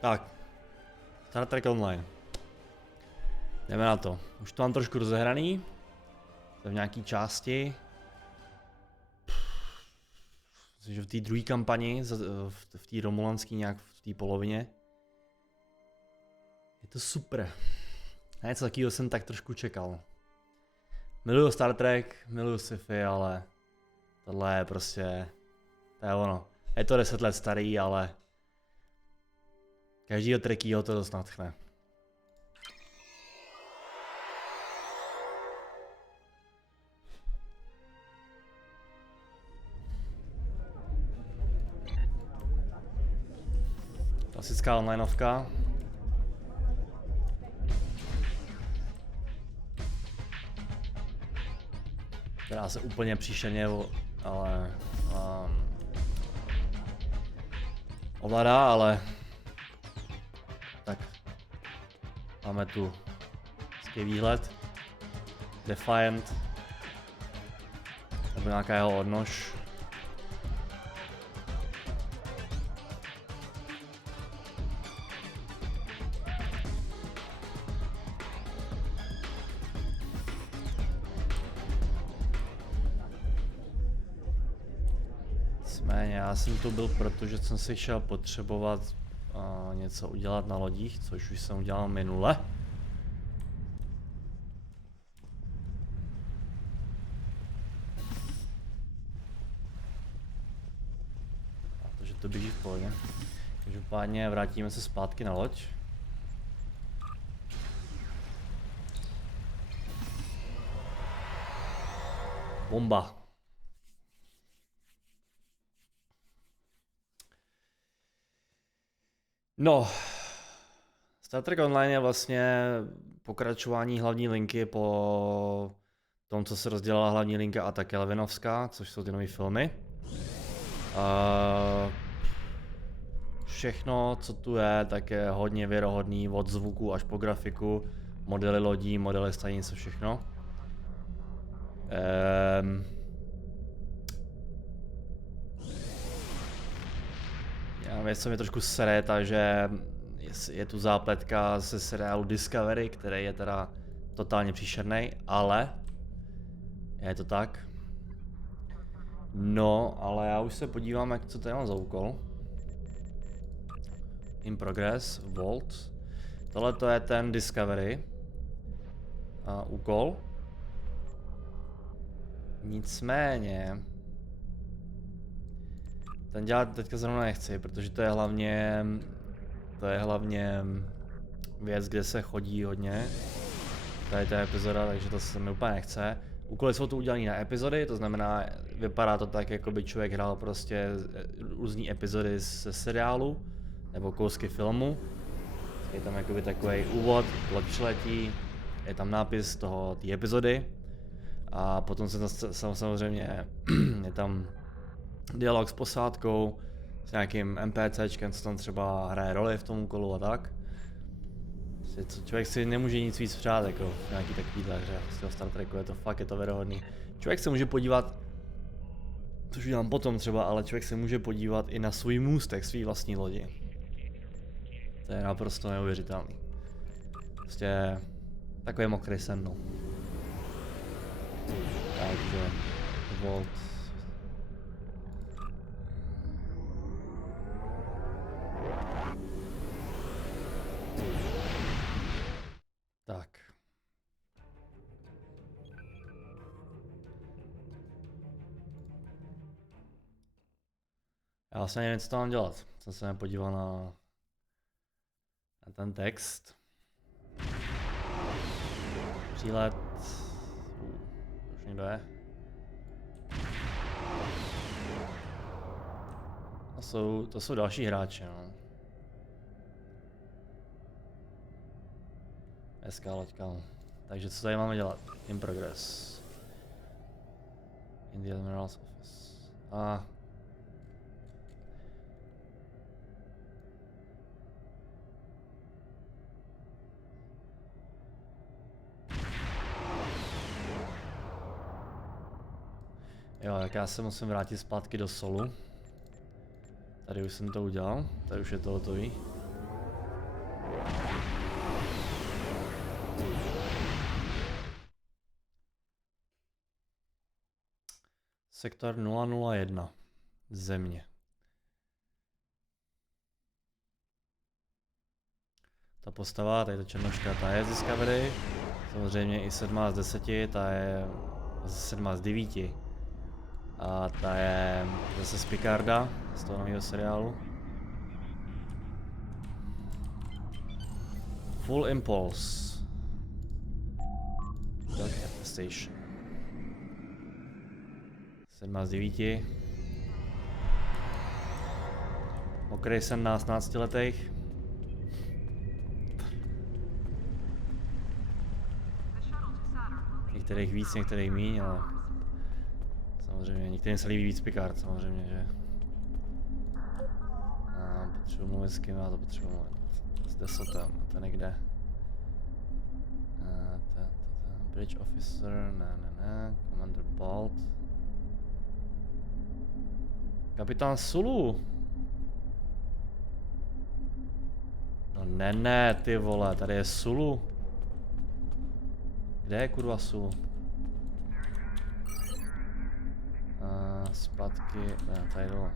Tak. Star Trek Online. Jdeme na to. Už to mám trošku rozehraný. To v nějaký části. Myslím, že v té druhé kampani, v té romulanské nějak v té polovině. Je to super. A něco takového jsem tak trošku čekal. Miluju Star Trek, miluju sci-fi, ale tohle je prostě, to je ono. Je to 10 let starý, ale každýho Trekího to dost nadchne. Klasická onlineovka. Která se úplně příšerně, ale ovládá, ale tak máme tu hezký výhled. Defiant. Nebo nějaká jeho odnož. Já jsem tu byl, protože jsem si šel potřebovat něco udělat na lodích, což už jsem udělal minule. Takže to běží v pohodě. Každopádně vrátíme se zpátky na loď. Bomba. No, Star Trek Online je vlastně pokračování hlavní linky po tom, co se rozdělala hlavní linka a ta kelvinovská, což jsou ty nové filmy. Všechno, co tu je, tak je hodně věrohodný, od zvuku až po grafiku, modely lodí, modely stanice, všechno. Já věc, co mě trošku sere, takže je tu zápletka ze seriálu Discovery, který je teda totálně příšerný, ale je to tak. No, ale já už se podívám, jak co tady mám za úkol. In progress, Vault. Tohle to je ten Discovery úkol. Nicméně ten dělat teďka zrovna nechci, protože to je hlavně věc, kde se chodí hodně. Tady ta epizoda, takže to se mi úplně nechce. Úkoly jsou tu udělané na epizody, to znamená, vypadá to tak, jako by člověk hrál prostě různý epizody ze seriálu nebo kousky filmu. Je tam jakoby takový úvod, loď přiletí, je tam nápis té epizody a potom samozřejmě je tam dialog s posádkou, s nějakým NPCčkem, co tam třeba hraje roli v tom úkolu a tak. Člověk si nemůže nic víc přát, jako v nějaký takovýhle hře z toho Star Treku, je to věrohodný. Člověk se může podívat, což udělám potom třeba, ale člověk se může podívat i na svůj můstek, svý vlastní lodi. To je naprosto neuvěřitelný. Prostě takový mokrý sen, no. Takže Vault. Tak. Já vlastně nevím, co tam mám dělat. Jsem se nepodíval na ten text. Přílet. Už někdo je. To jsou další hráči, no. SK loďka. Takže co tady máme dělat? In progress. In the Admiral's office. Jo, tak já se musím vrátit zpátky do Solu. Tady už jsem to udělal, tady už je to hotový. Sektor 001. Země. Ta postava, tady ta černoška, ta je z Discovery. Samozřejmě i 7 z 10, ta je 7 z 9. A ta je zase z Picarda, z toho nového seriálu. Full Impulse. Dog Station. 7 z 9. Mokrý sen na 18 letech. Některých víc, některých míň, ale samozřejmě některým se líbí víc Picard, samozřejmě, že. A potřebuji mluvit s kým, já to potřebuji mluvit s Desotem, to je někde. Bridge Officer, ne, Commander Bolt. Kapitán Sulu. No ne, ty vole, tady je Sulu. Kde je kurva Sulu? Zpátky, ne, tady dole.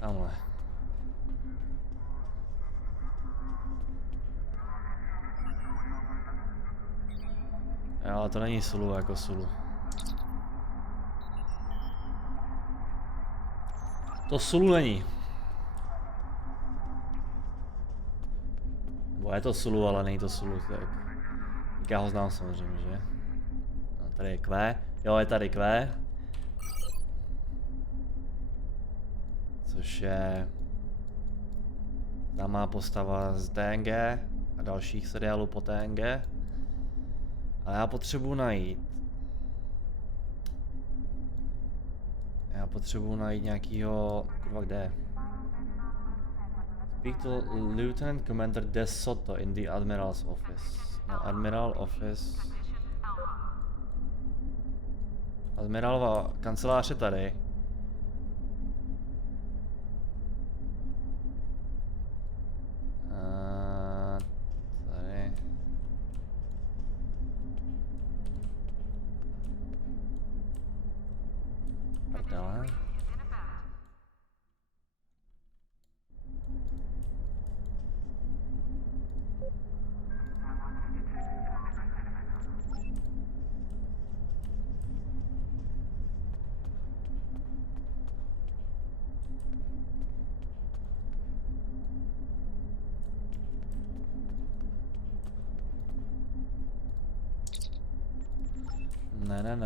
Tamhle. Jo, ale to není Sulu jako Sulu. To Sulu není. Nebo je to Sulu, ale není to Sulu, tak já ho znám samozřejmě, že? No, tady je Q. Jo, je tady Q. Což je známá postava z TNG a dalších seriálů po TNG. Ale já potřebuji najít. Nějakýho. Kurva, kde je? Speak to Lieutenant Commander De Soto in the Admiral's office. No, Admiral office. Admiralova kancelář je tady. Tady. Prdele.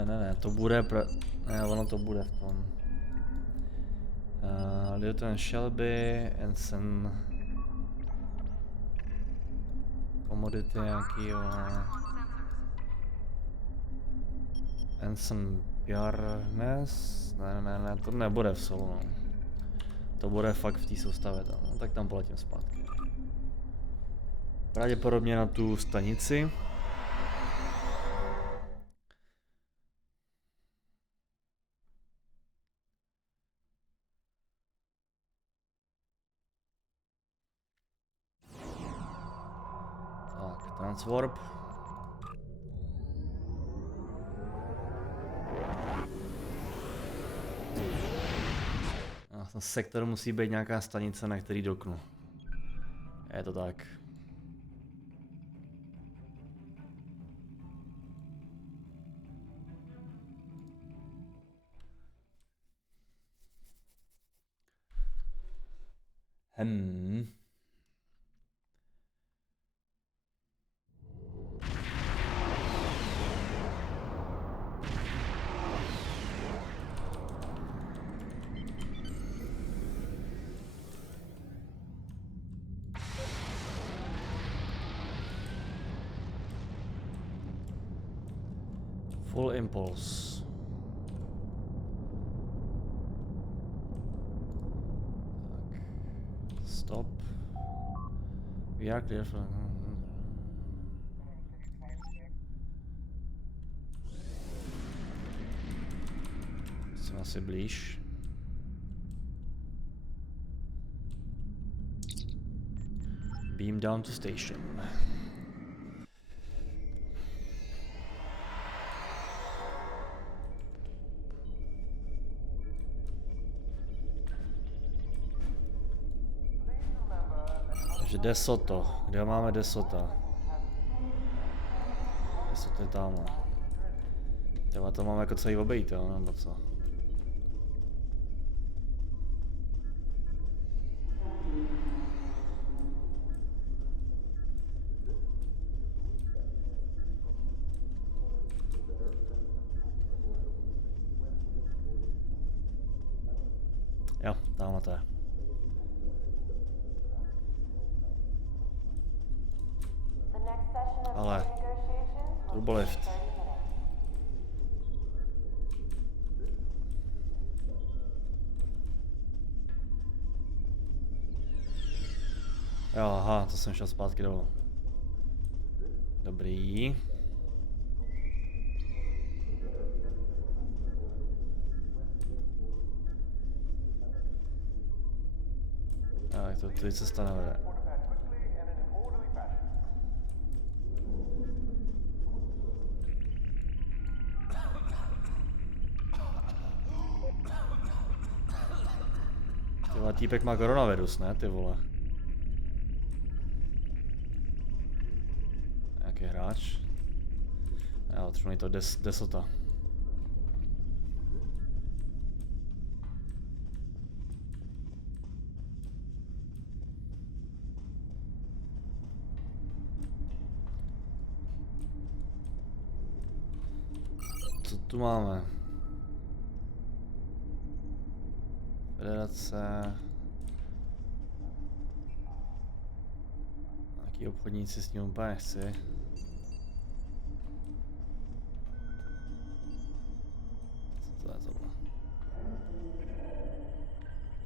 Ne, to bude ne, ono to bude v tom. Lieutenant Shelby, Ensign. Commodity nějaký, Ensign Bjarnes. Ne, to nebude v Solu, no. To bude fakt v té soustavě tam, no, tak tam poletím zpátky. Pravděpodobně na tu stanici. Transwarp. A v tom sektoru musí být nějaká stanice, na který doknu. Je to tak. Full Impulse. Tak. Stop. We are clear for... Jsem asi blíž. Beam down to station. Takže Desoto. Kde máme Desota? Desoto je tamhle. Třeba to máme jako celý obejít, jo, nebo co? Jo, tamhle to je. Ale turbolift. Jo, aha, to jsem šel zpátky dolů. Dobrý. Tak to tady cesta nevede. Tyhle týpek má koronavirus, ne, ty vole. Nějaký hráč. Jo, třeba to Desota. Co tu máme? Federace. Nějaký obchodníci s ním úplně nechci. Co to je tohle?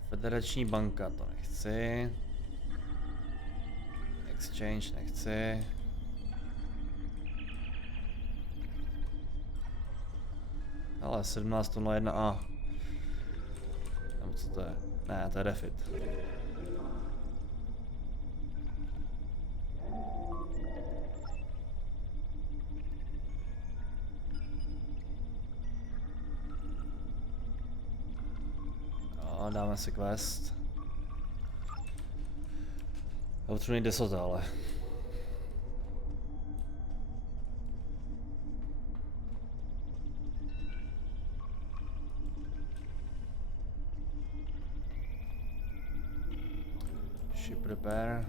Federační banka, to nechci. Exchange nechci. Ale 17.01a. Tam co to je? Ne, to je refit. Jo, dáme si quest. Já potřebuji Desota, ale. Ship repair.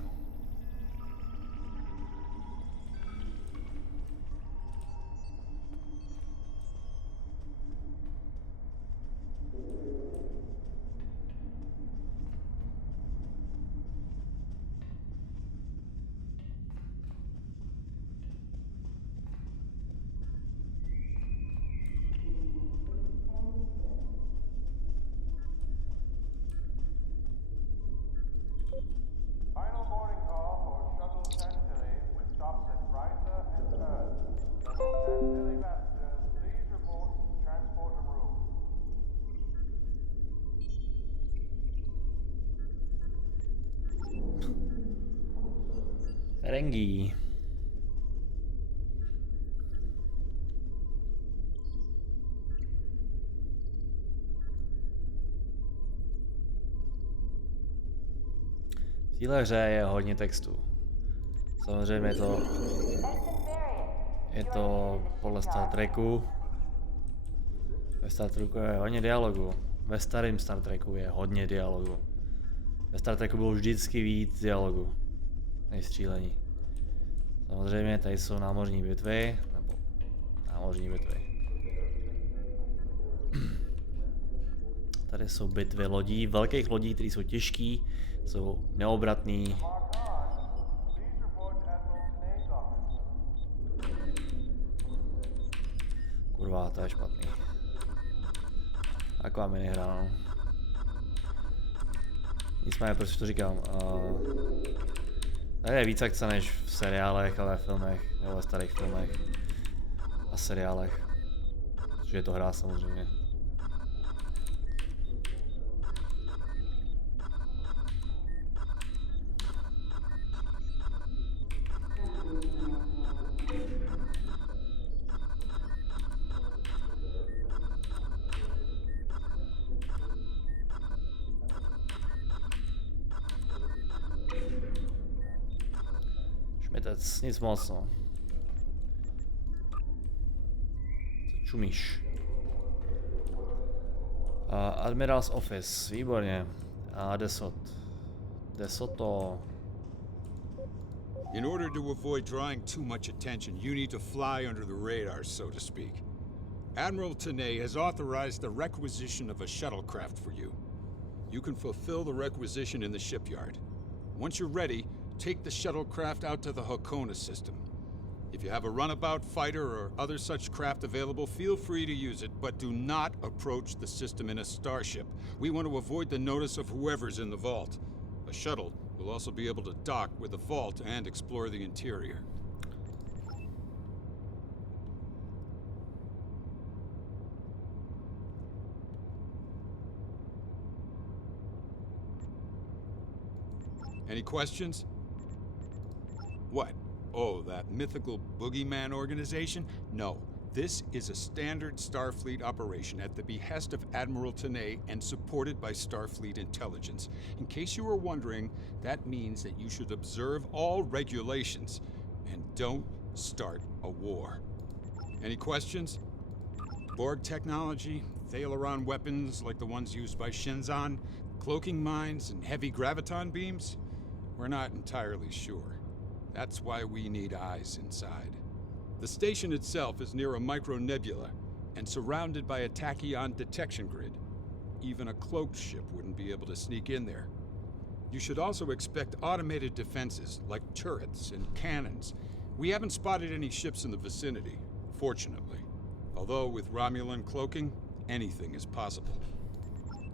Rengi. V téhle hře je hodně textů. Samozřejmě je to podle Star Treku. Ve Star Treku je hodně dialogu. Ve starém Star Treku je hodně dialogu. Ve Star Treku bylo vždycky víc dialogu než střílení. Samozřejmě tady jsou námořní bitvy, nebo námořní bitvy. Tady jsou bitvy lodí, velkých lodí, které jsou těžký, jsou neobratný. Kurva, to je špatný. Taková minihra, no. Nicméně, proč to říkám? Tady je víc akce než v seriálech a ve filmech, nebo ve starých filmech a seriálech. Protože je to hra samozřejmě. vůbec, nic moc no. Co čumíš? Admiral's Office, výborně. A Desot. Desoto. In order to avoid drawing too much attention, you need to fly under the radar, so to speak. Admiral Tenay has authorized the requisition of a shuttlecraft for you. You can fulfill the requisition in the shipyard. Once you're ready, take the shuttlecraft out to the Hakona system. If you have a runabout fighter or other such craft available, feel free to use it, but do not approach the system in a starship. We want to avoid the notice of whoever's in the vault. A shuttle will also be able to dock with the vault and explore the interior. Any questions? What? Oh, that mythical boogeyman organization? No. This is a standard Starfleet operation at the behest of Admiral Tenay and supported by Starfleet intelligence. In case you were wondering, that means that you should observe all regulations and don't start a war. Any questions? Borg technology, Thalaron weapons like the ones used by Shenzan, cloaking mines, and heavy graviton beams? We're not entirely sure. That's why we need eyes inside. The station itself is near a micronebula and surrounded by a tachyon detection grid. Even a cloaked ship wouldn't be able to sneak in there. You should also expect automated defenses like turrets and cannons. We haven't spotted any ships in the vicinity, fortunately. Although with Romulan cloaking, anything is possible.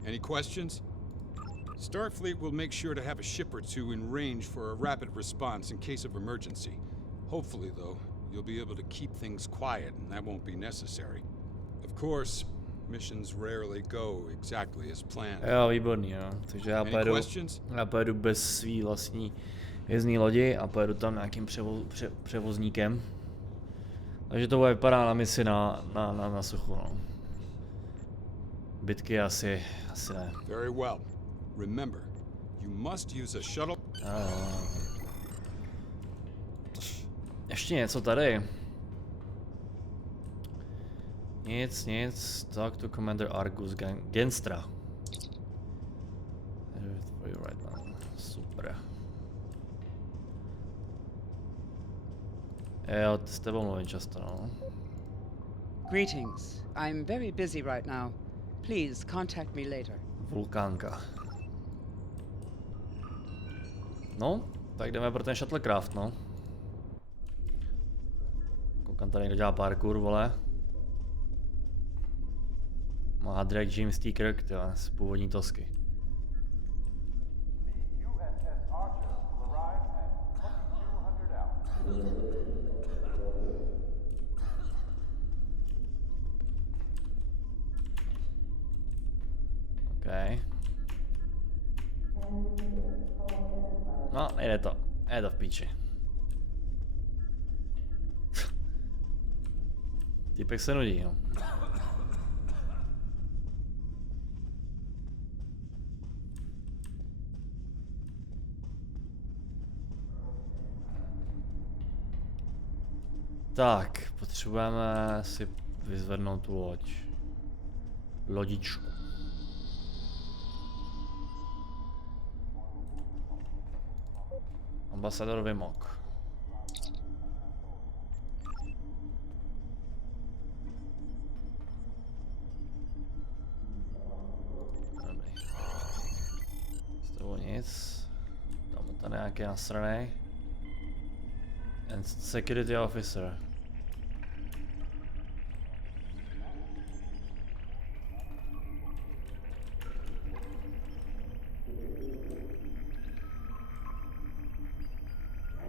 Any questions? Starfleet will make sure to have a ship or two in range for a rapid response in case of emergency. Hopefully, though, you'll be able to keep things quiet and that won't be necessary. Of course, missions rarely go exactly as planned. Jo, výborný, jo. Takže já pojedu bez svý vlastní hvězdný lodi a pojedu tam nějakým převozníkem. Takže to bude vypadá na misi na suchu, no. Bitky asi ne. Very well. Remember, you must use a shuttle. Ještě něco tady. Nic. Talk to Commander Argus Genstra. Super. Jo, s tebou mluvím často, no. Greetings. I'm very busy right now. Please contact me later. Vulkánka. No, tak jdeme pro ten shuttlecraft, no. Koukám, tady někdo dělá parkour, vole. Má Drake James T. Kirk, tyhle, z původní Tosky. OK. No, jde to v píči. Týpek se nudí, no. Tak, potřebujeme si vyzvednout tu loď. Lodičku. Ambasador Vimok. Dobrý. Z toho nic. Tam nějaký nasranej. And security officer.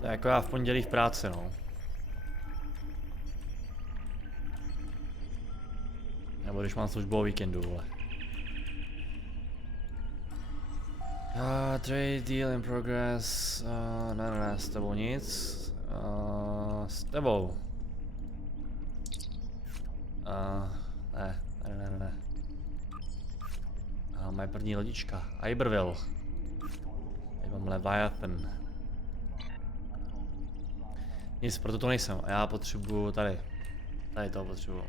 To je jako já v pondělí v práci, no. Nebo když mám službu o víkendu, vole. Trade deal in progress. Ne, s tebou nic. S tebou. Ne. Moje první lodička. Iberville. Tady mám Leviathan. Nic, proto to nejsem. Já potřebuju tady. Tady to potřebuju.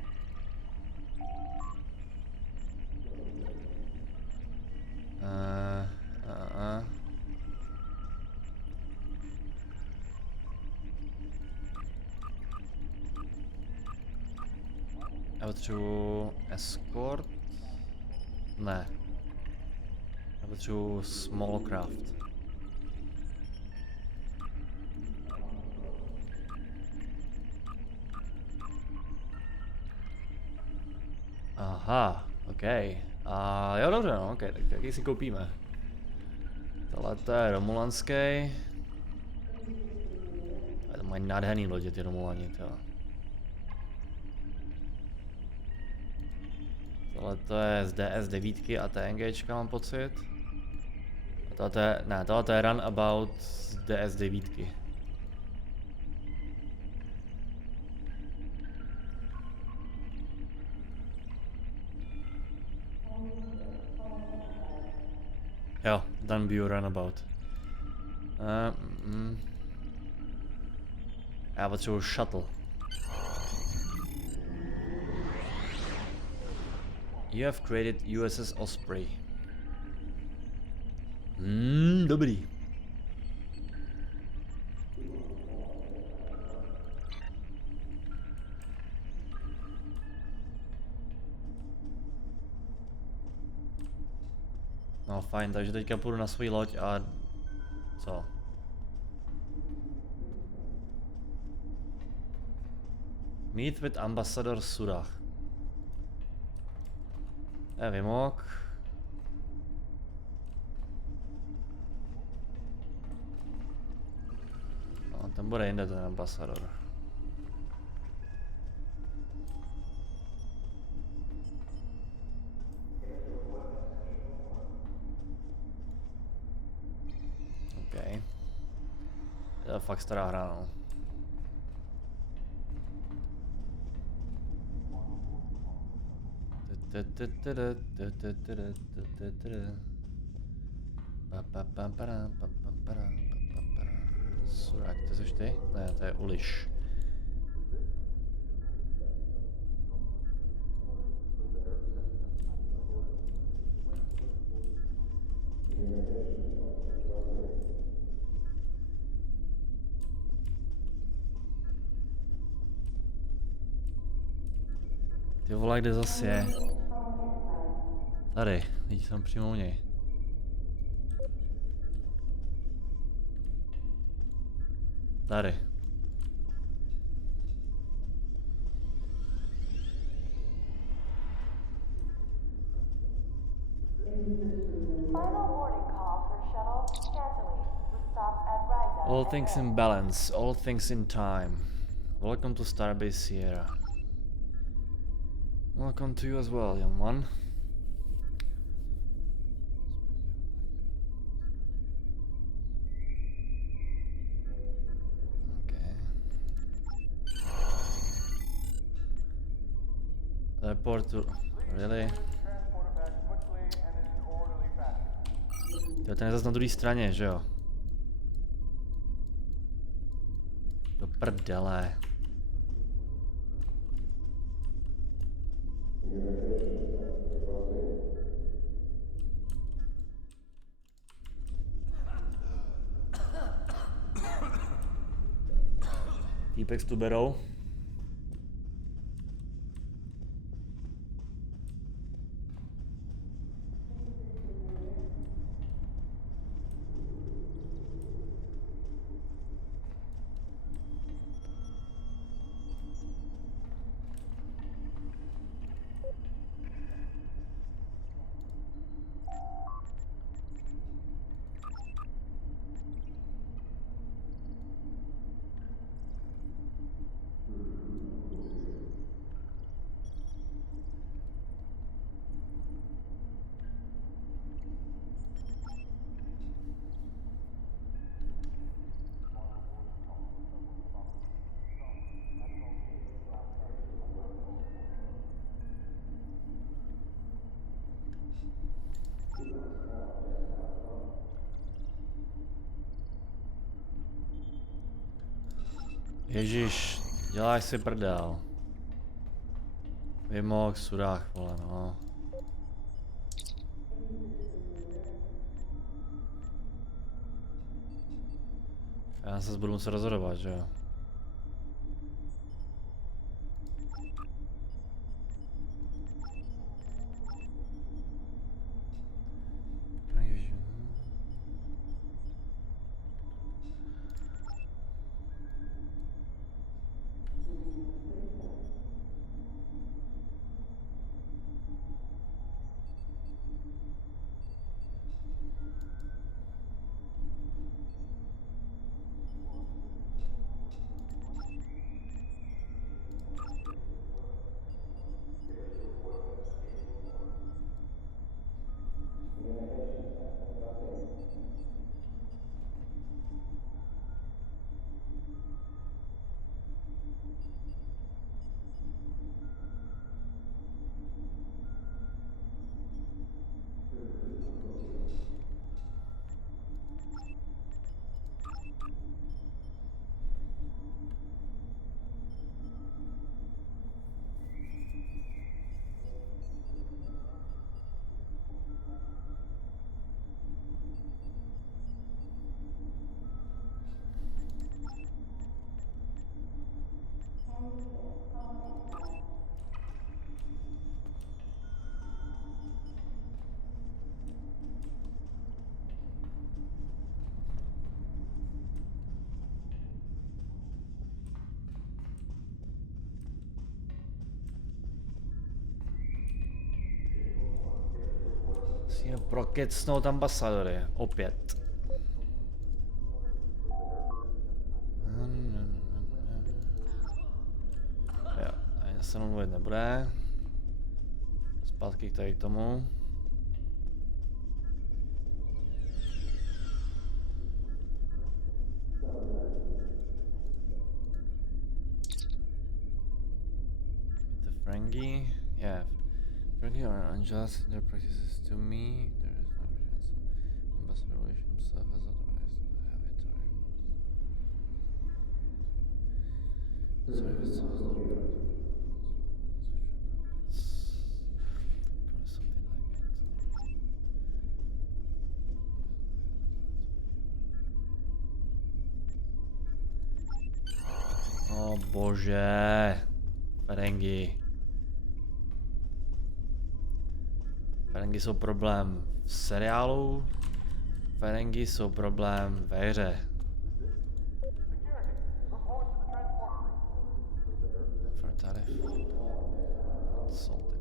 Já potřebuju escort. Ne. Já potřebuju small craft. Aha, ok. A jo, dobře, no, ok, tak jaký si koupíme? Tohle to je romulanský. To mají nádherný lodě, ty romulani, jo. Tohle to je z DS9 a TNGčka, mám pocit. A tohle je, ne, tohle je Runabout z DS9. Jo, Dunview Runabout. Já potřebuji shuttle. You have created USS Osprey. Dobrý. No fajn, takže teďka půjdu na svou loď a... Co? Meet with Ambassador Surah. Vymok. No, ten bude jinde, ten ambasador. OK. Je to fakt stará hra, no. Surák, to jsi ty? Ne, to je Uliš. Ty vole, kde zase je? Tady, lidi jsem přímo u něj. Tady. All things in balance, all things in time. Welcome to Starbase Sierra. Welcome to you as well, young one. Okay. Report to... Really? To ten je zase na druhé straně, že jo? Do prdele. Týpek s tuberou. Ježíš, děláš si prdel. Vymok, sudách, vole, no. Já se budu muset rozhodovat, že jo. Musíme prokecnout ambasadory, opět. Jo, ani se mnou mluvit nebude. Zpátky tady k tomu. Je to Frankie? Yeah. Frankie or unjust their practices to me. There is no chance. Ambassador Wish himself has authorized the habitatory. Service was not something like that. O bože, Ferengi. Ferengi jsou problém v seriálu, Ferengi jsou problém ve hře. For tariff. Salted.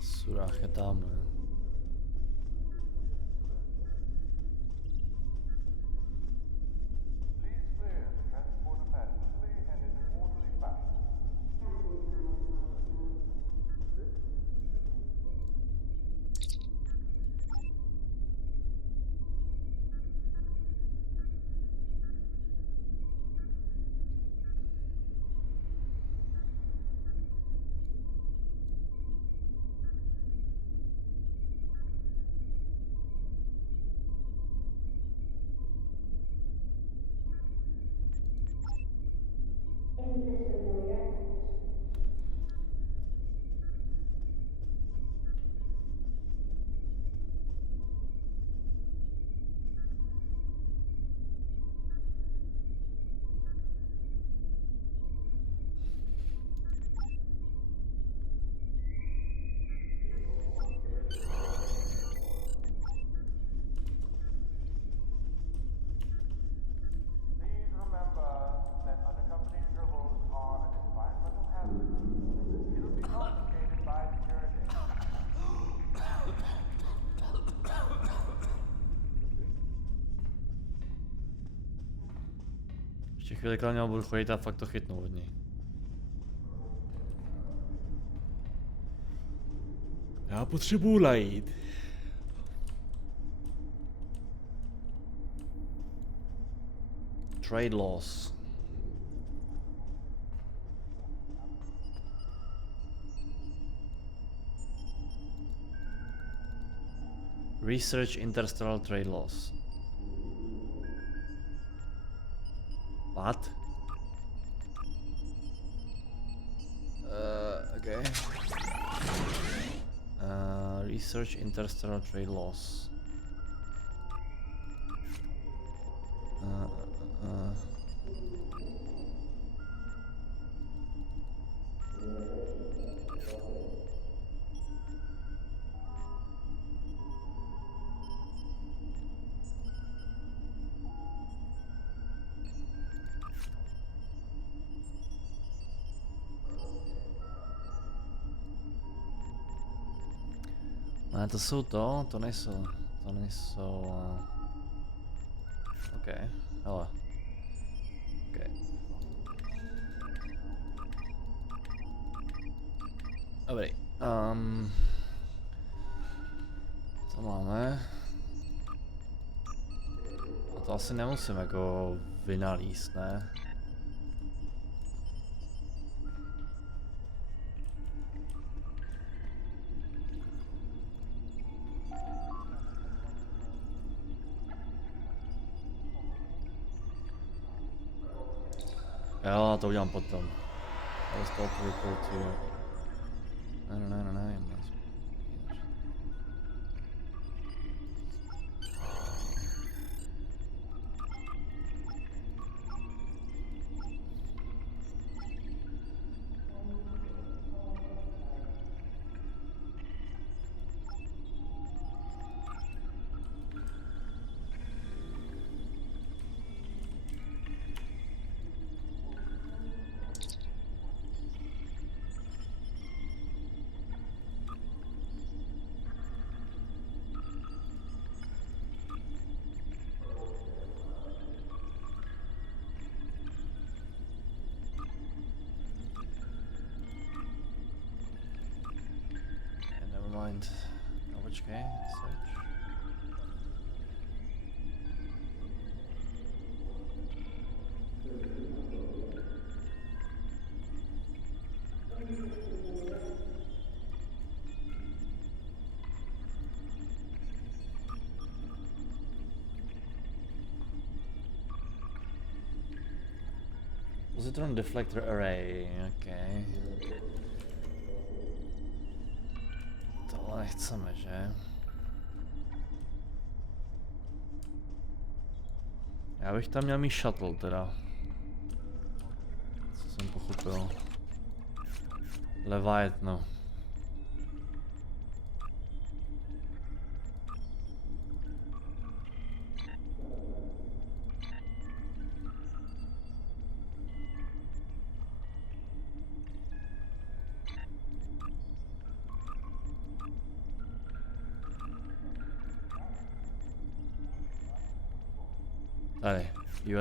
Surách je tamhle. Ještě chvíli kolem něho budu chodit a fakt to chytnu od něj. Já potřebuju najít. Trade laws. Research interstellar trade laws. What? Okay. Research interstellar trade laws. Ne, to jsou to nejsou. OK, hele. OK. Dobrý. Co máme? A to asi nemusím jako vynalíst, ne? Jo, to udělám potom. Ale z toho report you. Ne. Mind. No, počkej, search. Positron deflector array, okay. Tohle nechceme, že? Já bych tam měl mít shuttle teda. Co jsem pochopil. Leviathan. Tady,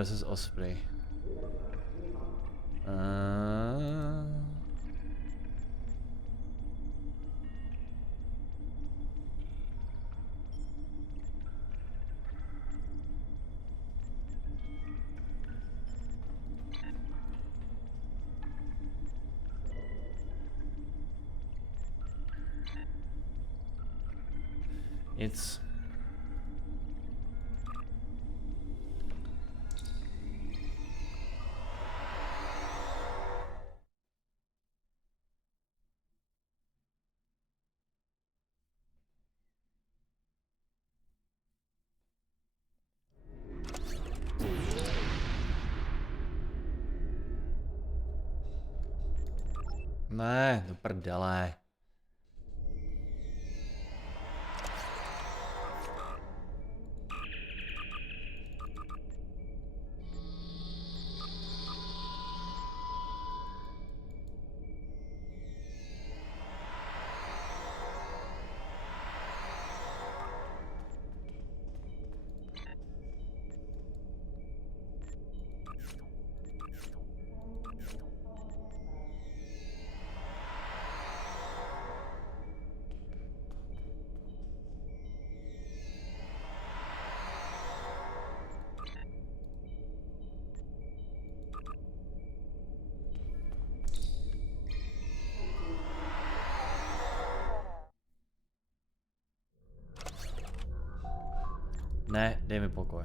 USS Osprey. It's ne, do prdele. Ne, dej mi pokoj.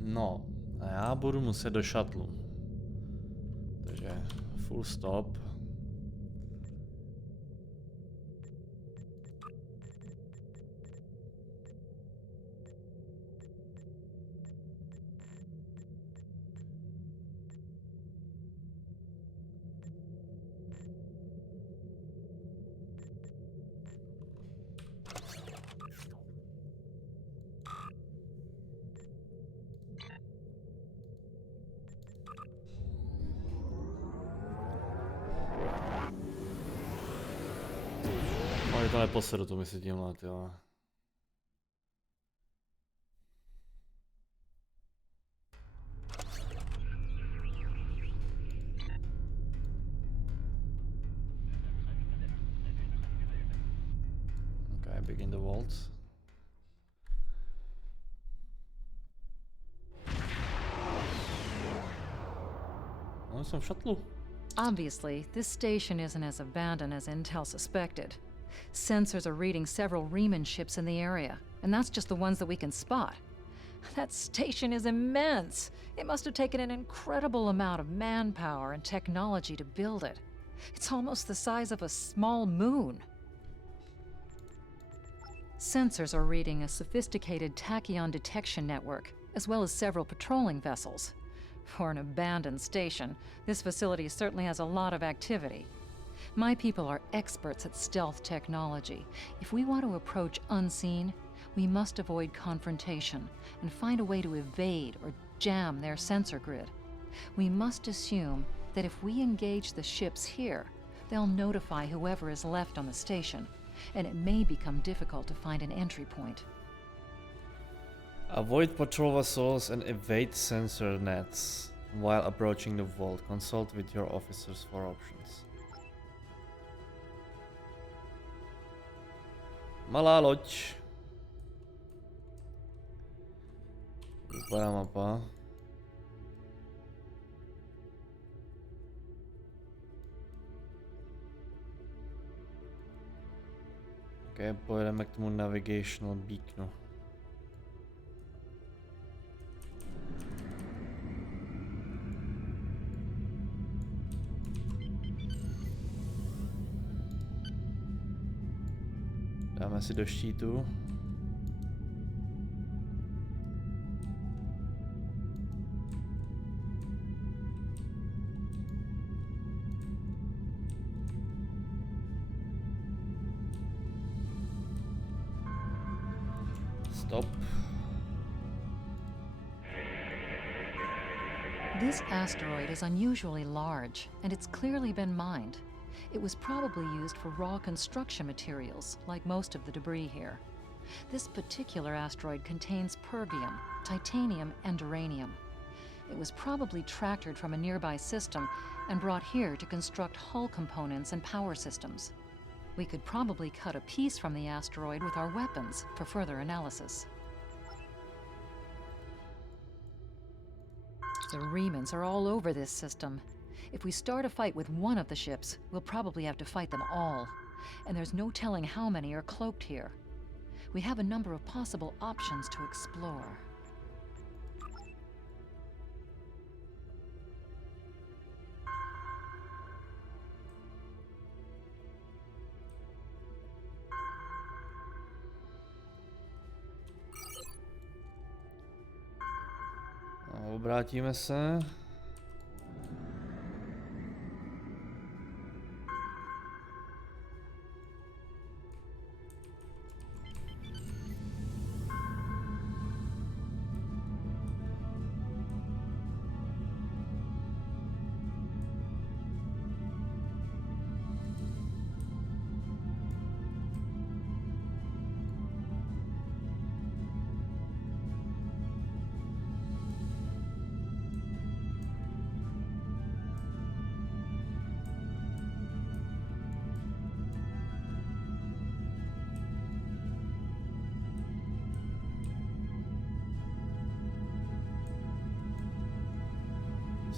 No, a já budu muset do šatlu. Takže full stop. Ale to neposedu, to myslí tímhle, jo. Okay, begin the vault. No, jsem v šatlu. Obviously, this station isn't as abandoned as Intel suspected. Sensors are reading several Riemann ships in the area, and that's just the ones that we can spot. That station is immense. It must have taken an incredible amount of manpower and technology to build it. It's almost the size of a small moon. Sensors are reading a sophisticated tachyon detection network, as well as several patrolling vessels. For an abandoned station, this facility certainly has a lot of activity. My people are experts at stealth technology. If we want to approach unseen, we must avoid confrontation and find a way to evade or jam their sensor grid. We must assume that if we engage the ships here, they'll notify whoever is left on the station, and it may become difficult to find an entry point. Avoid patrol vessels and evade sensor nets while approaching the vault. Consult with your officers for options. Malá loď. Vypadá mapa. Ok, pojedeme k tomu navigational beaconu. Dáme si do štítu. Stop. This asteroid is unusually large, and it's clearly been mined. It was probably used for raw construction materials, like most of the debris here. This particular asteroid contains pergium, titanium, and uranium. It was probably tractored from a nearby system and brought here to construct hull components and power systems. We could probably cut a piece from the asteroid with our weapons for further analysis. The Riemanns are all over this system. If we start a fight with one of the ships, we'll probably have to fight them all. And there's no telling how many are cloaked here. We have a number of possible options to explore. Obrátíme se.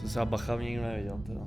Co se bacha nikdo neviděl, teda.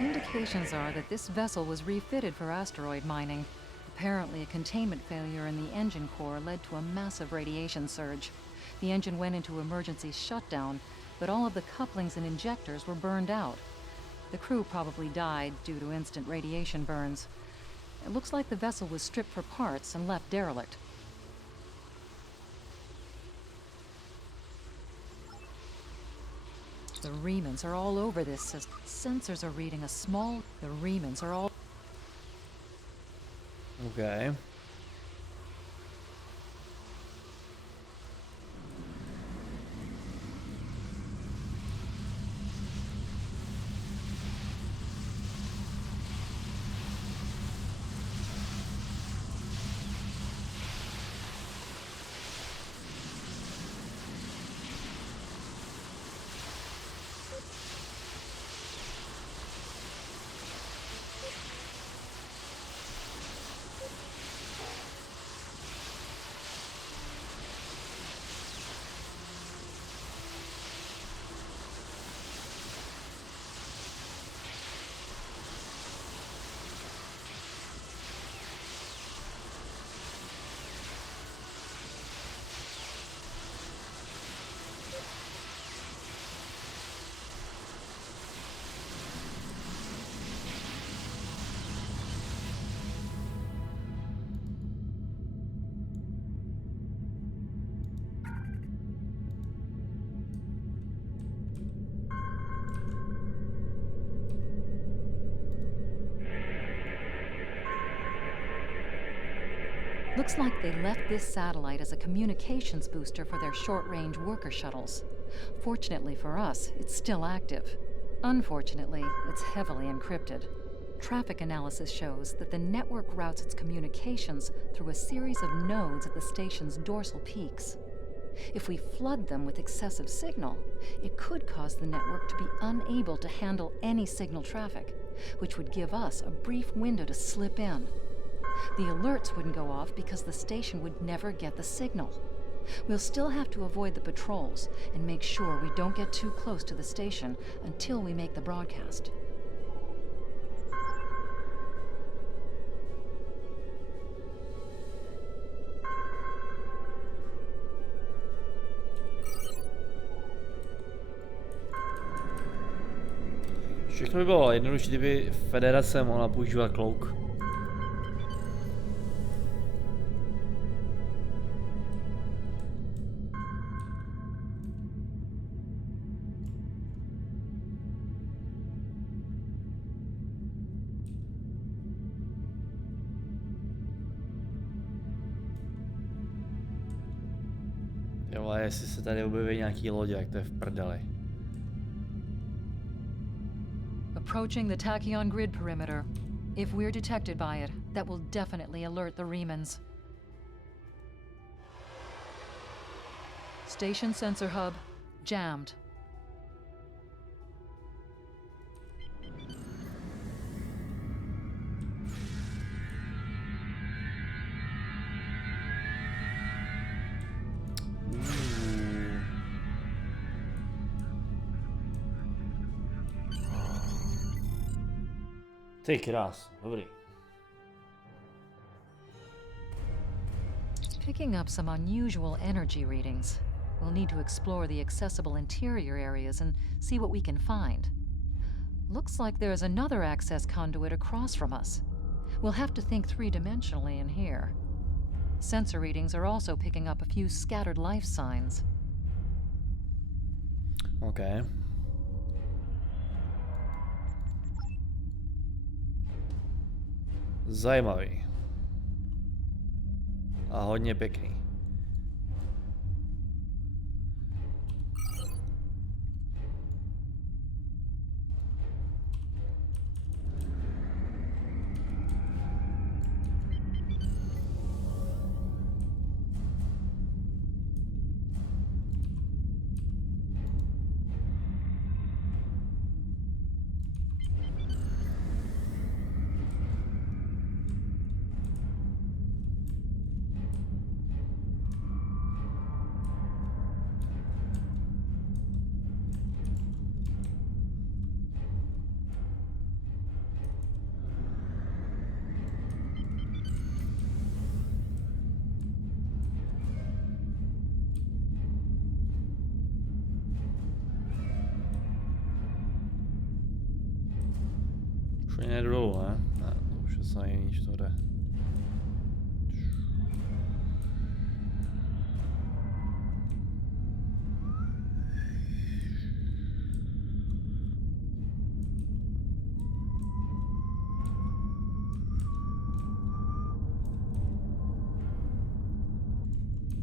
Indications are that this vessel was refitted for asteroid mining. Apparently, a containment failure in the engine core led to a massive radiation surge. The engine went into emergency shutdown, but all of the couplings and injectors were burned out. The crew probably died due to instant radiation burns. It looks like the vessel was stripped for parts and left derelict. The remnants are all over this system. Sensors are reading a small... The remnants are all... Okay. Looks like they left this satellite as a communications booster for their short-range worker shuttles. Fortunately for us, it's still active. Unfortunately, it's heavily encrypted. Traffic analysis shows that the network routes its communications through a series of nodes at the station's dorsal peaks. If we flood them with excessive signal, it could cause the network to be unable to handle any signal traffic, which would give us a brief window to slip in. The alerts wouldn't go off because the station would never get the signal. We'll still have to avoid the patrols and make sure we don't get too close to the station until we make the broadcast. Všechno by bylo jednodušší, kdyby Federace mohla používat klouk. Jo, ale jestli se tady objeví nějaký lodě, jak to je v prdeli. Approaching the tachyon grid perimeter. If we're detected by it, that will definitely alert the Remans. Station sensor hub jammed. Ty krás, dobrý. Picking up some unusual energy readings. We'll need to explore the accessible interior areas and see what we can find. Looks like there's another access conduit across from us. We'll have to think three-dimensionally in here. Sensor readings are also picking up a few scattered life signs. OK. Zajímavý. A hodně pěkný. Už ani nejdu dolů, ne? Ne, to už je snad jiný, že to jde.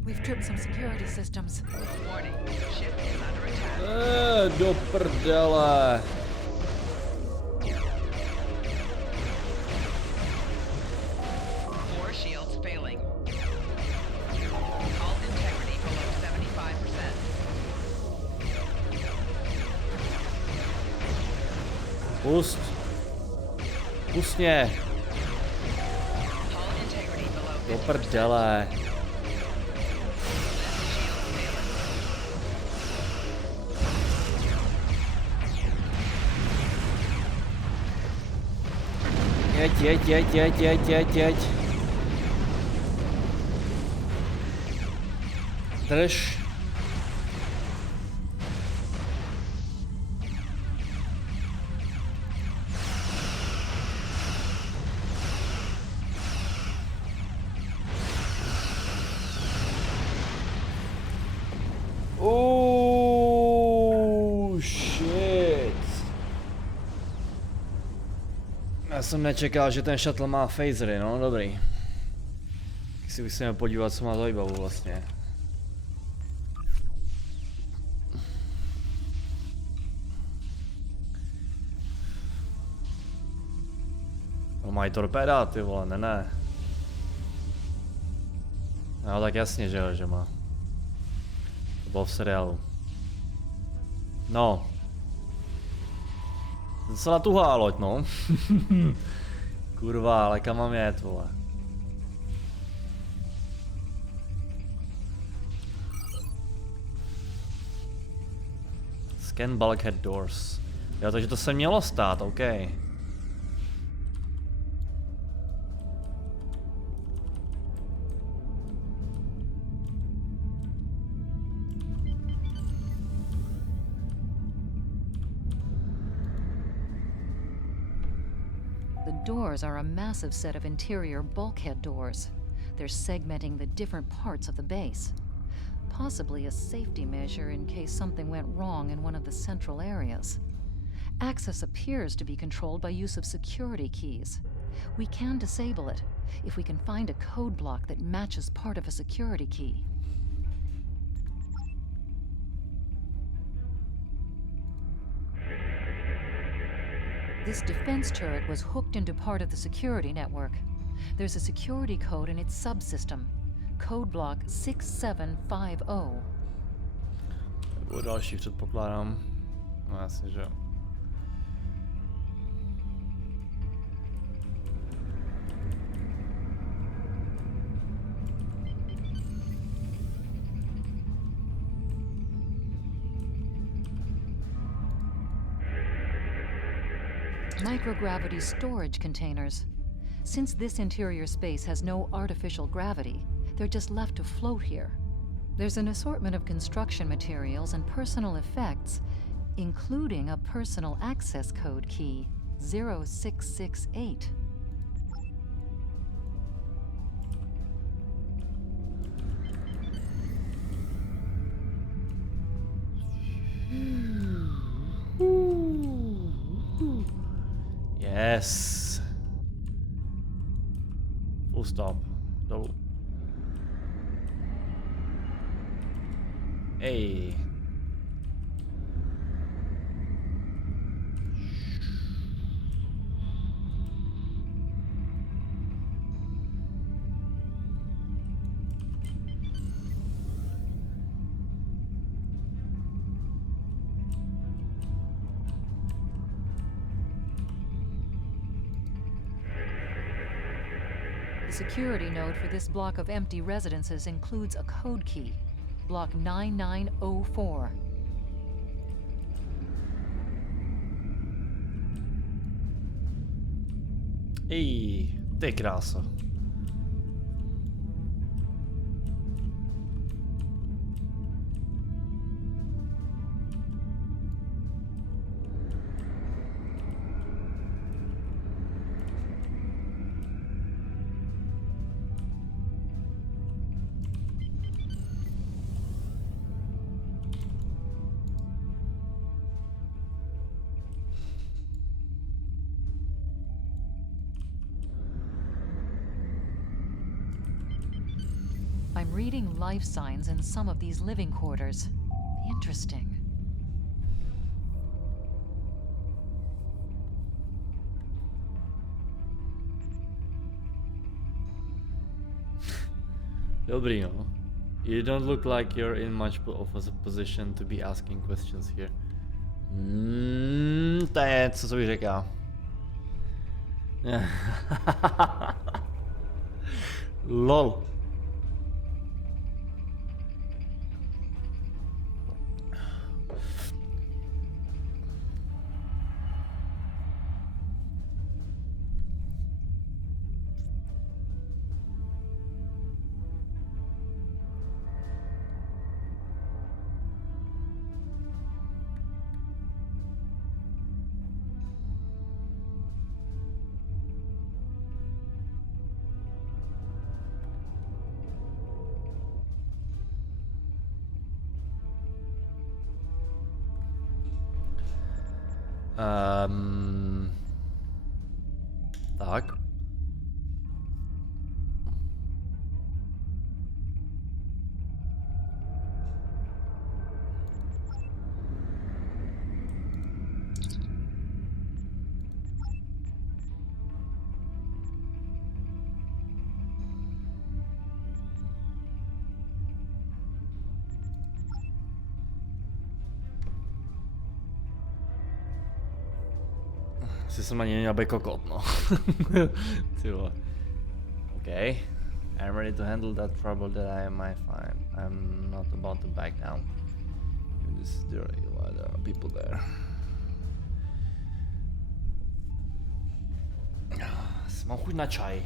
We've tripped some security systems. Warning, ship is under attack. Do prdele. Four shields failing. Hull integrity below 75%. Pust. Pust mě. Hull integrity below 50%. Do prdele. Jeď. Drž. Shit. Já jsem nečekal, že ten shuttle má phasery, no dobrý. Tak si musíme podívat, co má za výbavu vlastně. No mají torpéda, ty vole, ne. No tak jasně, že jo, že má. To bylo v seriálu. No. Docela tuhá loď, no. Kurva, ale kam mám jet, vole. Scan bulkhead doors. Jo, takže to se mělo stát, OK. The doors are a massive set of interior bulkhead doors. They're segmenting the different parts of the base. Possibly a safety measure in case something went wrong in one of the central areas. Access appears to be controlled by use of security keys. We can disable it if we can find a code block that matches part of a security key. This defense turret was hooked into part of the security network. There's a security code in its subsystem. Code block 6750. Bylo další, předpokládám. No jasně, že jo. Microgravity storage containers. Since this interior space has no artificial gravity, they're just left to float here. There's an assortment of construction materials and personal effects, including a personal access code key, 0668. Yes. Full stop. Dolů. Ej. The security node for this block of empty residences includes a code key, block 9904. Ej, ty kráso. I'm reading life signs in some of these living quarters. Interesting. Dobrý, no. You don't look like you're in much of a position to be asking questions here. To je něco, co bych řekl. LOL. Tak. Asi jsem ani neměl být kokot, no. Ty vole. Okay. I'm ready to handle that trouble that I might find. I'm not about to back down. This is dirty. Why there are people there? Mám chuť na čaj.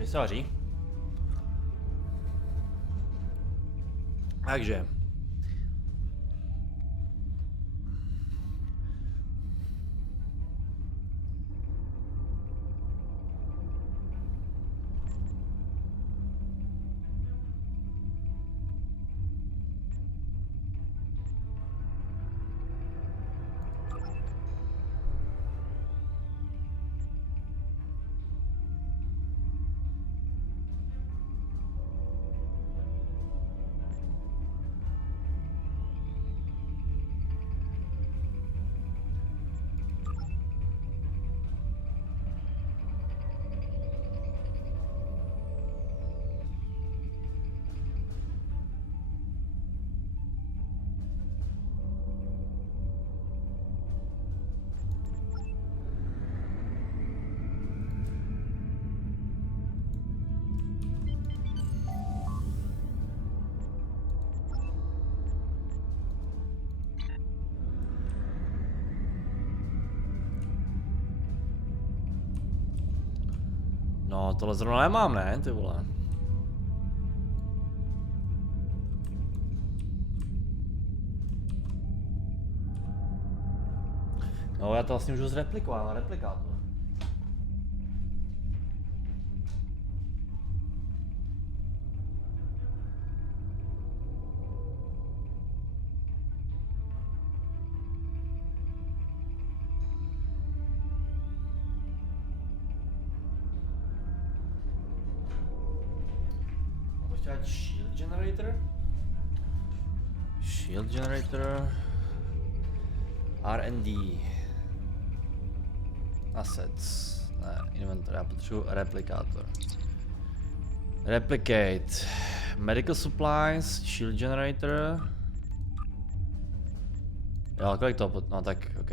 Čili se vaří. Takže. No, tohle zrovna nemám, ne, ty vole. No, já to vlastně můžu zreplikovat na replikátor. Shield generator? Shield generator. R&D. Assets. Ne, inventory, já potřebuji replikátor. Replicate. Medical supplies, shield generator. Jo, kolik to no tak, ok.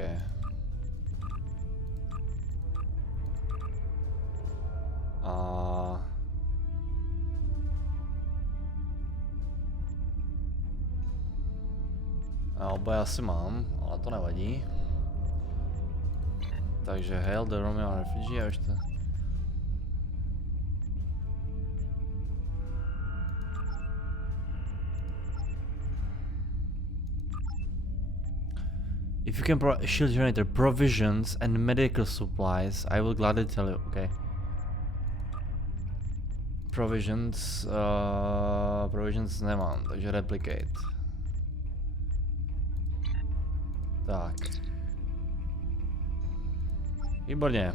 Já oboje asi mám, ale to nevadí. Takže hail the Romulan refugee a už to... If you can provide shield generator, provisions and medical supplies, I will gladly tell you. Okay. Provisions nemám, takže replicate. Tak. Výborně.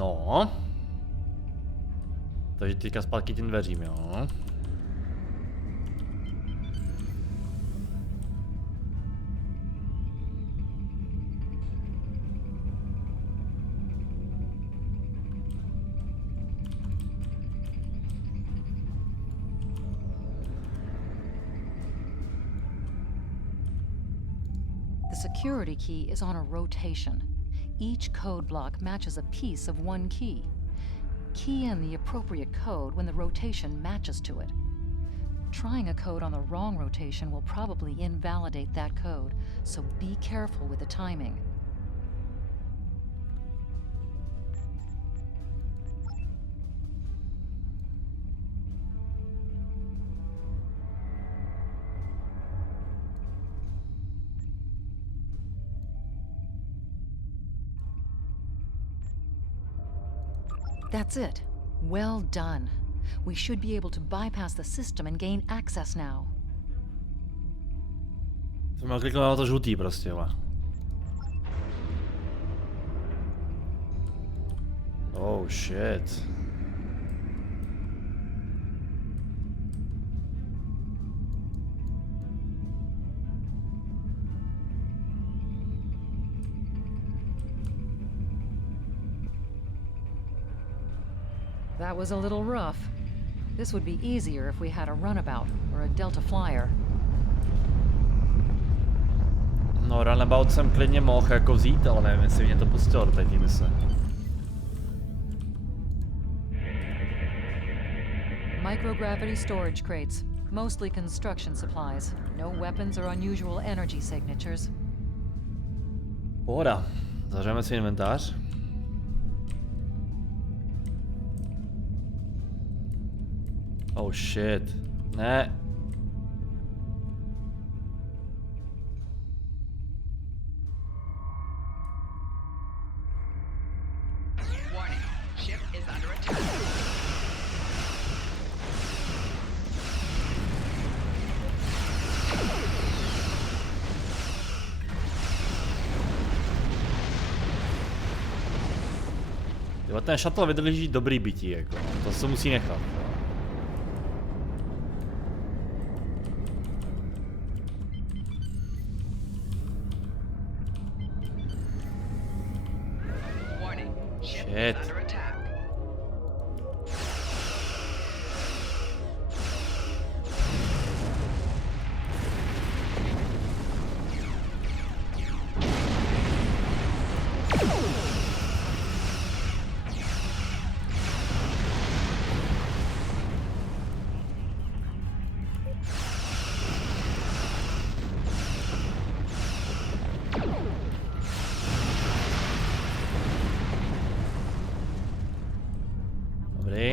No. Takže teďka zpátky těm dveřím, jo. The security key is on a rotation. Each code block matches a piece of one key. Key in the appropriate code when the rotation matches to it. Trying a code on the wrong rotation will probably invalidate that code, so be careful with the timing. That's it. Well done. We should be able to bypass the system and gain access now. Jsem měl kliknout na to žlutý prostě, ale. Oh shit. That was a little rough. This would be easier if we had a runabout or a Delta flyer. No, runabout jsem klidně mohl jako vzít, ale nevím, jestli mě to pustilo do té mise. Microgravity storage crates, mostly construction supplies. No weapons or unusual energy signatures. Pohoda. Zavřeme si inventář. Oh shit. Ne. Warning. Ship is under attack. Jo, ten shuttle vydrží dobrý bytí, jako. To se musí nechat. Jo. Warning. Ship Shit. is under attack. Dobrý.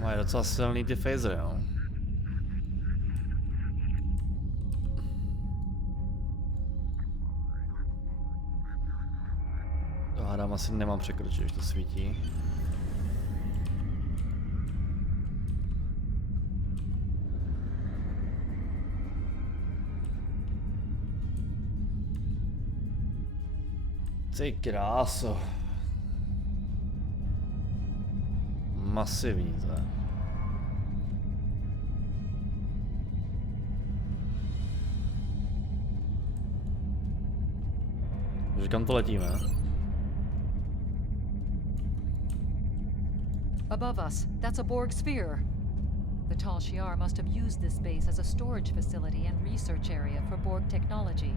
Mají docela silný ty phasery, jo. To hádám asi nemám překročit, když to svítí. Ty kráso. Masivní to je. Takže kam to letíme? Above us, that's a Borg sphere. The Tal Shiar must have used this base as a storage facility and research area for Borg technology.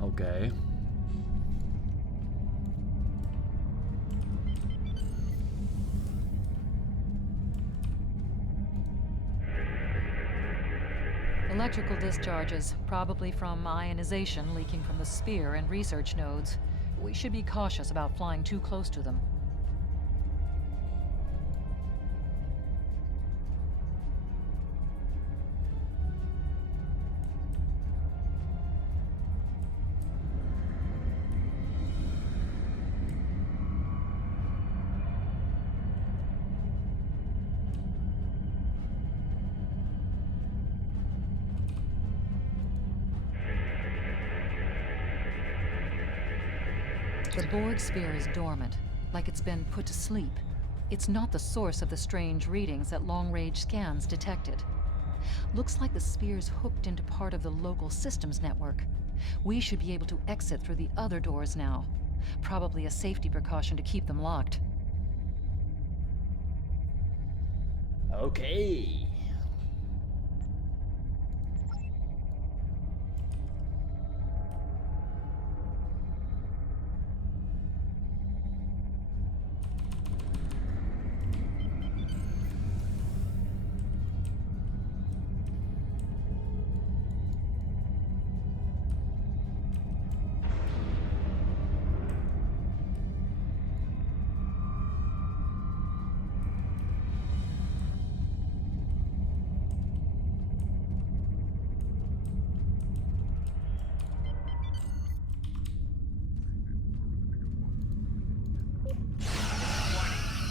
OK. Electrical discharges, probably from ionization leaking from the sphere and research nodes. We should be cautious about flying too close to them. The Borg sphere is dormant, like it's been put to sleep. It's not the source of the strange readings that long-range scans detected. Looks like the sphere's hooked into part of the local systems network. We should be able to exit through the other doors now. Probably a safety precaution to keep them locked. OK.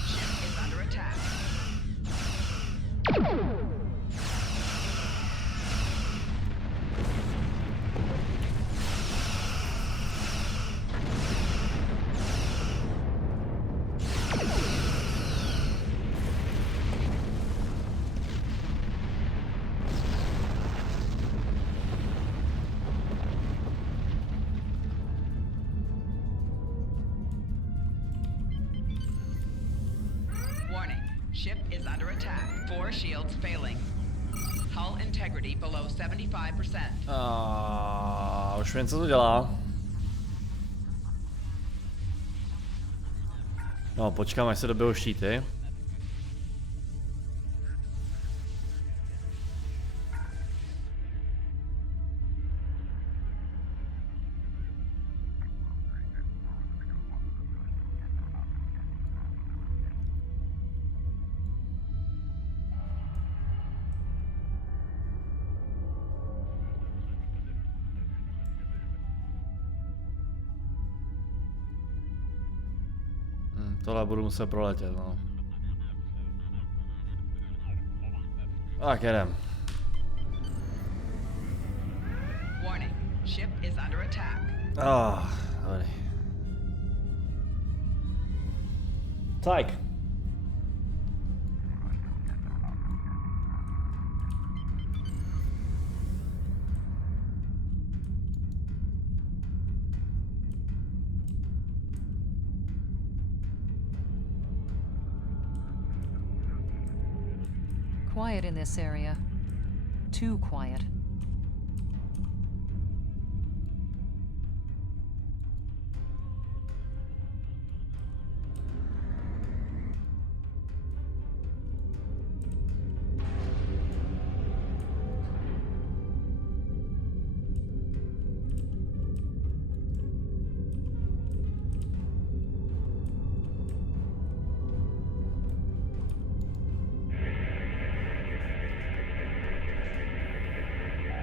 Ship is under attack. Warning. Ship is under attack. 4 shields failing. Hull integrity below 75%. Už vím, co to dělá. No, počkám, až se dobijou štíty. Tohle budu muset proletět, no. Tak jedem. Warning. Ship is under attack. Dobrý. Tak. Quiet in this area. Too quiet.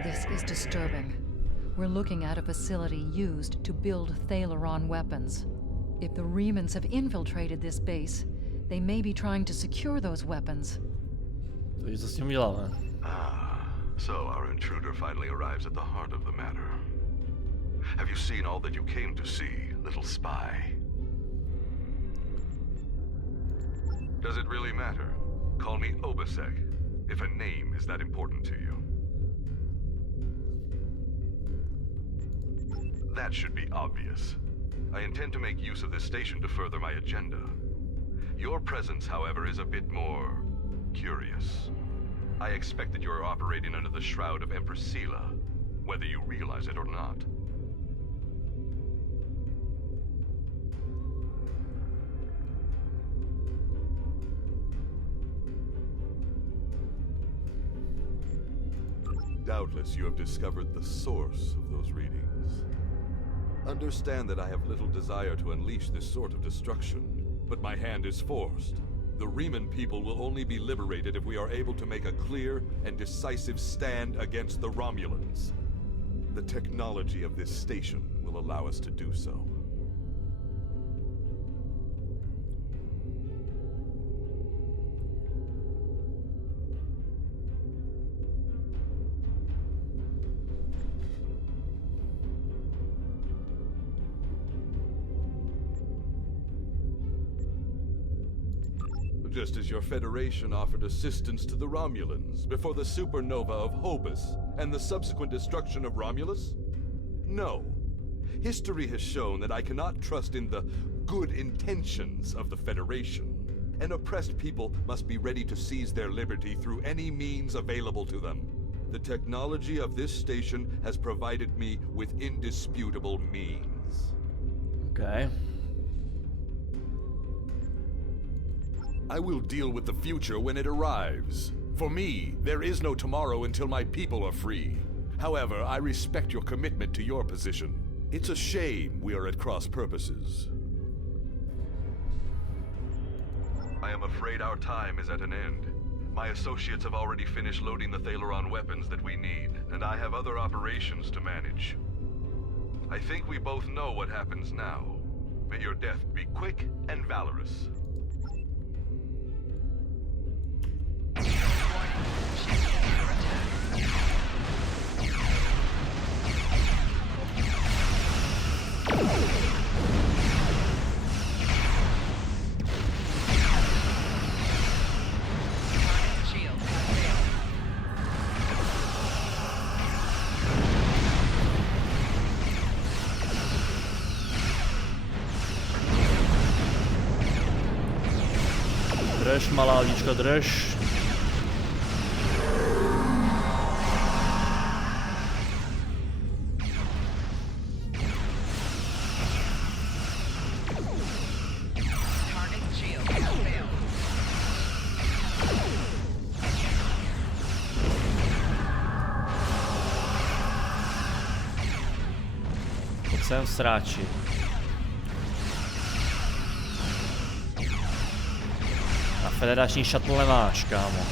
This is disturbing. We're looking at a facility used to build Thalaron weapons. If the Remans have infiltrated this base, they may be trying to secure those weapons. Takže co s tím děláme? So our intruder finally arrives at the heart of the matter. Have you seen all that you came to see, little spy? Does it really matter? Call me Obasek, if a name is that important to you. That should be obvious. I intend to make use of this station to further my agenda. Your presence, however, is a bit more curious. I expect that you're operating under the shroud of Empress Sela, whether you realize it or not. Doubtless you have discovered the source of those readings. Understand that I have little desire to unleash this sort of destruction, but my hand is forced. The Reman people will only be liberated if we are able to make a clear and decisive stand against the Romulans. The technology of this station will allow us to do so. Just as your Federation offered assistance to the Romulans before the supernova of Hobus and the subsequent destruction of Romulus? No. History has shown that I cannot trust in the good intentions of the Federation. An oppressed people must be ready to seize their liberty through any means available to them. The technology of this station has provided me with indisputable means. Okay. I will deal with the future when it arrives. For me, there is no tomorrow until my people are free. However, I respect your commitment to your position. It's a shame we are at cross purposes. I am afraid our time is at an end. My associates have already finished loading the Thalaron weapons that we need, and I have other operations to manage. I think we both know what happens now. May your death be quick and valorous. Drž, malá lodičko, drž. Pojď sem, sráči. Federační shuttle nemáš, kámo.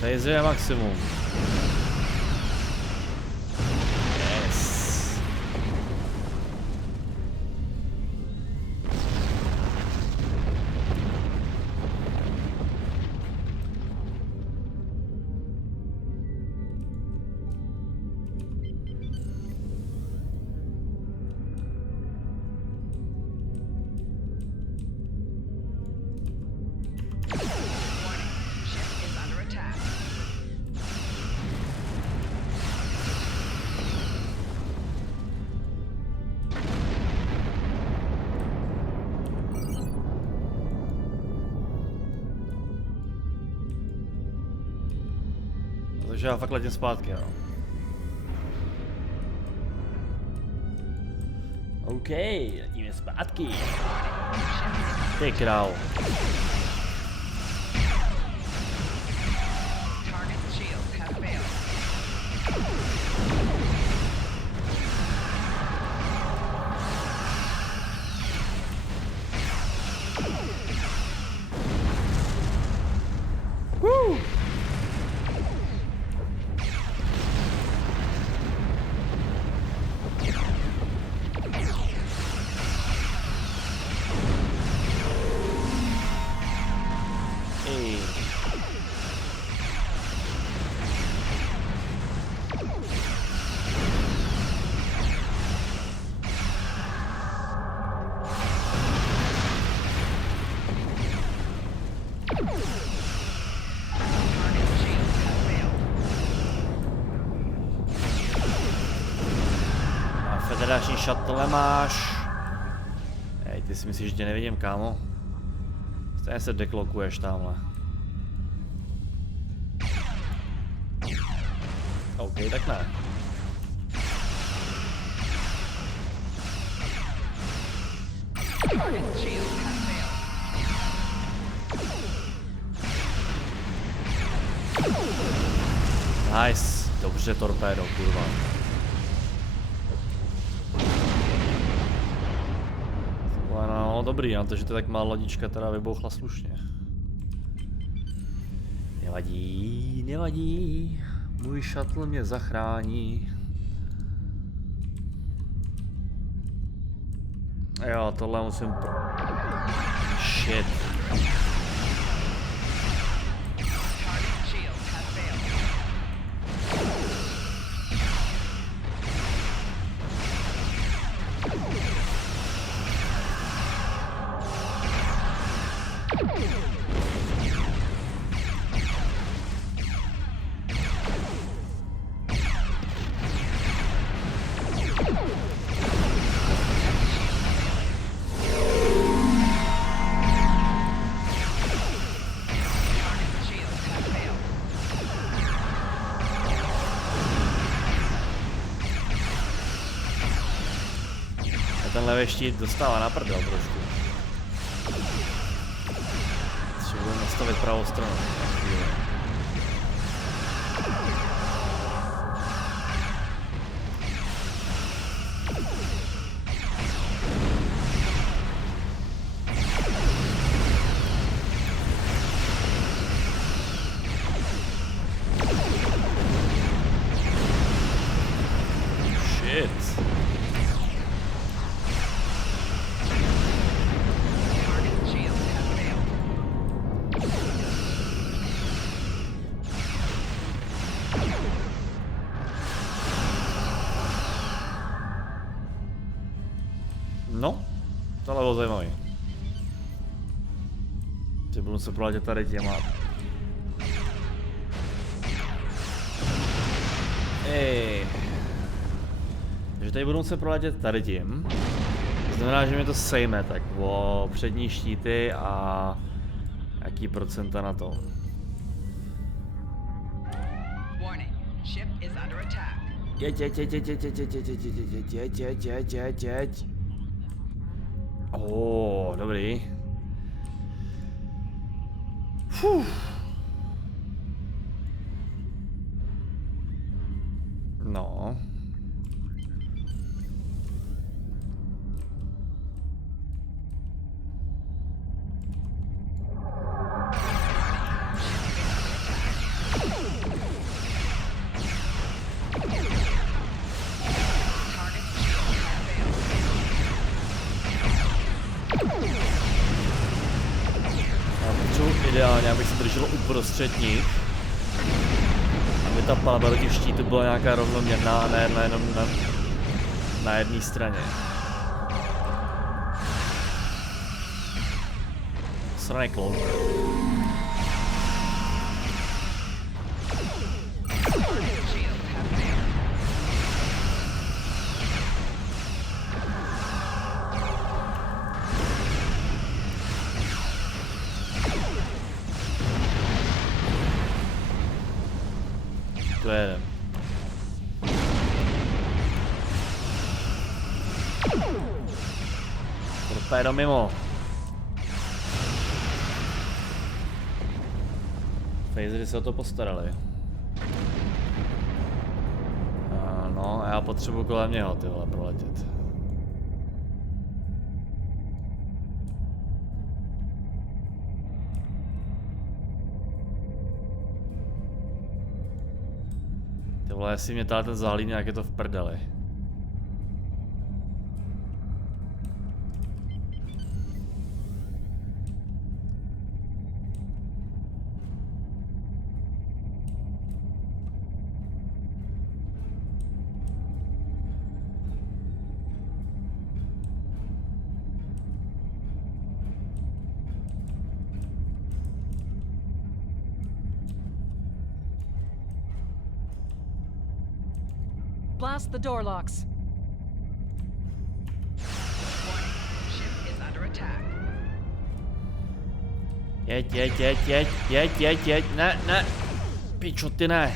Taser je maximum. Yes. Takže já fakt letím zpátky, no. OK, letíme zpátky. Ty král. Federační shuttle máš. Hej, ty si myslíš, že tě nevidím, kámo? Stejně se deklokuješ tamhle. OK, tak ne. Nice, dobře torpédo, kurva. No dobrý, na to, že to tak má lodička teda vybouchla slušně. Nevadí, nevadí. Můj shuttle mě zachrání. Jo, tohle musím shit. Ten levý štít dostává na prdel trošku. Si budeme nastavit pravou stranu. bylo zajímavý. Že budu se proletět tady těma. Takže tady budu se proletět tady tím. To znamená, že mi to sejme tak o přední štíty a jaký procenta na to. Warning. Ship is under attack. Jeď. Dobrý. No. Target Ideálně, abych se držel uprostřed nich. Aby ta palba do těch štítů byla nějaká rovnoměrná a ne jenom na jedné straně. Straně klouk. To je jeden. Torpédo mimo. Phasery se o to postarali. No, já potřebuji kolem něho ty vole proletět. Ty vole, jestli mě tady ten zahlídne, jak je to v prdeli. Blast the door locks. Warning. Ship is under attack. Jeď, ne. Pičo, ty ne.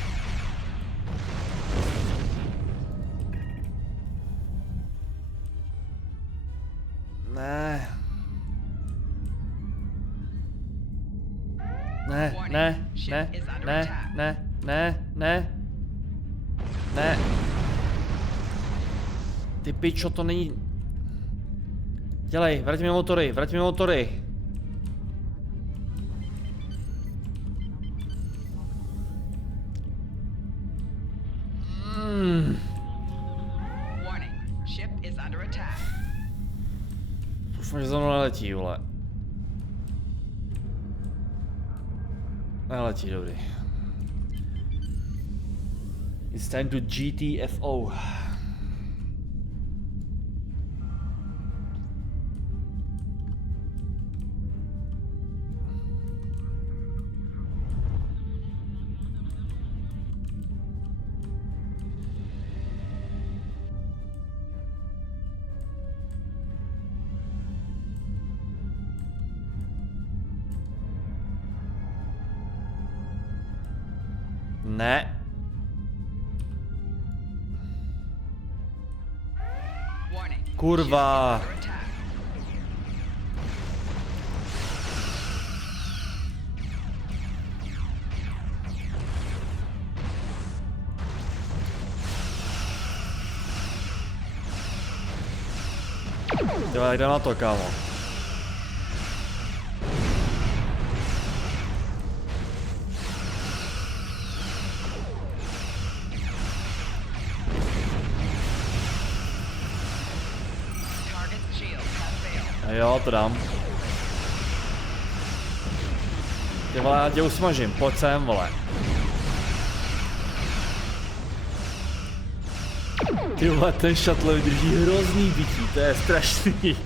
Ne. Ty pičo, to není... Dělej, vrať mi motory. Warning. Ship is under attack. Doufám, že za mnou neletí, vole. Neletí, dobrý. It's time to GTFO. Ne. Warning. Kurva. Ship is under attack. Jo, jde na to, kámo. Target's shield has failed. Jo, to dám. Ty vole, já tě usmažím, pojď sem, vole. Ty vole, ten shuttle vydrží hrozný bytí, to je strašný.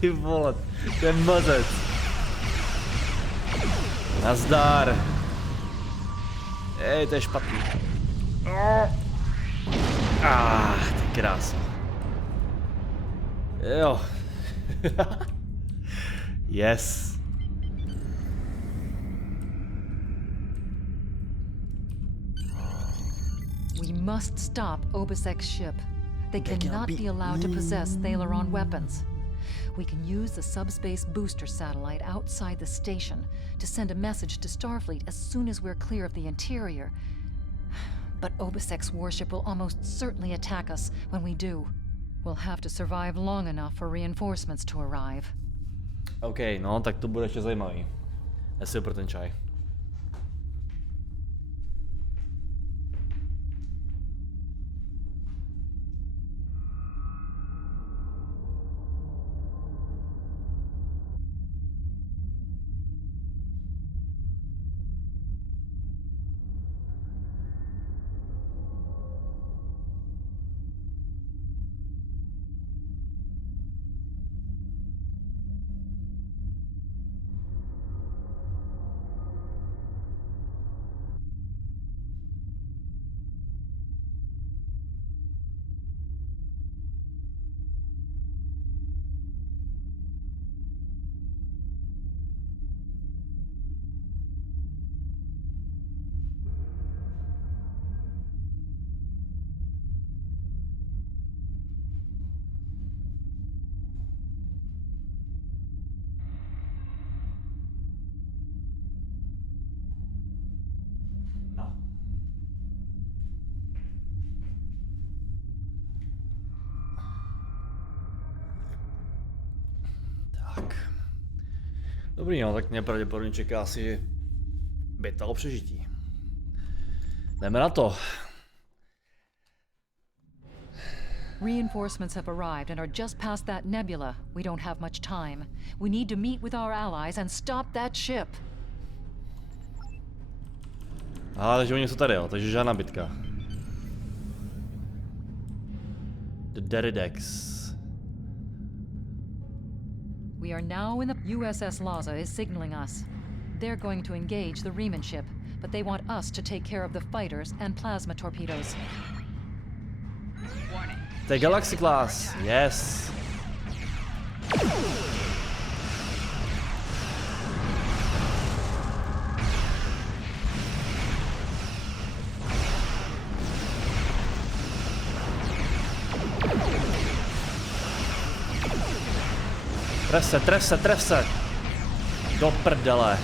Ty vole, to je mazec. Nazdar. To je špatný. Ty krása. Jo. Yes. We must stop Obisek's ship. They cannot be allowed to possess Thaleron weapons. We can use the subspace booster satellite outside the station to send a message to Starfleet as soon as we're clear of the interior. But Obisek's warship will almost certainly attack us when we do. We'll have to survive long enough for reinforcements to arrive. OK, no, tak to bude ještě zajímavý. Já si pro ten čaj. Dobrý, no, tak mě pravděpodobně čeká asi bitva o přežití. Jdeme na to. Reinforcements have arrived and are just past that nebula. We don't have much time. We need to meet with our allies and stop that ship. Takže oni jsou tady, jo, takže žádná bitka. The Derridex. We are now in the USS Laza is signaling us. They're going to engage the Riemann ship, but they want us to take care of the fighters and plasma torpedoes. Warning. The Galaxy class, yes. Tref se. Do prdele.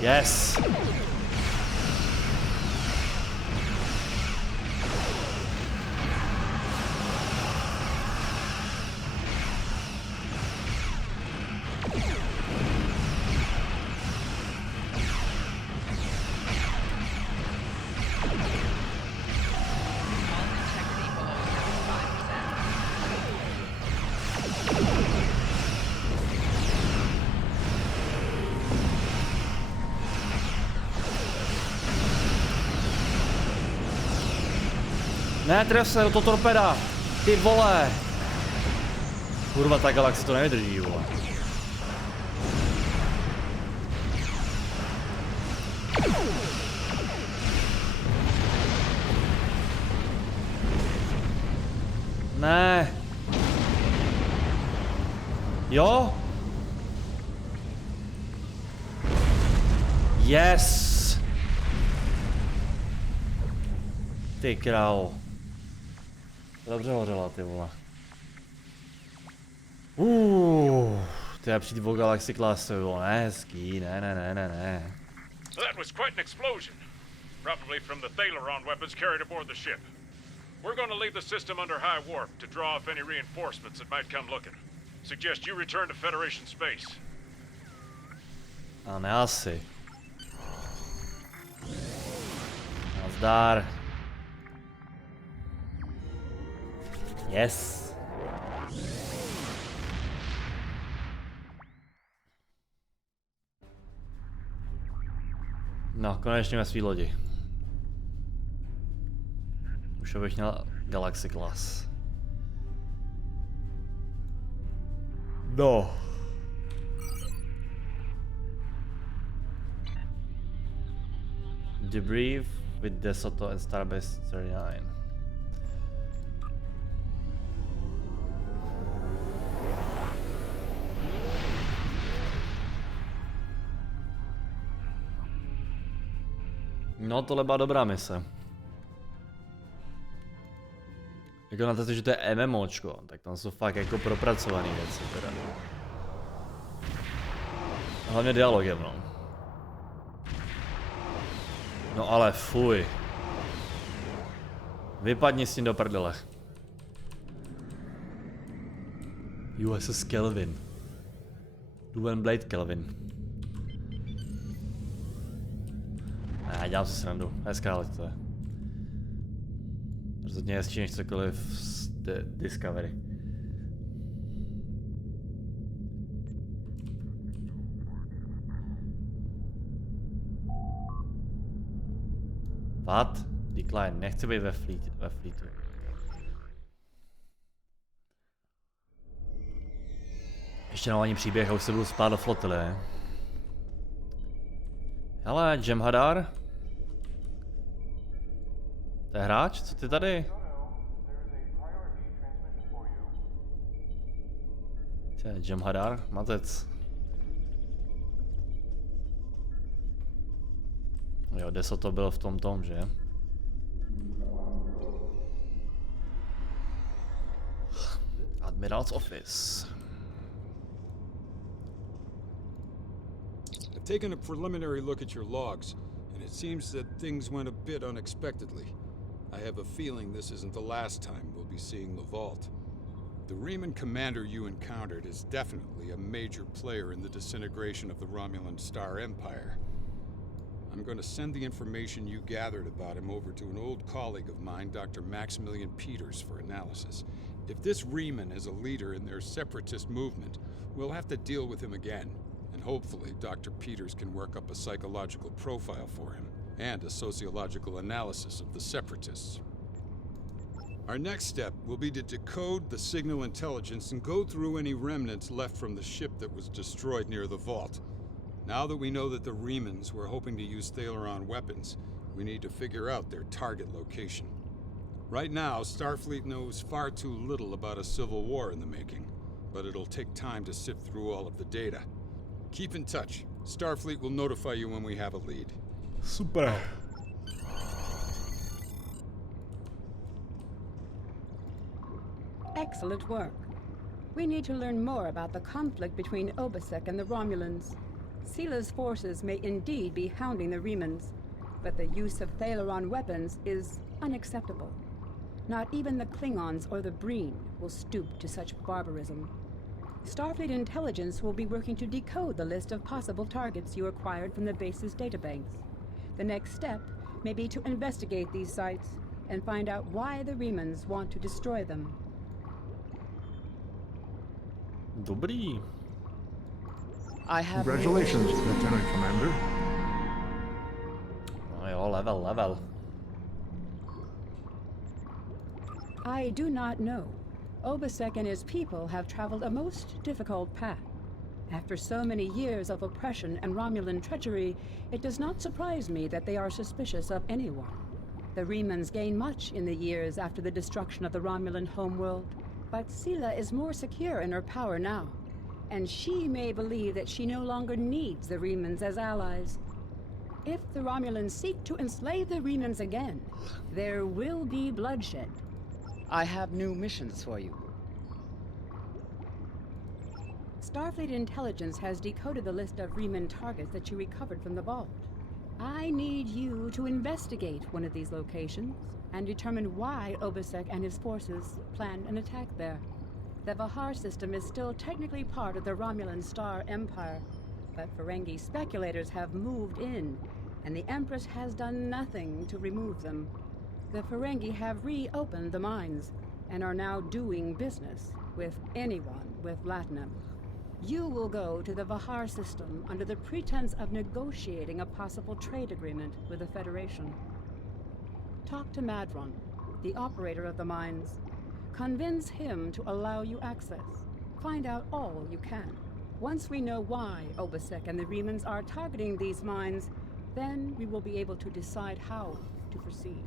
Yes. Ne, tref se do toho torpeda. Ty vole. Kurva, ta galaxie to nevydrží, vole. Ne. Jo? Yes. Ty krávo. Dobře hořela, ty vole. To je přijít o Galaxy Class, to bylo hezký, ne. That was quite an explosion. Probably from the Thaleron weapons carried aboard the ship. We're going to leave the system under high warp to draw off any reinforcements that might come looking. Suggest you return to Federation space. A ne asi. Zdar. Yes. No, konečně ve svý lodi. Už bych měl Galaxy Class. No. Debrief with De Soto and Starbase 39. No, tohle byla dobrá mise. Jako na to, že to je MMOčko, tak tam jsou fakt jako propracované věci teda. Hlavně dialogem, no. No ale fuj. Vypadni s tím do prdele. USS Kelvin. Duven Blade Kelvin. Ne, dělám si srandu. Hezká loď to je. Rozhodně hezčí než cokoliv z Discovery. What? Decline, nechci být ve fleetu. Ještě normální příběh a už se budu spát do flotily. Hele, Jem'Hadar? To je hráč? Co ty tady? To je Jem'Hadar? Mazec. Jo, Deso to byl v tom, že? Admiral's office. I've taken a preliminary look at your logs, and it seems that things went a bit unexpectedly. I have a feeling this isn't the last time we'll be seeing the vault. The Riemann commander you encountered is definitely a major player in the disintegration of the Romulan Star Empire. I'm going to send the information you gathered about him over to an old colleague of mine, Dr. Maximilian Peters, for analysis. If this Riemann is a leader in their separatist movement, we'll have to deal with him again. And hopefully Dr. Peters can work up a psychological profile for him, and a sociological analysis of the separatists. Our next step will be to decode the signal intelligence and go through any remnants left from the ship that was destroyed near the vault. Now that we know that the Riemanns were hoping to use Thaleron weapons, we need to figure out their target location. Right now, Starfleet knows far too little about a civil war in the making, but it'll take time to sift through all of the data. Keep in touch. Starfleet will notify you when we have a lead. Super. Excellent work. We need to learn more about the conflict between Obasek and the Romulans. Sila's forces may indeed be hounding the Riemanns, but the use of Thaleron weapons is unacceptable. Not even the Klingons or the Breen will stoop to such barbarism. Starfleet intelligence will be working to decode the list of possible targets you acquired from the base's databanks. The next step may be to investigate these sites and find out why the Riemanns want to destroy them. Dobrý. Congratulations, Lieutenant Commander. No jo, level. I do not know. Obasek and his people have traveled a most difficult path. After so many years of oppression and Romulan treachery, it does not surprise me that they are suspicious of anyone. The Riemanns gained much in the years after the destruction of the Romulan homeworld, but Sila is more secure in her power now, and she may believe that she no longer needs the Riemanns as allies. If the Romulans seek to enslave the Riemanns again, there will be bloodshed. I have new missions for you. Starfleet intelligence has decoded the list of Riemann targets that you recovered from the vault. I need you to investigate one of these locations and determine why Obasek and his forces planned an attack there. The Vahar system is still technically part of the Romulan Star Empire, but Ferengi speculators have moved in, and the Empress has done nothing to remove them. The Ferengi have reopened the mines and are now doing business with anyone with Latinum. You will go to the Vahar system under the pretense of negotiating a possible trade agreement with the Federation. Talk to Madron, the operator of the mines. Convince him to allow you access. Find out all you can. Once we know why Obasek and the Remans are targeting these mines, then we will be able to decide how to proceed.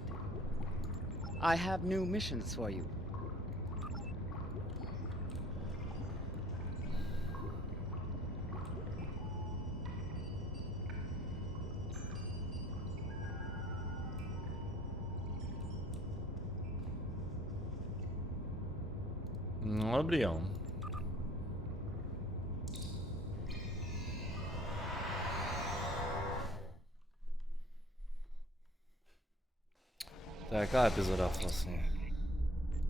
I have new missions for you. No dobrý jo. To je jaká epizoda vlastně?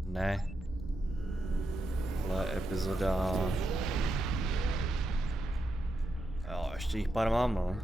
Ne. Ale epizoda... Jo, ještě jich pár mám, no.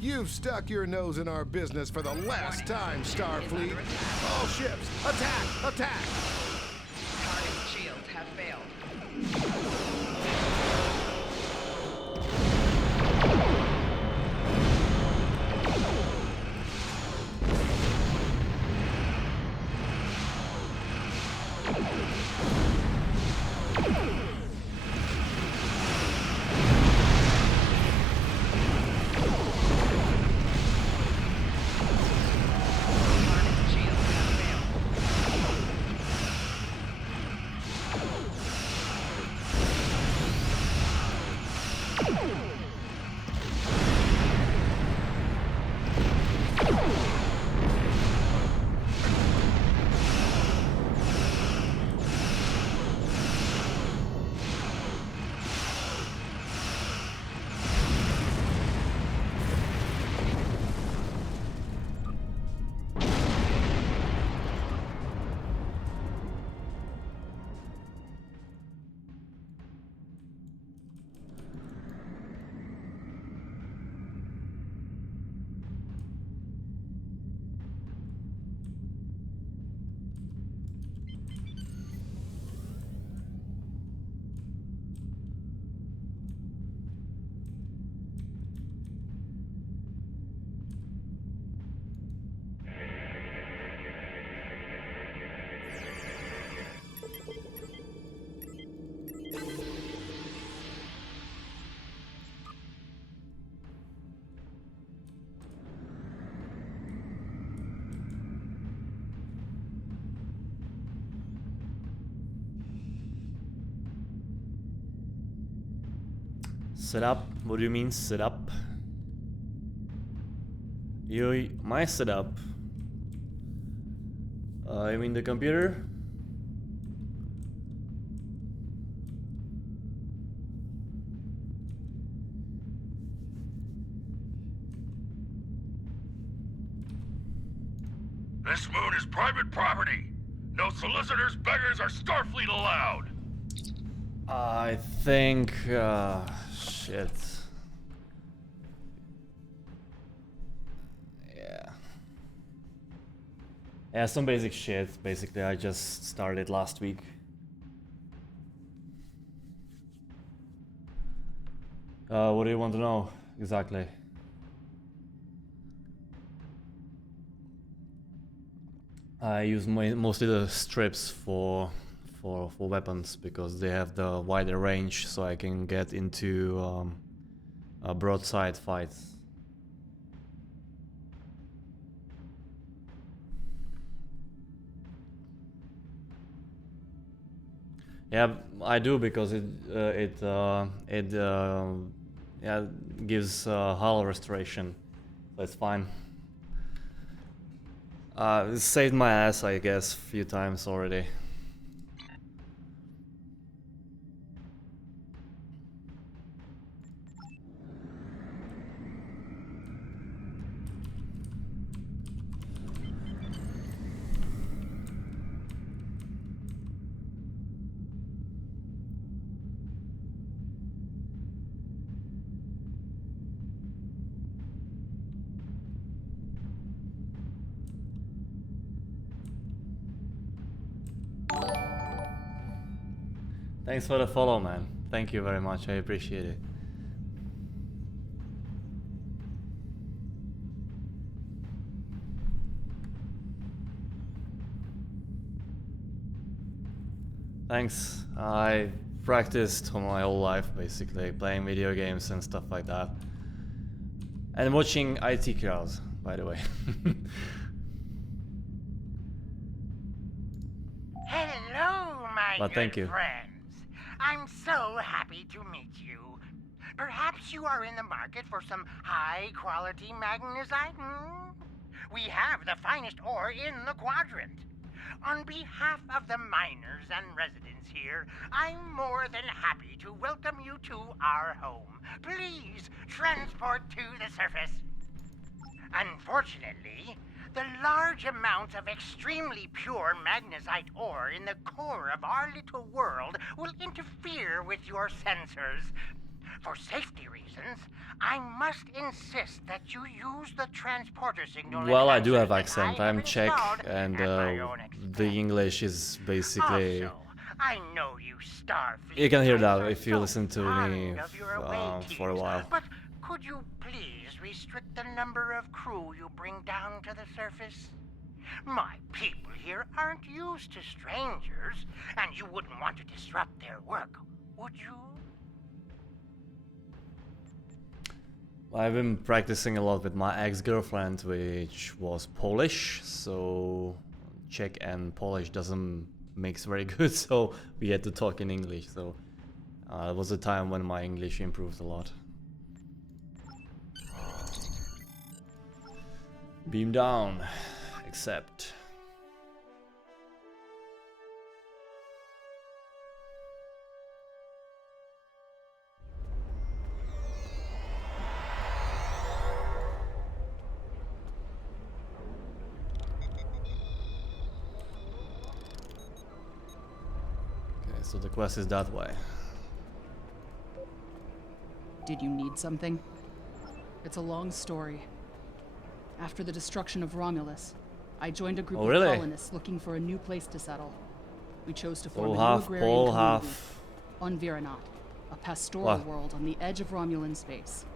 You've stuck your nose in our business for the last time, Starfleet. All ships, attack! Attack! Target shields have failed. Set up? What do you mean set up? My setup? You mean the computer? This moon is private property. No solicitors, beggars, or Starfleet allowed. I think, shit. Yeah. Yeah, some basic shit. Basically, I just started last week. What do you want to know exactly? I use mostly the strips for weapons because they have the wider range, so I can get into broadside fights. Yeah, I do because it yeah, gives hull restoration, so it's fine. It saved my ass, I guess, a few times already. Thanks for the follow, man. Thank you very much. I appreciate it. Thanks. I practiced my whole life, basically, playing video games and stuff like that. And watching IT crowds, by the way. Hello, my But thank you. friends. I'm so happy to meet you. Perhaps you are in the market for some high-quality magnesite? We have the finest ore in the quadrant. On behalf of the miners and residents here, I'm more than happy to welcome you to our home. Please transport to the surface. Unfortunately, the large amounts of extremely pure magnesite ore in the core of our little world will interfere with your sensors. For safety reasons, I must insist that you use the transporter signal. Well, I do have accent. I'm Czech, and the English is basically... Also, I know you Starfleet You can hear that are if you so listen to me fond of your away for a teams, while. But could you please restrict the number of crew you bring down to the surface? My people here aren't used to strangers, and you wouldn't want to disrupt their work, would you? I've been practicing a lot with my ex-girlfriend, which was Polish, so Czech and Polish doesn't mix very good, so we had to talk in English, so it was a time when my English improved a lot. Beam down, accept. So the quest is that way. Did you need something? It's a long story. After the destruction of Romulus, I joined a group of colonists looking for a new place to settle. We chose to form a new agrarian community on Viranat, a pastoral world on the edge of Romulan space.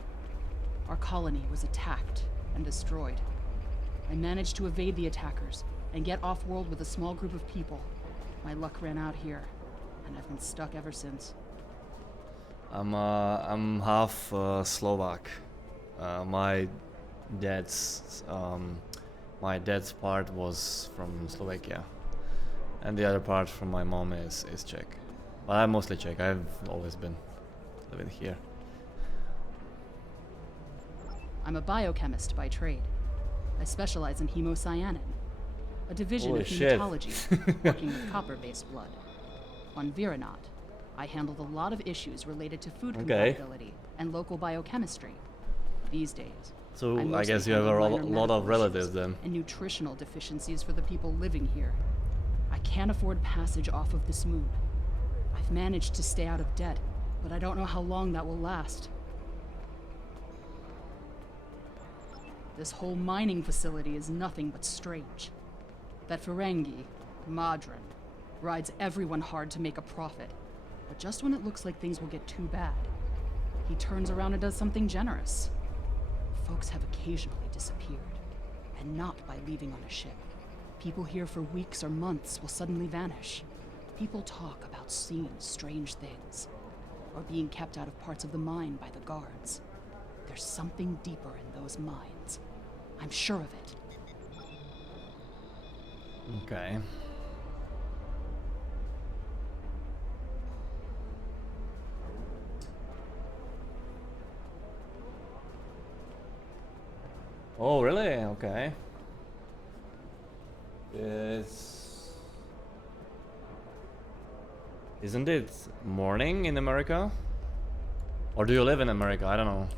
Our colony was attacked and destroyed. I managed to evade the attackers and get off-world with a small group of people. My luck ran out here, and I've been stuck ever since. I'm half Slovak. My dad's part was from Slovakia, and the other part from my mom is Czech. But I'm mostly Czech. I've always been living here. I'm a biochemist by trade. I specialize in hemocyanin, a division of hematology, working with copper-based blood. On Viranat, I handled a lot of issues related to food compatibility and local biochemistry. These days, so I guess you have a lot of relatives then. And nutritional deficiencies for the people living here. I can't afford passage off of this moon. I've managed to stay out of debt, but I don't know how long that will last. This whole mining facility is nothing but strange. That Ferengi, Madron, rides everyone hard to make a profit. But just when it looks like things will get too bad, he turns around and does something generous. Folks have occasionally disappeared, and not by leaving on a ship. People here for weeks or months will suddenly vanish. People talk about seeing strange things, or being kept out of parts of the mine by the guards. There's something deeper in those mines. I'm sure of it. Okay. Oh, really? Okay. Isn't it morning in America? Or do you live in America? I don't know.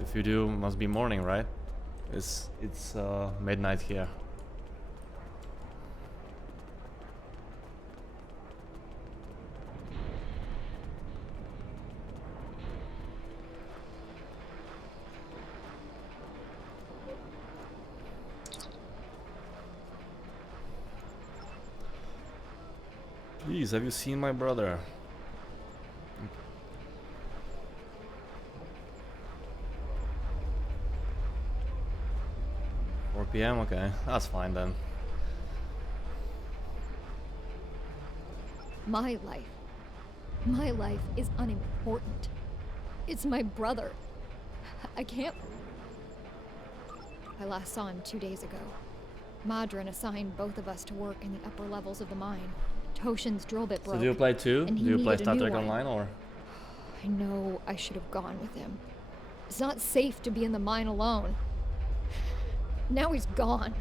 If you do, must be morning, right? It's midnight here. Please, have you seen my brother? 4 PM? Okay, that's fine then. My life is unimportant. It's my brother. I can't... I last saw him 2 days ago. Madron assigned both of us to work in the upper levels of the mine. Toshin's drill bit broke. So do you play too? Do you play Star Trek Online or? I know I should have gone with him. It's not safe to be in the mine alone. Now he's gone.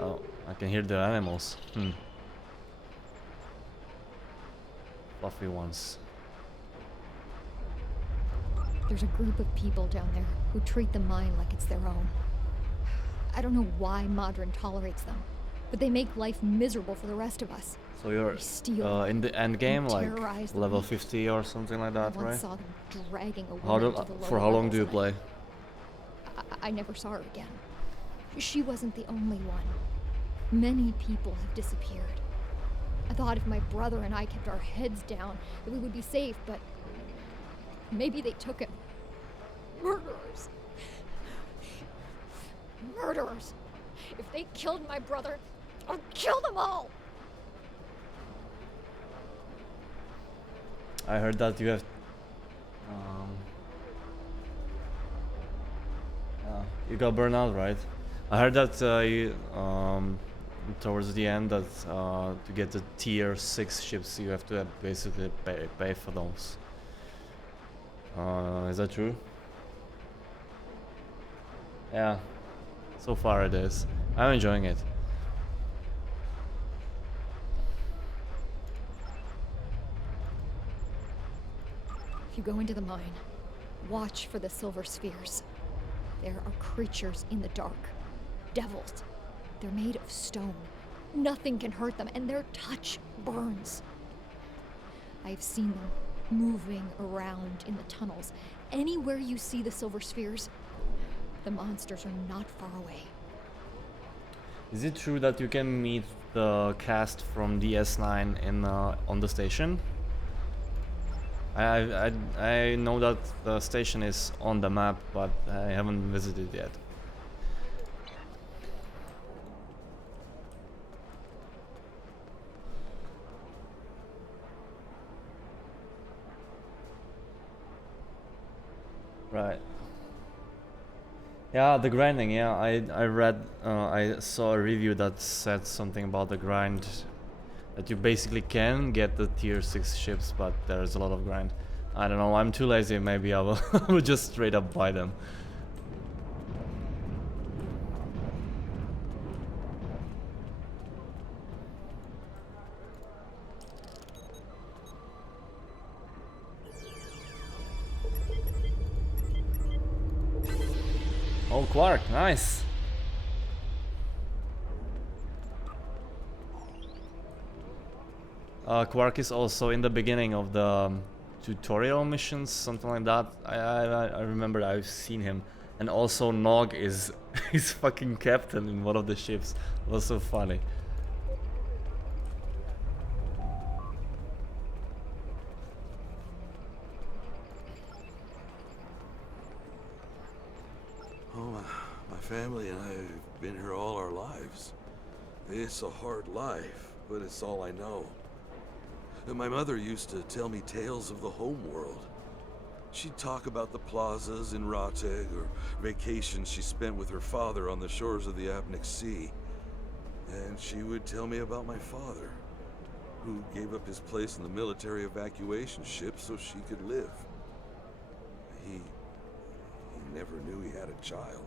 Oh, I can hear the animals. Fluffy ones. There's a group of people down there who treat the mine like it's their own. I don't know why Madron tolerates them, but they make life miserable for the rest of us. So you're in the end game, like level 50 or something like that, I right? saw them dragging a woman to the For how long do you play? I never saw her again. She wasn't the only one. Many people have disappeared. I thought if my brother and I kept our heads down, that we would be safe, but maybe they took him. Murderers. Murderers. If they killed my brother, I'll kill them all. I heard that you have you got burned out, right? I heard that you, towards the end that to get the tier 6 ships you have to basically pay for those. Is that true? Yeah, so far it is. I'm enjoying it. If you go into the mine, watch for the silver spheres. There are creatures in the dark. Devils. They're made of stone. Nothing can hurt them, and their touch burns. I've seen them moving around in the tunnels. Anywhere you see the silver spheres, the monsters are not far away. Is it true that you can meet the cast from DS9 in on the station? I know that the station is on the map, but I haven't visited yet. Right. Yeah, the grinding. Yeah, I read, I saw a review that said something about the grind. That you basically can get the tier 6 ships, but there's a lot of grind. I don't know, I'm too lazy, maybe I will, I will just straight up buy them. Oh, Quark, nice! Quark is also in the beginning of the tutorial missions, something like that. I remember I've seen him. And also Nog is is fucking captain in one of the ships. It was so funny. Oh, my family and I have been here all our lives. It's a hard life, but it's all I know. And my mother used to tell me tales of the home world. She'd talk about the plazas in Rateg or vacations she spent with her father on the shores of the Apnic Sea. And she would tell me about my father, who gave up his place in the military evacuation ship so she could live. He never knew he had a child.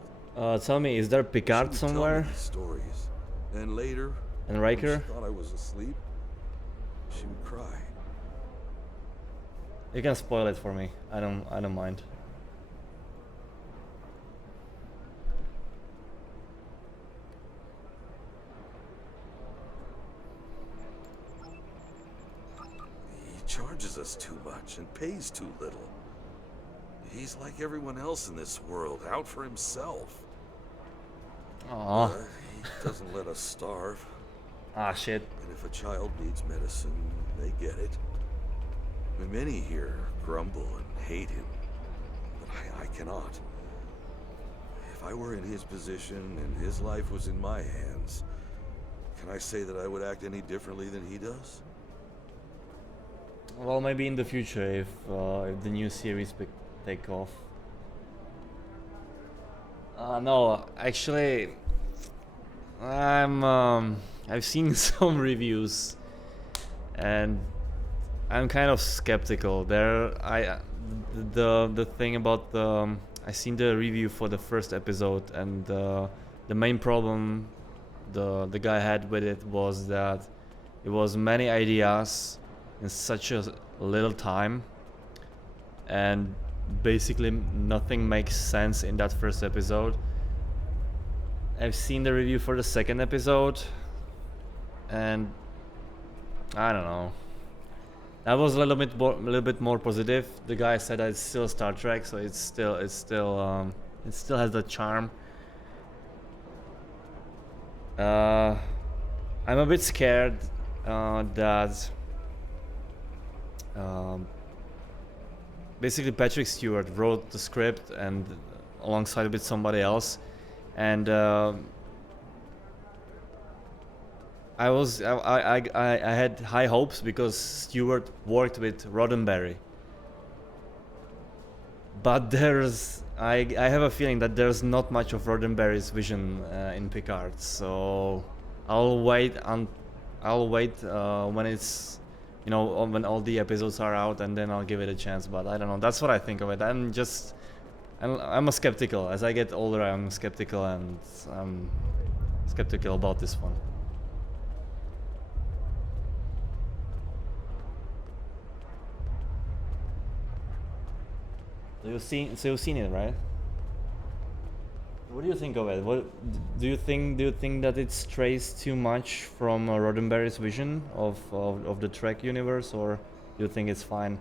Tell me, is there Picard She would somewhere? tell me these stories. And later, And when Riker? she thought I was asleep, she would cry. You can spoil it for me. I don't mind. He charges us too much and pays too little. He's like everyone else in this world, out for himself. Aww. He doesn't let us starve. Ah, shit. And if a child needs medicine, they get it. And many here grumble and hate him, but I cannot. If I were in his position and his life was in my hands, can I say that I would act any differently than he does? Well, maybe in the future if the new series take off. No, actually, I've seen some reviews, and I'm kind of skeptical. The thing about I seen the review for the first episode, and the main problem the guy had with it was that it was many ideas in such a little time, and basically nothing makes sense in that first episode. I've seen the review for the second episode, and I don't know. That was a little bit more positive. The guy said that it's still Star Trek, so it still has the charm. I'm a bit scared that basically Patrick Stewart wrote the script and alongside with somebody else, and I had high hopes because Stewart worked with Roddenberry, but I have a feeling that there's not much of Roddenberry's vision in Picard, so I'll wait when it's, you know, when all the episodes are out, and then I'll give it a chance. But I don't know, that's what I think of it. I'm a skeptical. As I get older, I'm skeptical, and I'm skeptical about this one. So you've seen it, right? What do you think of it? What do you think that it strays too much from Roddenberry's vision of the Trek universe, or do you think it's fine?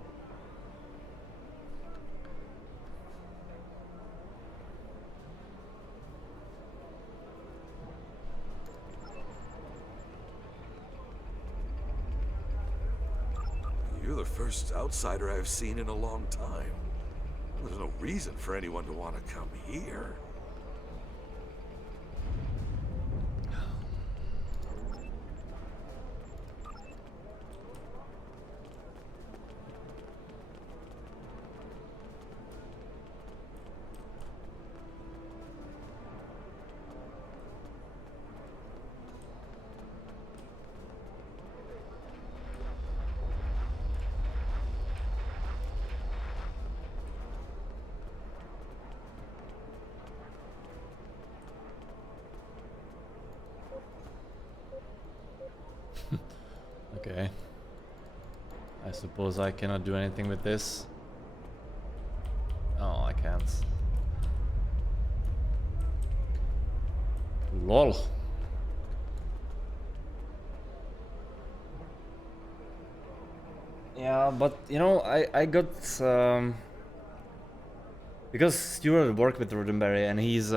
You're the first outsider I've seen in a long time. There's no reason for anyone to want to come here. Okay. I suppose I cannot do anything with this. Oh, I can't. LOL. Yeah, but you know, I got because Stewart worked with Roddenberry and he's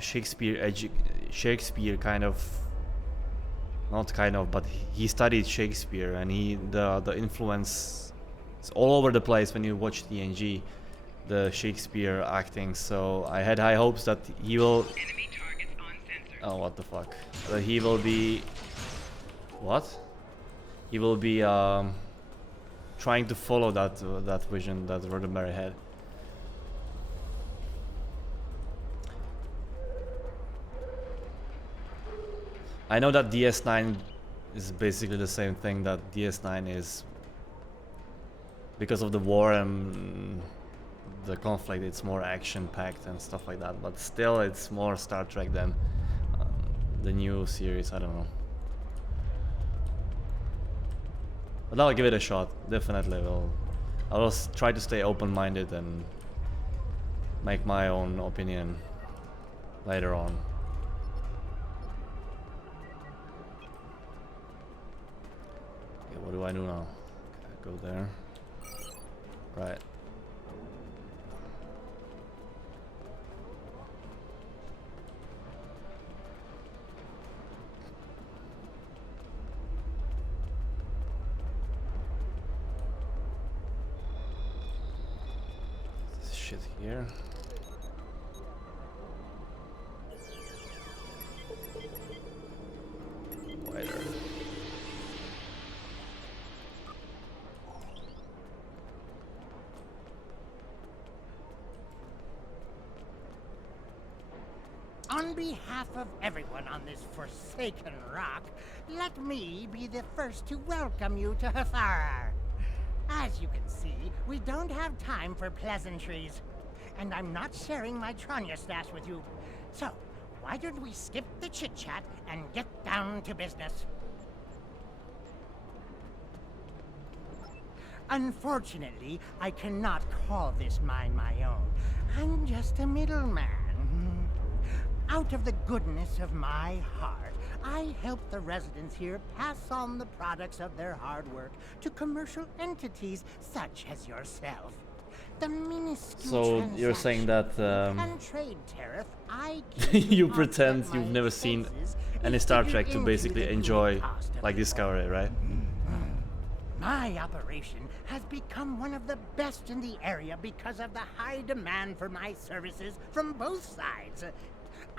Shakespeare kind of, not kind of, but he studied Shakespeare and the influence is all over the place when you watch TNG, the Shakespeare acting. So I had high hopes that he will. Oh, what the fuck? That he will be. What? He will be trying to follow that vision that Roddenberry had. I know that DS9 is basically the same thing, that DS9 is, because of the war and the conflict, it's more action-packed and stuff like that, but still it's more Star Trek than the new series, I don't know. But I'll give it a shot, definitely will. I will try to stay open-minded and make my own opinion later on. Okay, what do I do now? Okay, go there. Right. This shit here. Wider. On behalf of everyone on this forsaken rock, let me be the first to welcome you to Hathara. As you can see, we don't have time for pleasantries. And I'm not sharing my Tranya stash with you. So, why don't we skip the chit-chat and get down to business? Unfortunately, I cannot call this mine my own. I'm just a middleman. Out of the goodness of my heart, I help the residents here pass on the products of their hard work to commercial entities such as yourself. The minuscule So you're saying that and trade tariff I you pretend you've never seen any Star Trek to basically enjoy like Discovery, right? My operation has become one of the best in the area because of the high demand for my services from both sides.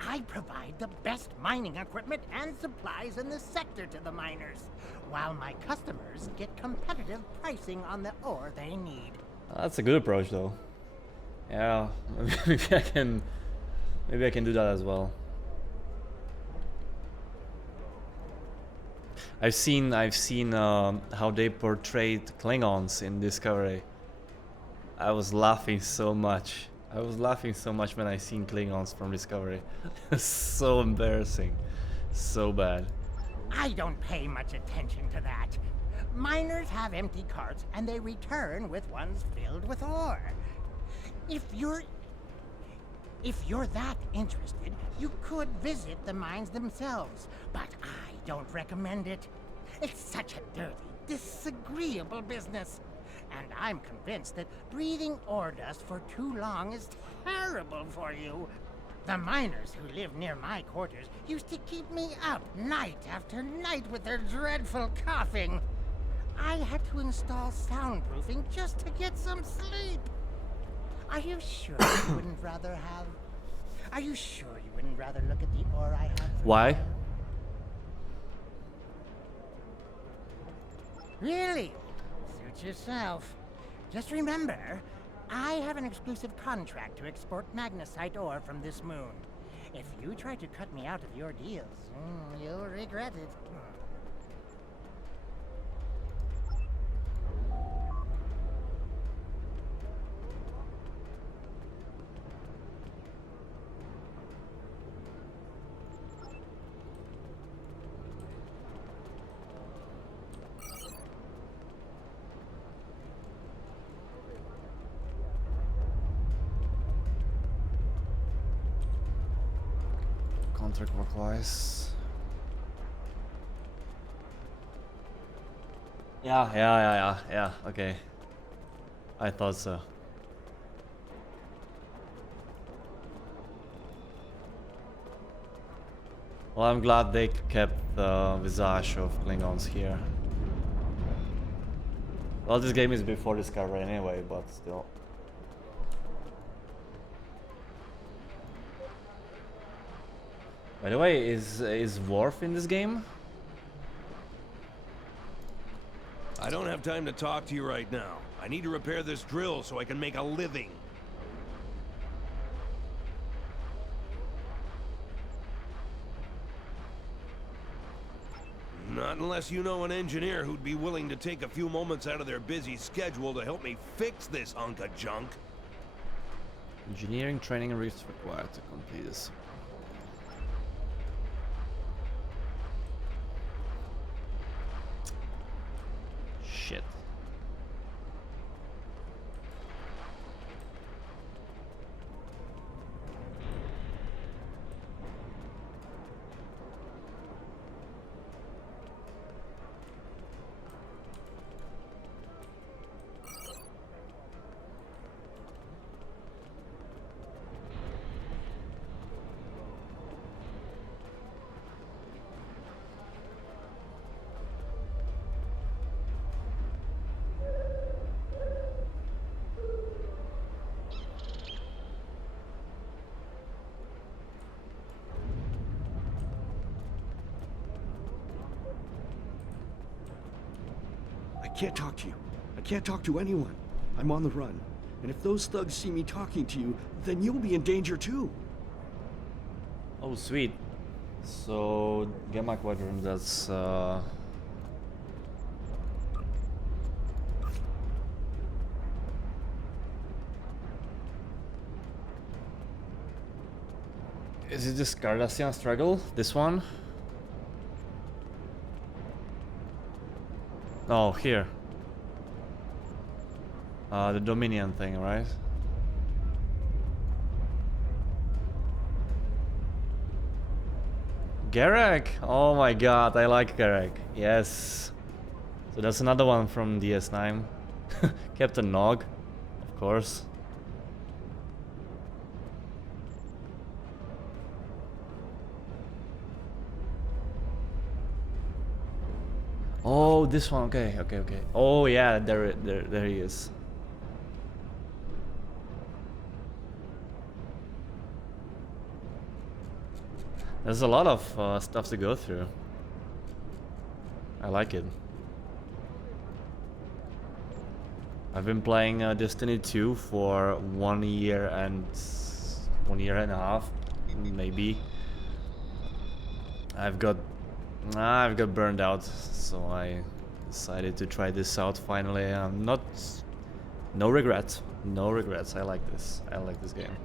I provide the best mining equipment and supplies in the sector to the miners, while my customers get competitive pricing on the ore they need. That's a good approach, though. Yeah, maybe I can do that as well. I've seen how they portrayed Klingons in Discovery. I was laughing so much. When I seen Klingons from Discovery. So embarrassing. So bad. I don't pay much attention to that. Miners have empty carts and they return with ones filled with ore. If you're that interested, you could visit the mines themselves, but I don't recommend it. It's such a dirty, disagreeable business. And I'm convinced that breathing ore dust for too long is terrible for you. The miners who live near my quarters used to keep me up night after night with their dreadful coughing. I had to install soundproofing just to get some sleep. Are you sure you wouldn't rather look at the ore I have? Why? Really? Suit yourself. Just remember, I have an exclusive contract to export magnesite ore from this moon. If you try to cut me out of your deals, you'll regret it. Contract work-wise. Yeah, okay. I thought so. Well, I'm glad they kept the visage of Klingons here. Well, this game is before Discovery anyway, but still. By the way, is Worf in this game? I don't have time to talk to you right now. I need to repair this drill so I can make a living. Not unless you know an engineer who'd be willing to take a few moments out of their busy schedule to help me fix this hunk of junk. Engineering training is required to complete this. Shit. I can't talk to you. I can't talk to anyone. I'm on the run. And if those thugs see me talking to you, then you'll be in danger too. Oh, sweet. So, Gamma Quadrant, that's Is it this Cardassian struggle? This one? Oh, here. The Dominion thing, right? Garrick! Oh my god, I like Garrick. Yes. So that's another one from DS9. Captain Nog, of course. Oh, this one. Okay. Oh yeah, there he is. There's a lot of stuff to go through. I like it. I've been playing Destiny 2 for 1 year and 1 year and a half, maybe. I've got burned out, so I decided to try this out finally. No regrets. I like this. I like this game.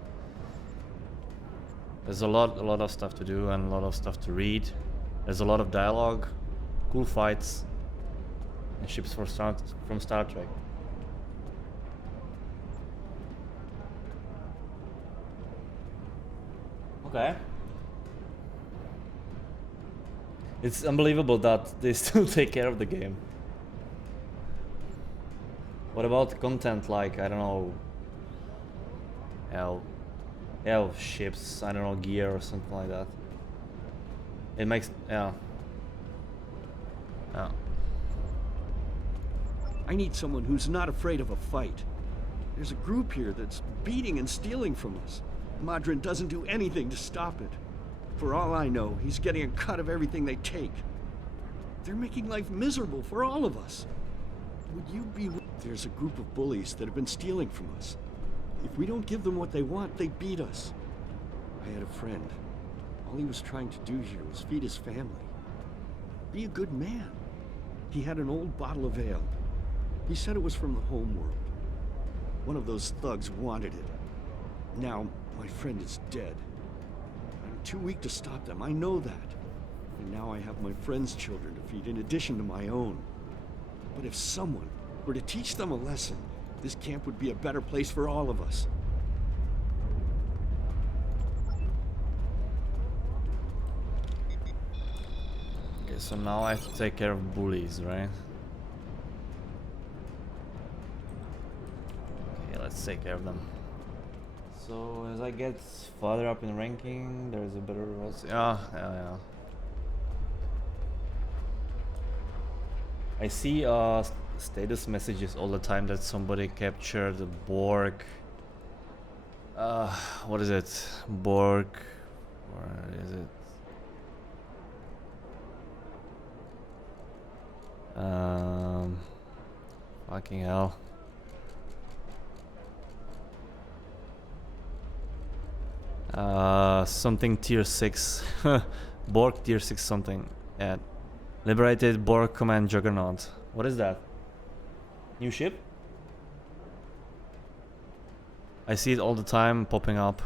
There's a lot of stuff to do and a lot of stuff to read. There's a lot of dialogue, cool fights, and ships from Star Trek. Okay. It's unbelievable that they still take care of the game. What about content like, I don't know, ships, I don't know, gear or something like that? It makes, yeah. I need someone who's not afraid of a fight. There's a group here that's beating and stealing from us. Madrin doesn't do anything to stop it. For all I know, he's getting a cut of everything they take. They're making life miserable for all of us. Would you be... There's a group of bullies that have been stealing from us. If we don't give them what they want, they beat us. I had a friend. All he was trying to do here was feed his family. Be a good man. He had an old bottle of ale. He said it was from the homeworld. One of those thugs wanted it. Now, my friend is dead. I'm too weak to stop them, I know that. And now I have my friend's children to feed in addition to my own. But if someone were to teach them a lesson, this camp would be a better place for all of us. Okay, so now I have to take care of bullies, right? let's take care of them. So as I get farther up in ranking, there's a better. Yeah. I see status messages all the time that somebody captured the Borg. What is it? Borg. Where is it? Fucking hell. Something tier 6. Borg tier 6 something. Yeah. Liberated Borg Command Juggernaut. What is that? New ship? I see it all the time popping up.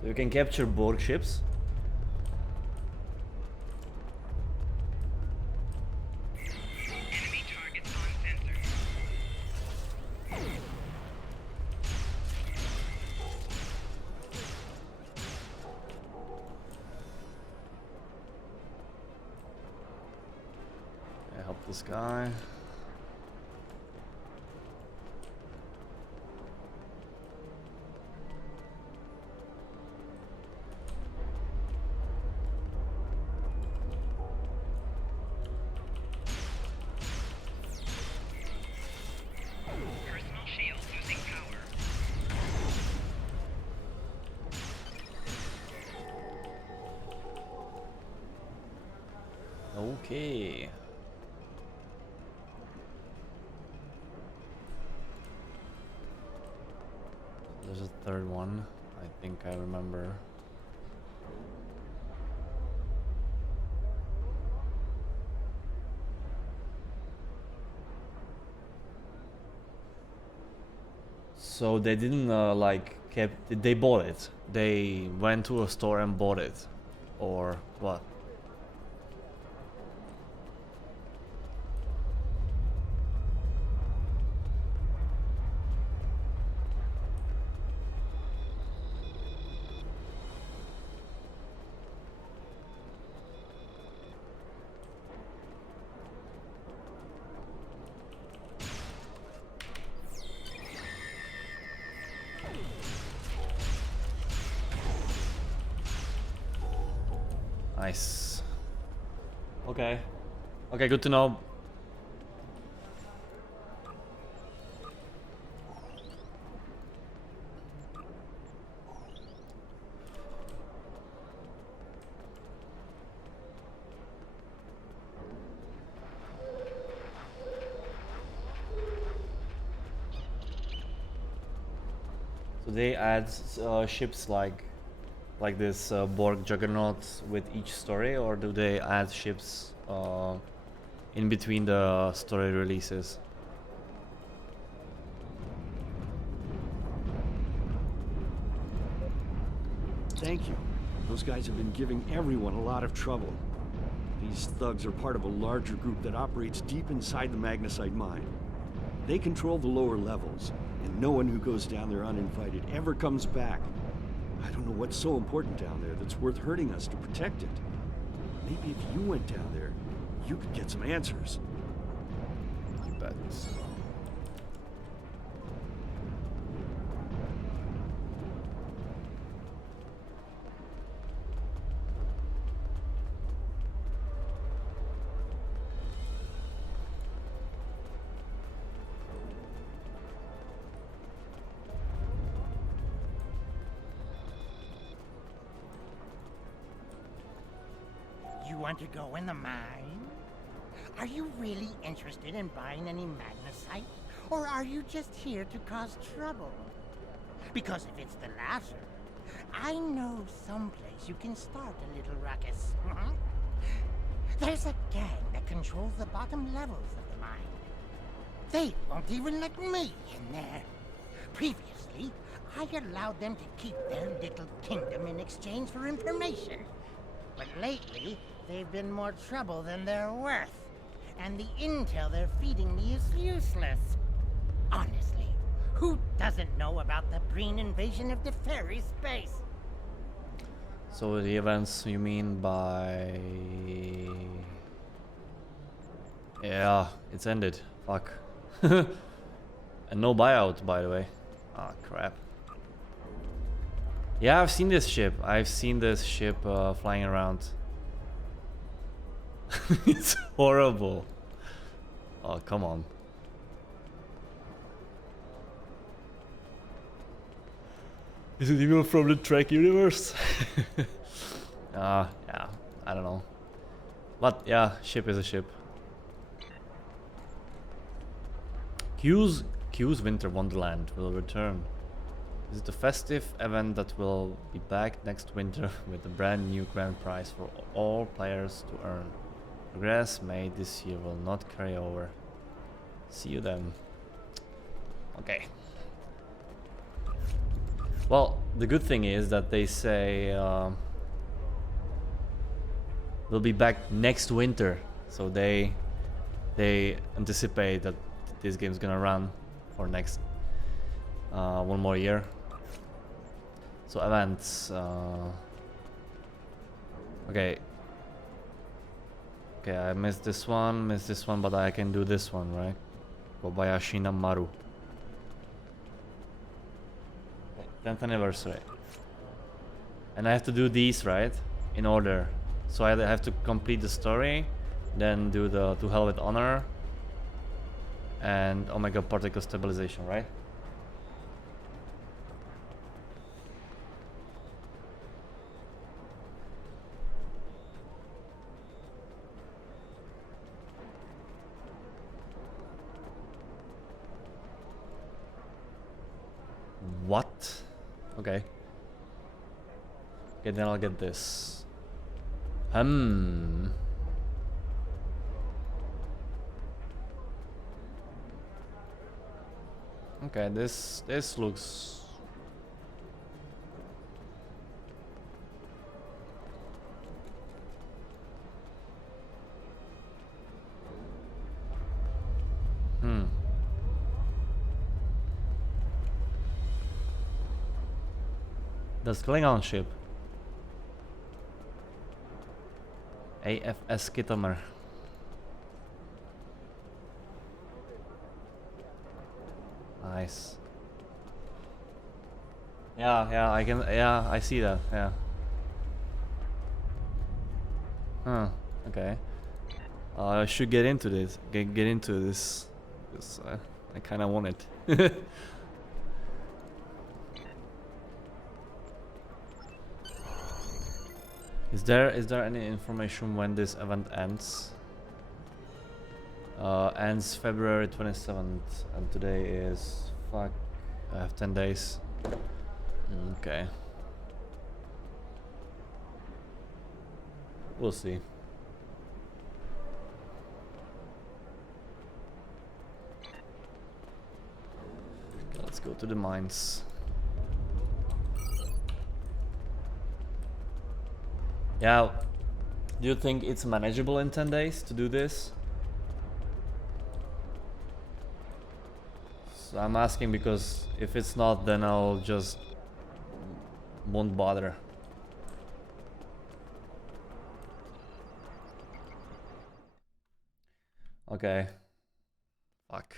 So you can capture Borg ships. Help this guy. Personal shield losing power. Okay. There's a third one. I think I remember. So they didn't like they bought it. They went to a store and bought it, or what? Nice. Okay. Okay, good to know. So they add ships like this Borg Juggernaut with each story, or do they add ships in between the story releases? Thank you. Those guys have been giving everyone a lot of trouble. These thugs are part of a larger group that operates deep inside the magnesite mine. They control the lower levels, and no one who goes down there uninvited ever comes back. I don't know what's so important down there that's worth hurting us to protect it. Maybe if you went down there, you could get some answers. You bet. You want to go in the mine? Are you really interested in buying any magnesite? Or are you just here to cause trouble? Because if it's the latter, I know someplace you can start a little ruckus. There's a gang that controls the bottom levels of the mine. They won't even let me in there. Previously, I allowed them to keep their little kingdom in exchange for information. But lately, they've been more trouble than they're worth. And the intel they're feeding me is useless. Honestly, who doesn't know about the Breen invasion of the fairy space? So the events you mean by... Yeah, it's ended. Fuck. And no buyout, by the way. Ah, crap. Yeah, I've seen this ship. I've seen this ship flying around. It's horrible. Oh, come on. Is it even from the Trek universe? Yeah, I don't know. But yeah, ship is a ship. Q's Winter Wonderland will return. This is the festive event that will be back next winter with a brand new grand prize for all players to earn. Progress made this year will not carry over. See you then. Okay. Well, the good thing is that they say we'll be back next winter, so they anticipate that this game's gonna run for next one more year. So events. Okay, I missed this one, but I can do this one, right? Kobayashi no Maru. 10th anniversary. And I have to do these, right? In order. So I have to complete the story, then do the To Hell with Honor, and Omega Particle Stabilization, right? What? Okay. Okay, then I'll get this. Okay, this looks... That's Klingon ship. AFS Kittimer. Nice. Yeah, I can. Yeah, I see that. Yeah. Huh. Okay. I should get into this. Get into this. Because I kind of want it. Is there any information when this event ends? Ends February 27th, and today is fuck. I have 10 days. Okay. We'll see. Okay, let's go to the mines. Yeah, do you think it's manageable in 10 days to do this? So I'm asking because if it's not, then I'll just won't bother. Okay. Fuck.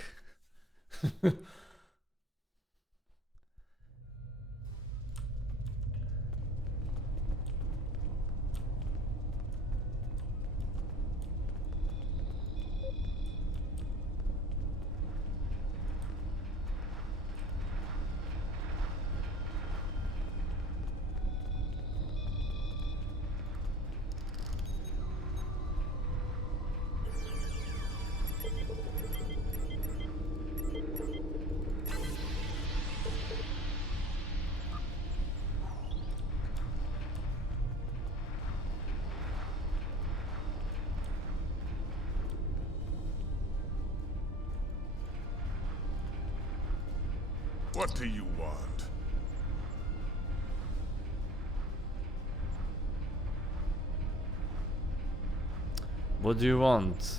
What do you want? What do you want?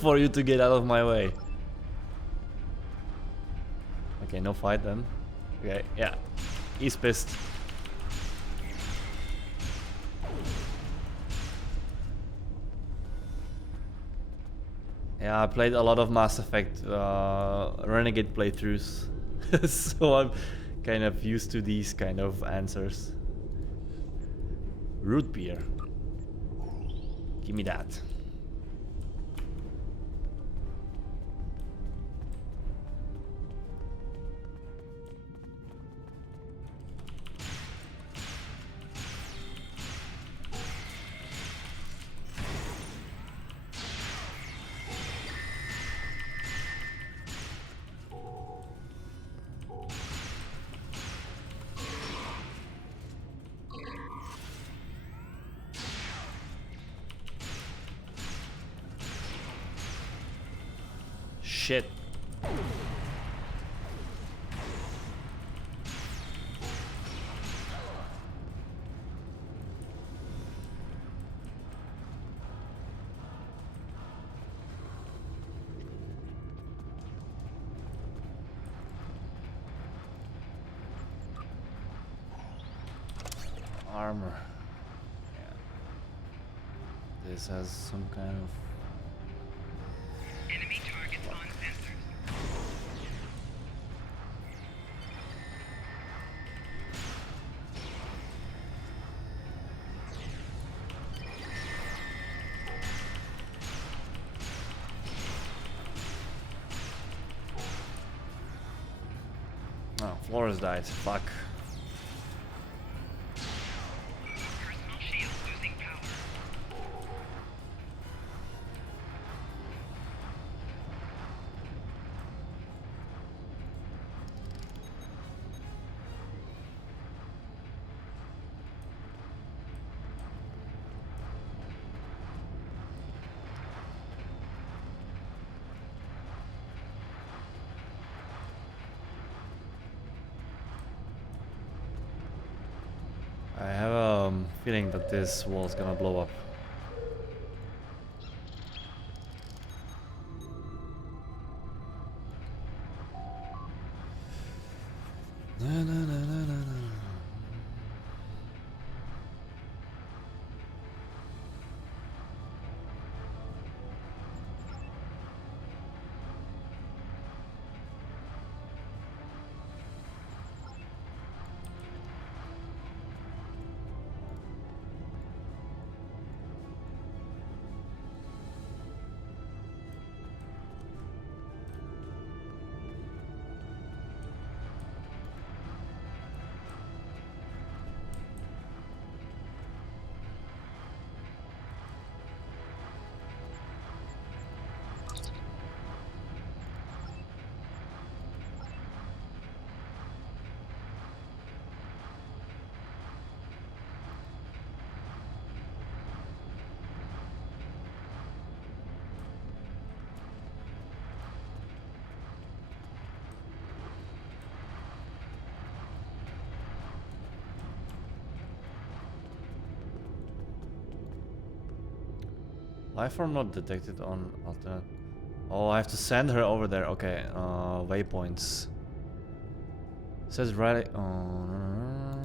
For you to get out of my way. Okay, no fight then. Okay, yeah. He's pissed. Yeah, I played a lot of Mass Effect Renegade playthroughs, so I'm kind of used to these kind of answers. Root beer. Give me that. Shit. Armor. Yeah. This has some kind of Enemy targets on sensors. oh, Flores died. Fuck. Personal shield losing power. I have a feeling that this wall's gonna blow up. Na, na, na, na, na, na. Lifeform not detected on alternate. Oh, I have to send her over there. Okay, waypoints. Says right. Yeah,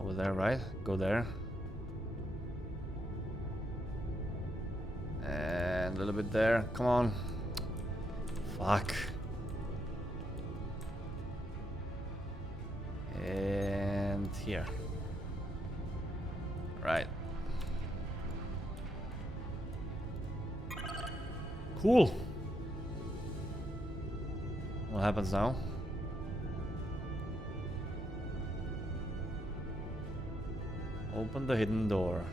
over there, right? Go there. And a little bit there. Come on. Fuck. And here. Right. Cool. What happens now? Open the hidden door.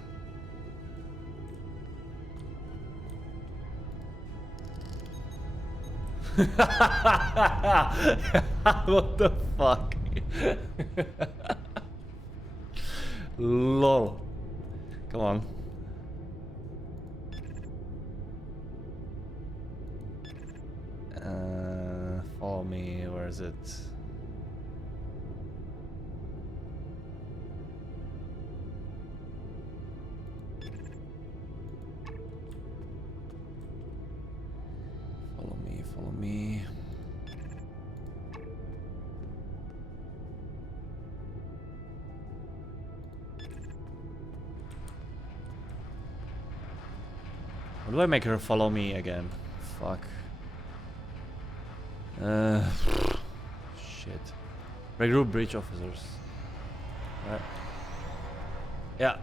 What the fuck? Lol. Come on. Follow me. Where is it? Follow me. Follow me. How do I make her follow me again? Fuck. Shit. Regroup breach officers. Right. Yeah.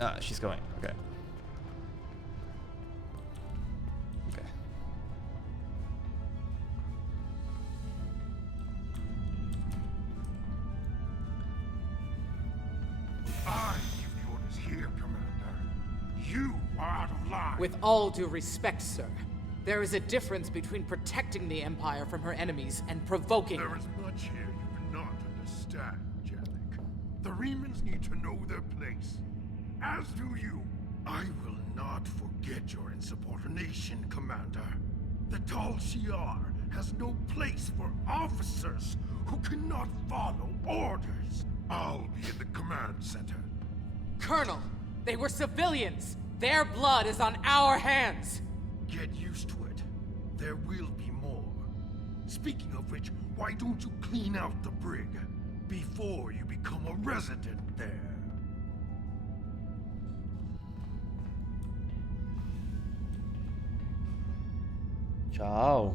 Ah, she's going. Okay. Okay. I give the orders here, Commander. You are out of line. With all due respect, sir, there is a difference between protecting the Empire from her enemies and provoking There them. is much here you cannot understand, Janek. The Remans need to know their place. As do you. I will not forget your insubordination, Commander. The Tal Shiar has no place for officers who cannot follow orders. I'll be in the command center. Colonel, they were civilians. Their blood is on our hands. Get used to it. There will be more. Speaking of which, why don't you clean out the brig before you become a resident there? Ciao.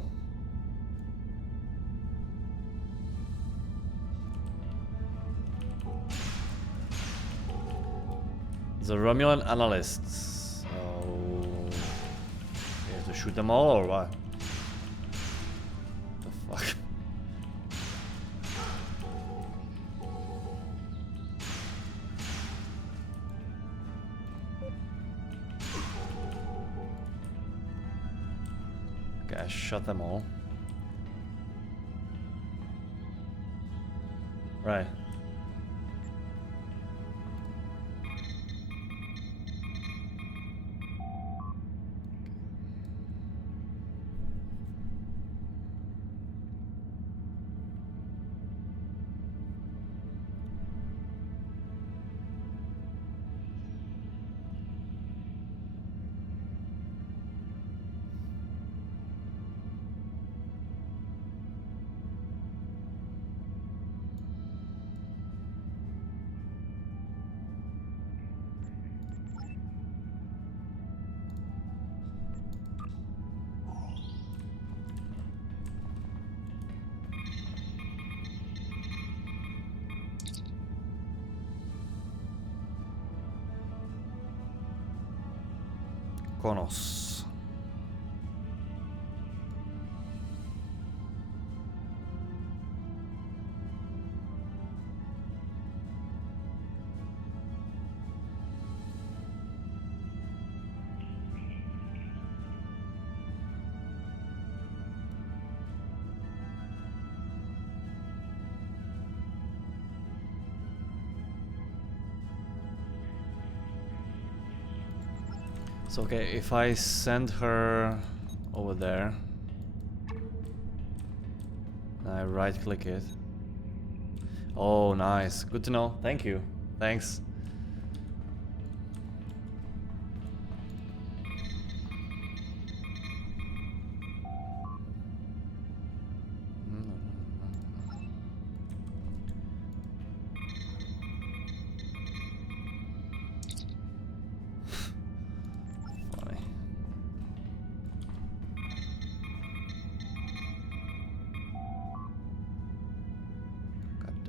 The Romulan analysts. So we have to shoot them all or what? The fuck? Okay, I shot them all. Right. Konos. So okay, if I send her over there, I right click it. Oh, nice. Good to know. Thank you. Thanks.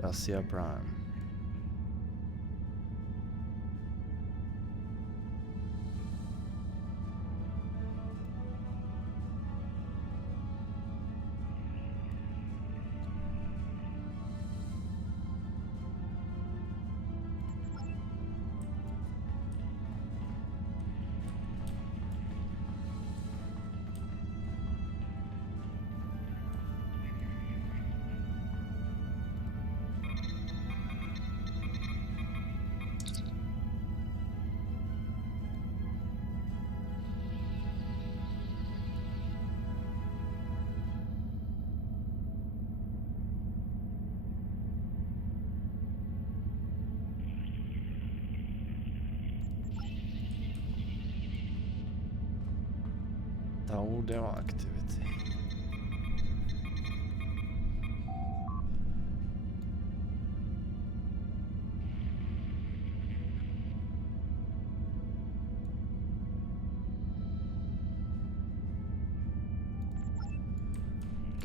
Dacia Prime. Tau demo activity.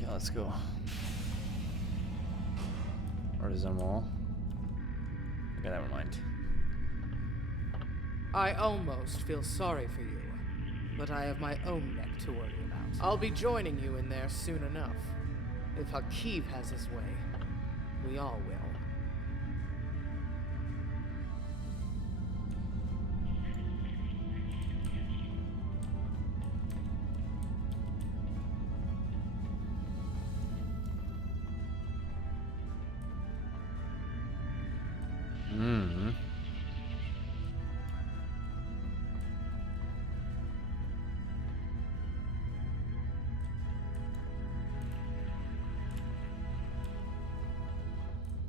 Okay, let's go. Or is there more? Okay, never mind. I almost feel sorry for you, but I have my own neck to worry about. I'll be joining you in there soon enough. If Hakiv has his way, we all will. Hmm.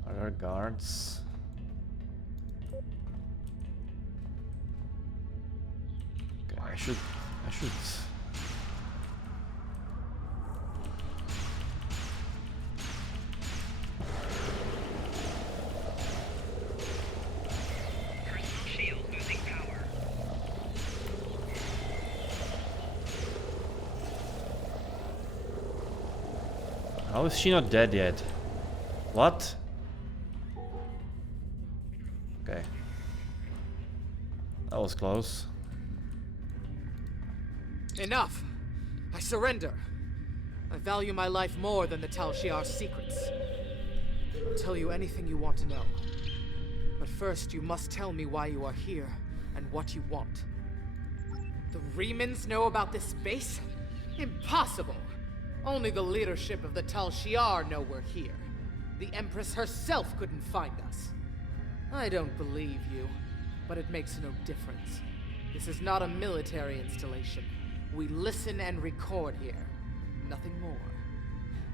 Are there guards? Okay, I should. Shield losing power. How is she not dead yet? What? Okay. That was close. Enough! I surrender. I value my life more than the Tal Shiar's secrets. I'll tell you anything you want to know. But first, you must tell me why you are here and what you want. The Remans know about this base? Impossible! Only the leadership of the Tal Shiar know we're here. The Empress herself couldn't find us. I don't believe you, but it makes no difference. This is not a military installation. We listen and record here. Nothing more.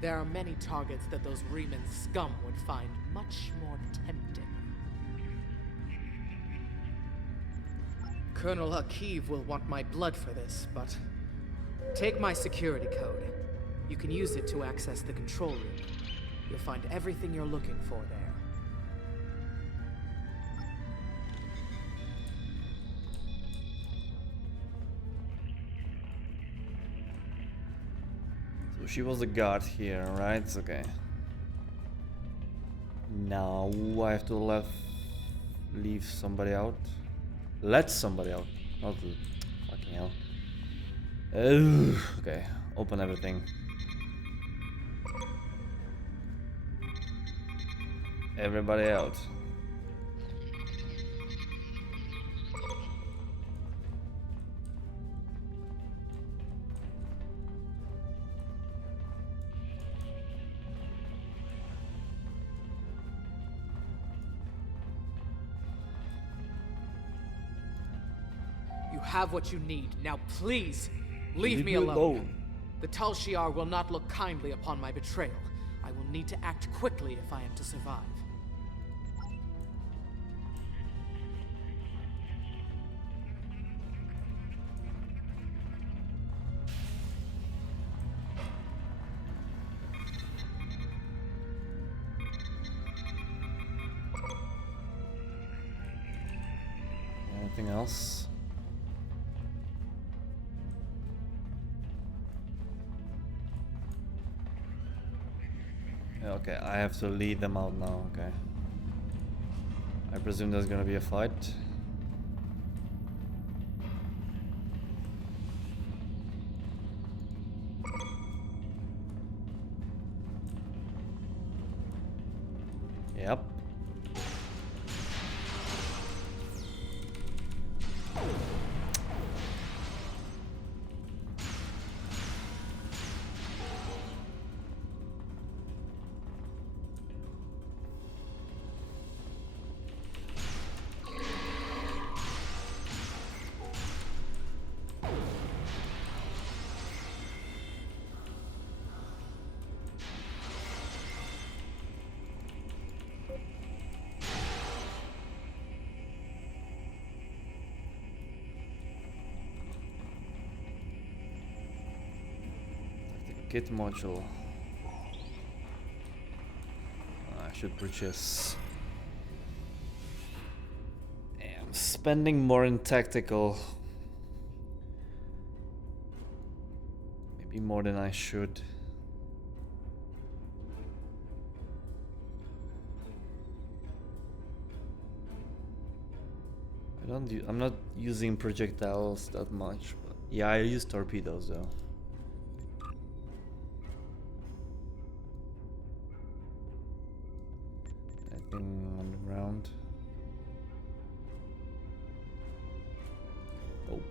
There are many targets that those Reman scum would find much more tempting. Colonel Hakiv will want my blood for this, but take my security code. You can use it to access the control room. You'll find everything you're looking for there. So she was the guard here, right? Okay. Now I have to leave somebody out. Let somebody out. Not fucking hell. Okay, open everything. Everybody out. You have what you need. Now please, leave me alone. The Tal Shiar will not look kindly upon my betrayal. I will need to act quickly if I am to survive. Anything else? Okay, I have to lead them out now, okay. I presume there's gonna be a fight. Yep. Kit module. I should purchase. I'm spending more in tactical. Maybe more than I should. I'm not using projectiles that much. But yeah, I use torpedoes though. Anything on the ground? Nope.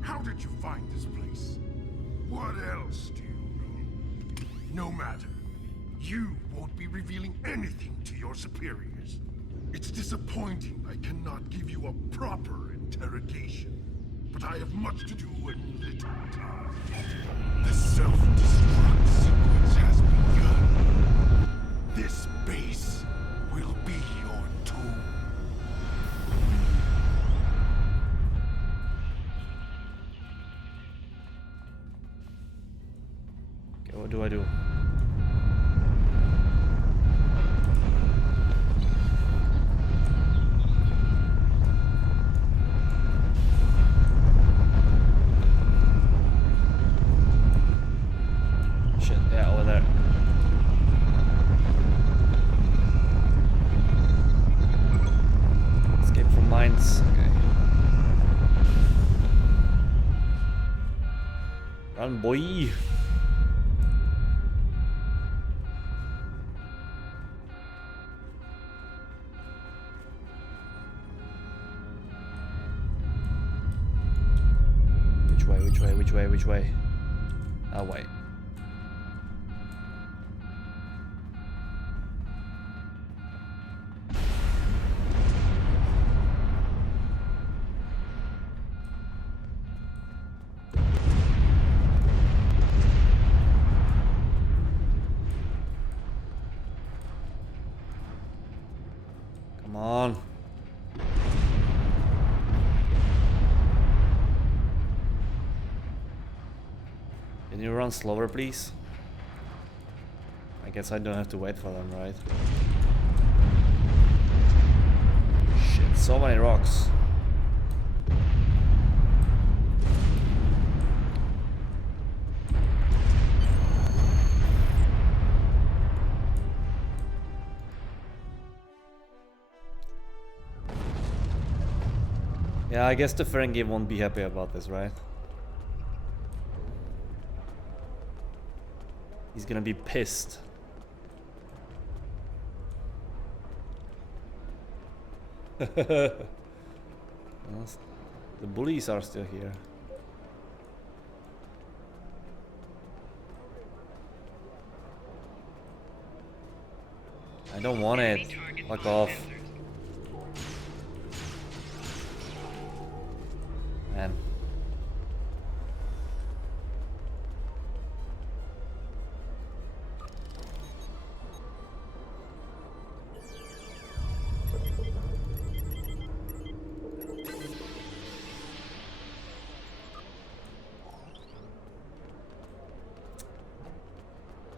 How did you find this place? What else do you know? No matter. You won't be revealing anything to your superiors. It's disappointing I cannot give you a proper interrogation. But I have much to do and little time. The self-destruct sequence has begun. This base will be your tomb. Okay, what do I do? Run, boy. Which way? Oh, wait. Come on. Can you run slower, please? I guess I don't have to wait for them, right? Shit, so many rocks. Yeah, I guess the Ferengi won't be happy about this, right? He's gonna be pissed. The bullies are still here. I don't want it. Fuck off. Man.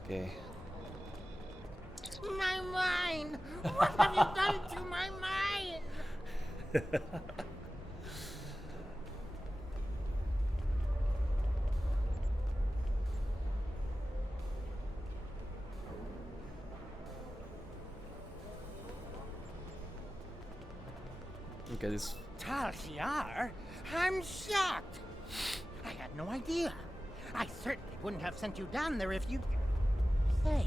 Okay. My mind! What have you done to my mind? Okay, this. Tal Shiar? I'm shocked. I had no idea. I certainly wouldn't have sent you down there if you... Say,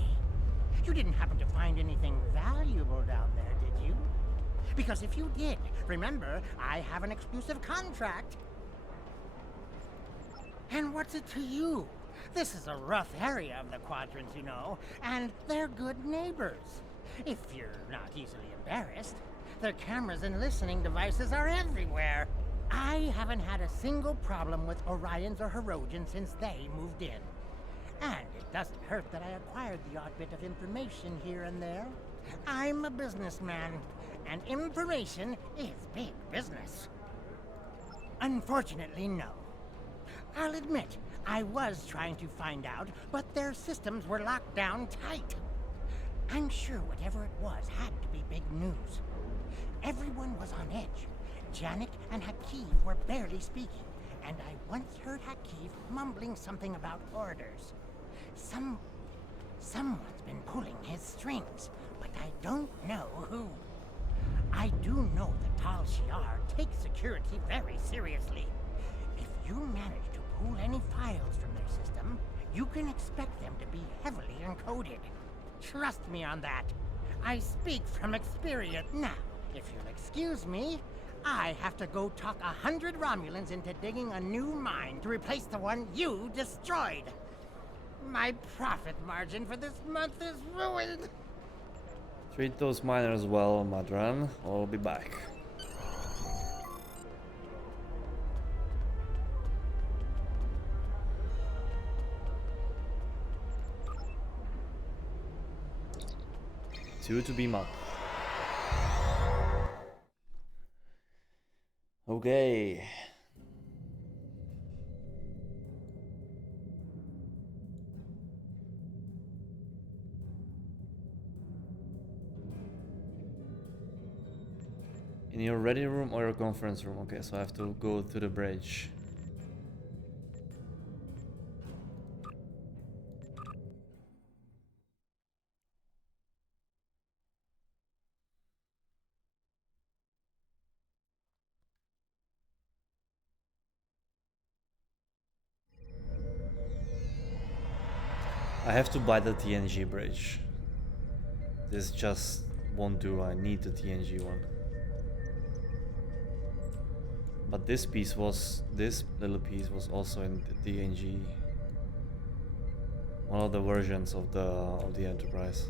you didn't happen to find anything valuable down there, did you? Because if you did, remember, I have an exclusive contract. And what's it to you? This is a rough area of the Quadrant, you know, and they're good neighbors. If you're not easily embarrassed. Their cameras and listening devices are everywhere. I haven't had a single problem with Orions or Herodians since they moved in. And it doesn't hurt that I acquired the odd bit of information here and there. I'm a businessman, and information is big business. Unfortunately, no. I'll admit, I was trying to find out, but their systems were locked down tight. I'm sure whatever it was had to be big news. Everyone was on edge. Janik and Hakeem were barely speaking. and I once heard Hakif mumbling something about orders. Someone's been pulling his strings, but I don't know who. I do know the Tal Shiar takes security very seriously. If you manage to pull any files from their system, you can expect them to be heavily encoded. Trust me on that. I speak from experience. Now, if you'll excuse me, I have to go talk 100 Romulans into digging a new mine to replace the one you destroyed. My profit margin for this month is ruined. Treat those miners well, Madran. I'll be back. Two to beam up. Okay. In your ready room or your conference room? Okay, so I have to go to the bridge. I have to buy the TNG bridge. This just won't do. I need the TNG one. But this little piece was also in the TNG. One of the versions of the Enterprise.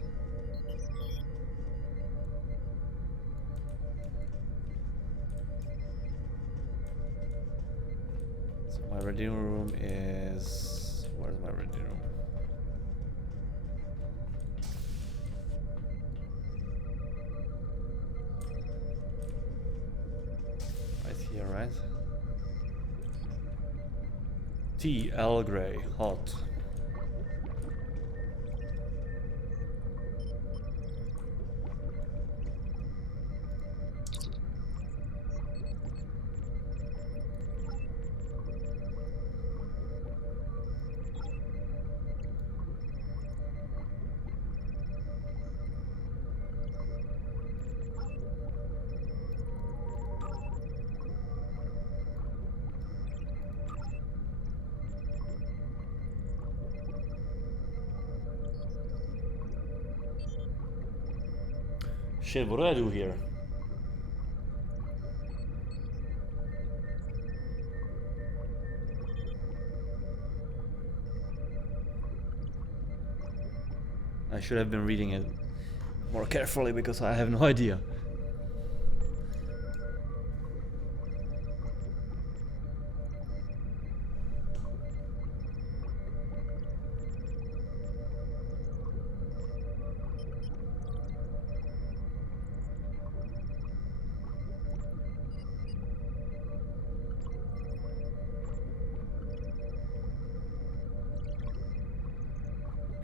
So my ready room is, where's my ready room? Right here, right? Tea, Earl Grey, hot. Shit, what do I do here? I should have been reading it more carefully because I have no idea.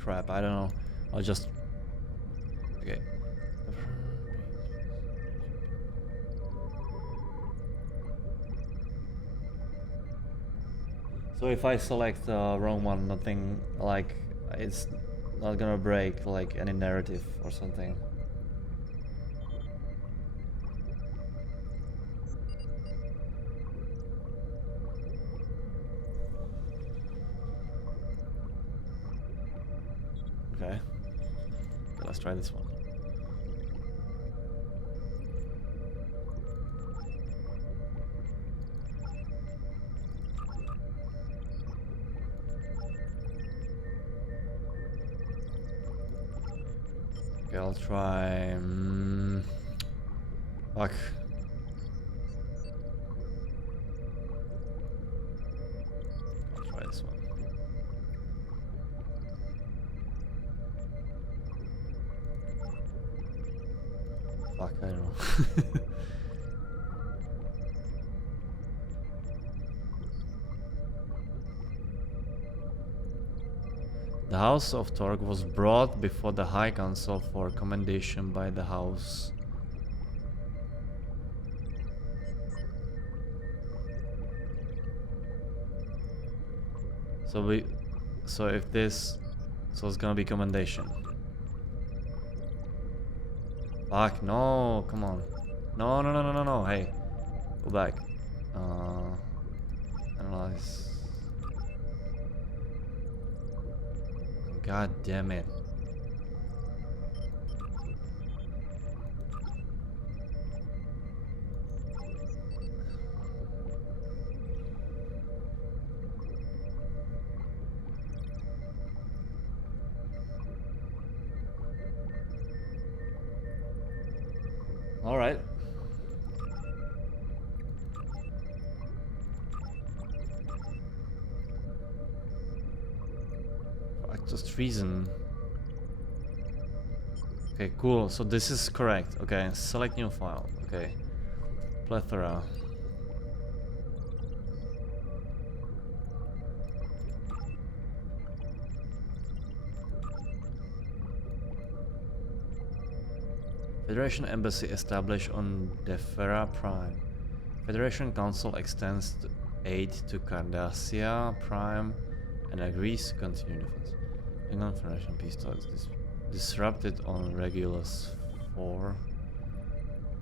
Crap, I don't know. I'll just... Okay. So if I select the wrong one, nothing, like, it's not gonna break, like, any narrative or something. Okay, let's try this one. Okay, I'll try... fuck. I'll try this one. Fuck, I don't know. The House of Torque was brought before the High Council for commendation by the House. So if this, so it's gonna be commendation. Fuck, no, come on. No, no, no, no, no, no, hey. Go back. Analyze. God damn it. All right. Just reason. Okay, cool. So this is correct. Okay, select new file. Okay. Plethora. Federation Embassy established on Defera Prime. Federation Council extends aid to Cardassia Prime and agrees to continue defense. England Federation peace talks disrupted on Regulus 4.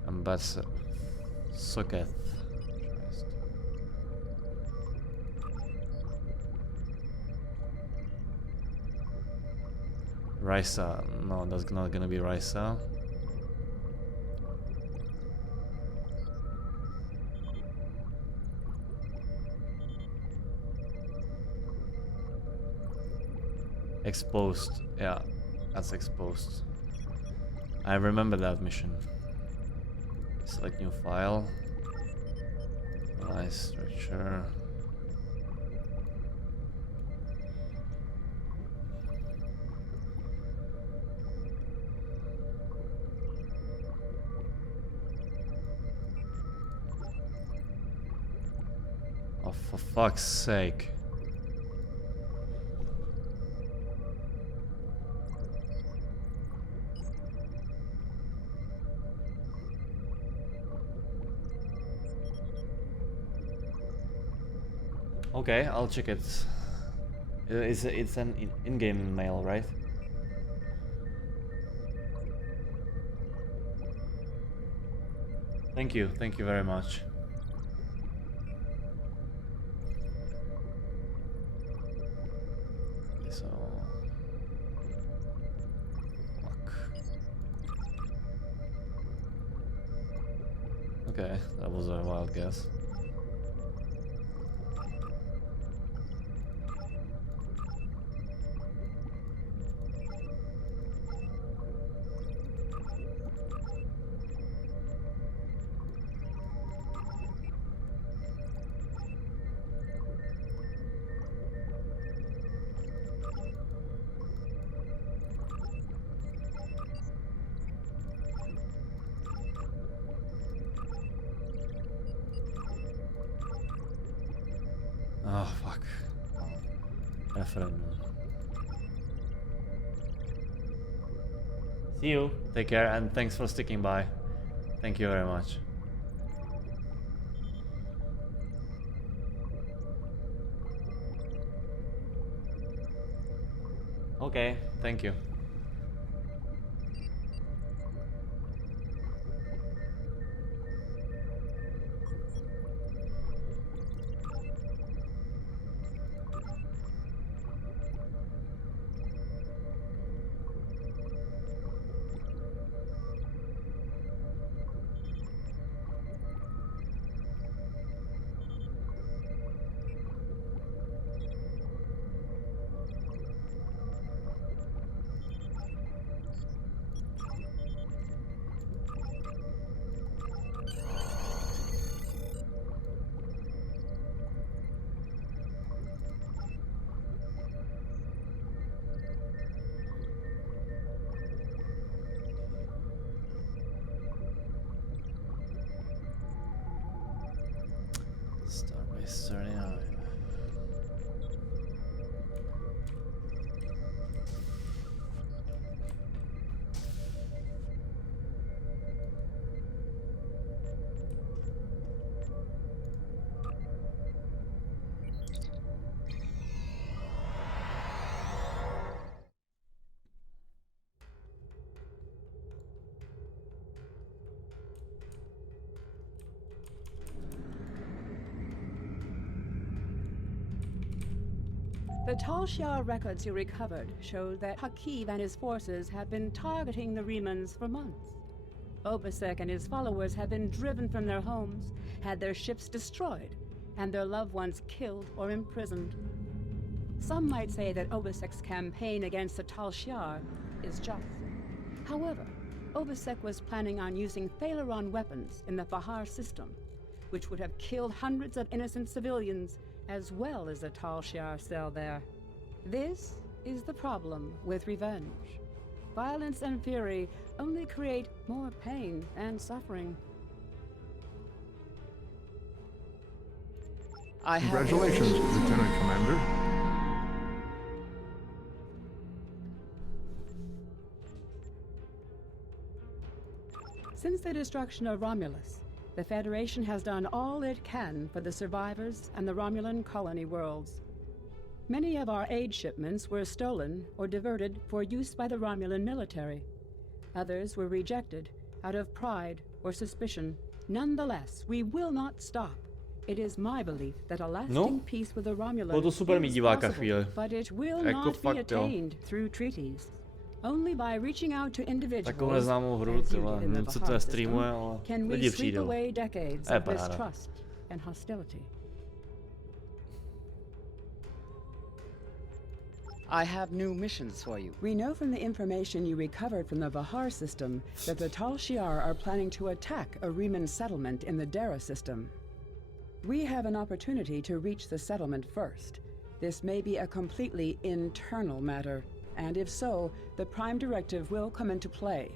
Ambassador Socketh. Risa. No, that's not gonna be Risa. Exposed. Yeah, that's exposed. I remember that mission. Select new file. Analyze structure. Oh, for fuck's sake. Okay, I'll check it. It's an in-game mail, right? Thank you very much. So, fuck. Okay, that was a wild guess. Oh, fuck. Referendum. See you. Take care and thanks for sticking by. Thank you very much. Okay, thank you. The Tal Shiar records you recovered showed that Hakiv and his forces have been targeting the Remans for months. Obasek and his followers have been driven from their homes, had their ships destroyed, and their loved ones killed or imprisoned. Some might say that Obasek's campaign against the Tal Shiar is just. However, Obasek was planning on using Thaleron weapons in the Bahar system, which would have killed hundreds of innocent civilians as well as the Tal Shiar cell there. This is the problem with revenge. Violence and fury only create more pain and suffering. Congratulations, Lieutenant Commander. Since the destruction of Romulus, the Federation has done all it can for the survivors and the Romulan colony worlds. Many of our aid shipments were stolen or diverted for use by the Romulan military. Others were rejected out of pride or suspicion. Nonetheless, we will not stop. It is my belief that a lasting peace with the Romulans is possible, but it will not be attained through treaties. Only by reaching out to individuals as you did in the Bahar system, can we sweep away decades of mistrust and hostility. I have new missions for you. We know from the information you recovered from the Bahar system that the Tal Shiar are planning to attack a Reman settlement in the Dara system. We have an opportunity to reach the settlement first. This may be a completely internal matter, and if so, the Prime Directive will come into play.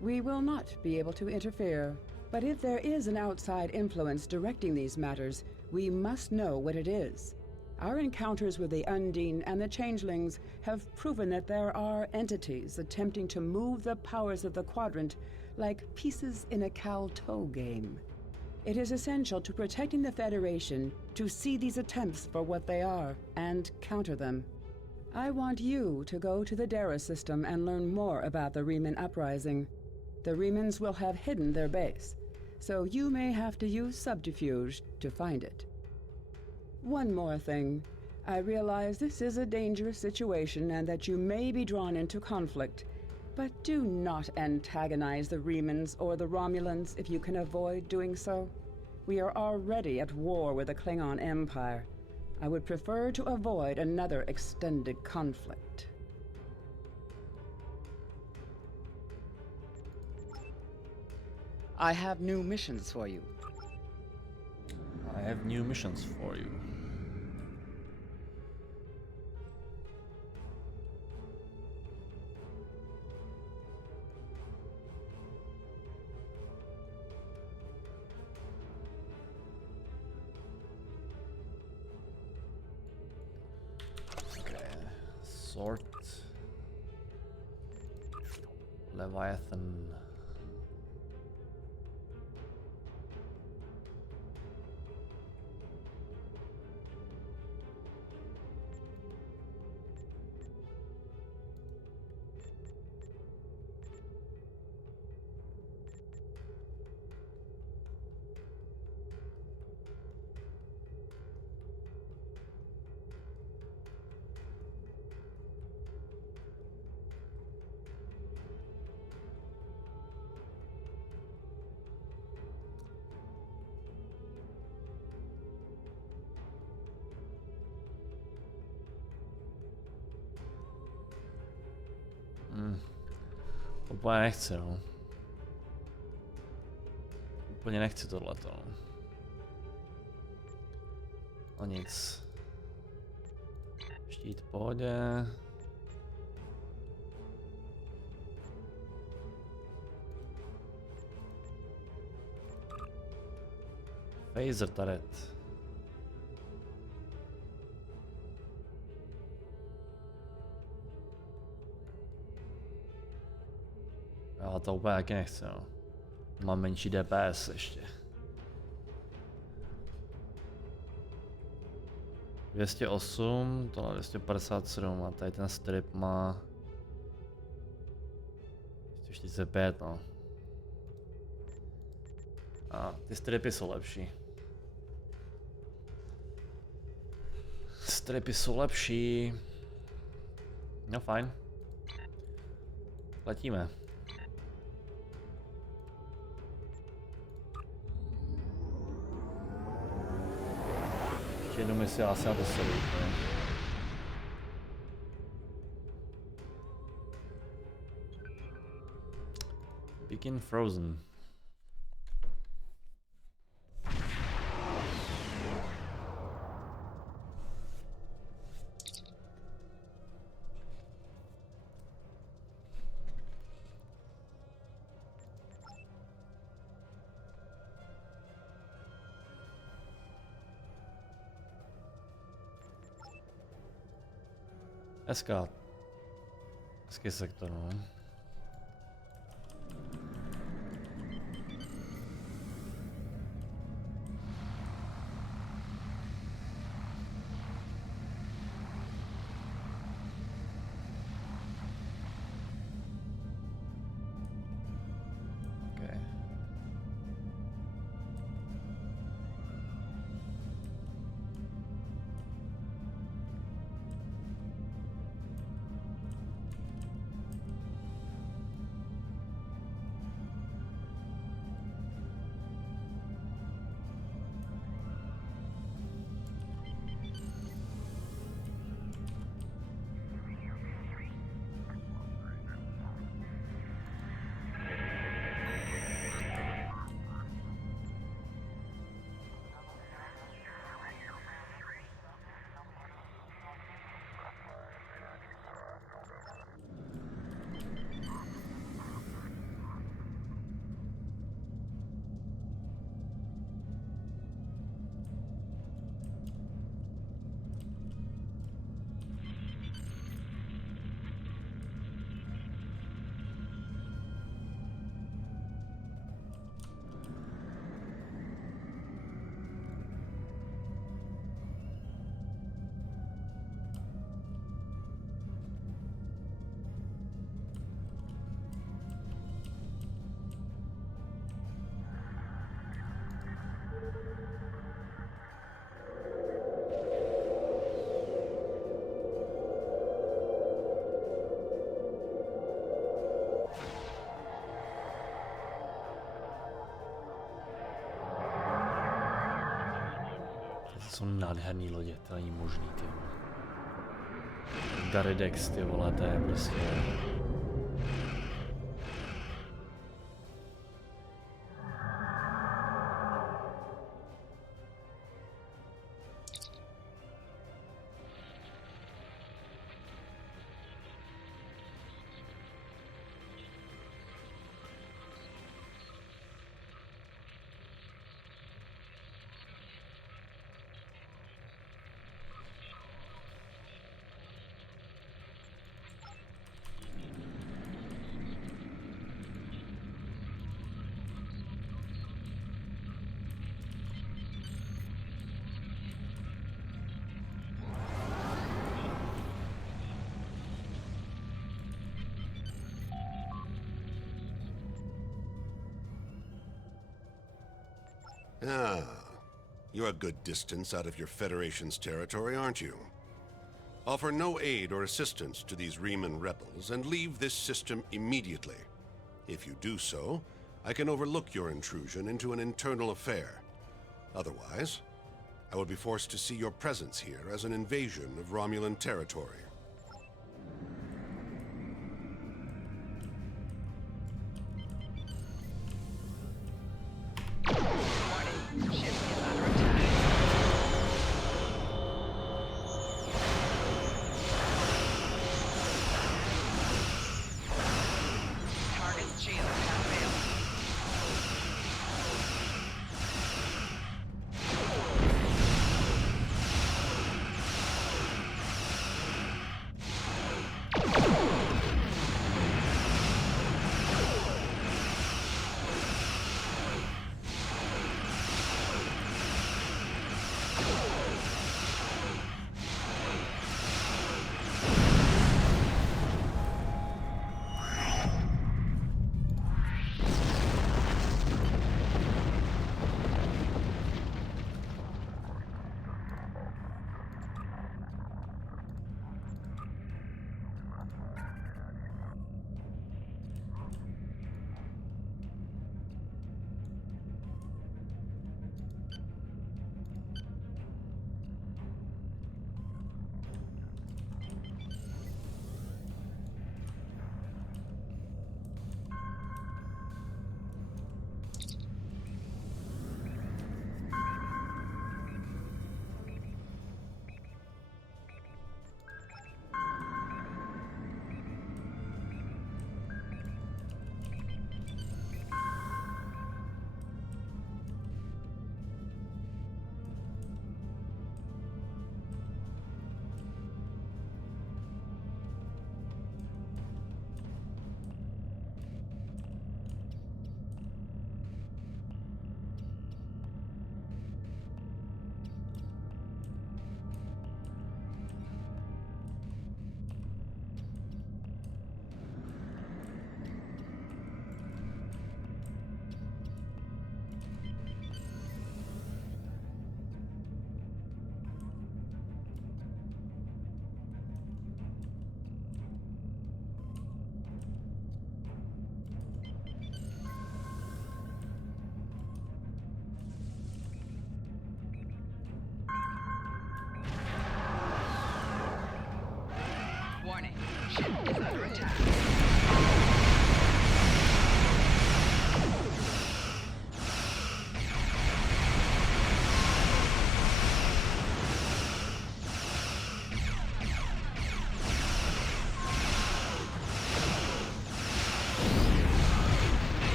We will not be able to interfere, but if there is an outside influence directing these matters, we must know what it is. Our encounters with the Undine and the Changelings have proven that there are entities attempting to move the powers of the Quadrant like pieces in a cow-toe game. It is essential to protecting the Federation to see these attempts for what they are and counter them. I want you to go to the Dara system and learn more about the Reman uprising. The Remans will have hidden their base, so you may have to use subterfuge to find it. One more thing. I realize this is a dangerous situation and that you may be drawn into conflict, but do not antagonize the Remans or the Romulans if you can avoid doing so. We are already at war with the Klingon Empire. I would prefer to avoid another extended conflict. I have new missions for you. I have new missions for you. Sort Leviathan. Úplně nechci, no. Úplně nechci tohleto, no. No nic. Štít v pohodě. Phaser turret. Já to úplně taky nechci, no. Mám menší DPS ještě. 208, tohle 257 a tady ten strip má 245, no. A ty stripy jsou lepší. stripy jsou lepší. No fajn. Letíme. Ještě jednou misi, asi na to se vyjde. Begin Frozen. SK. Hezký sektor, no. Jsou nádherný lodě, to není možný, ty vole. Daridex, ty vole, to je prostě... Ah, you're a good distance out of your Federation's territory, aren't you? Offer no aid or assistance to these Riemann rebels and leave this system immediately. If you do so, I can overlook your intrusion into an internal affair. Otherwise, I would be forced to see your presence here as an invasion of Romulan territory.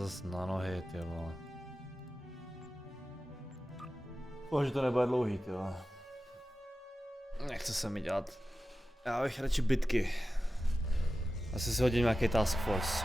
zase na nohy, ty vole. Bože, to nebude dlouhý, ty vole. Nechce se mi dělat. Já bych radši bitky. Asi si hodím nějaký task force.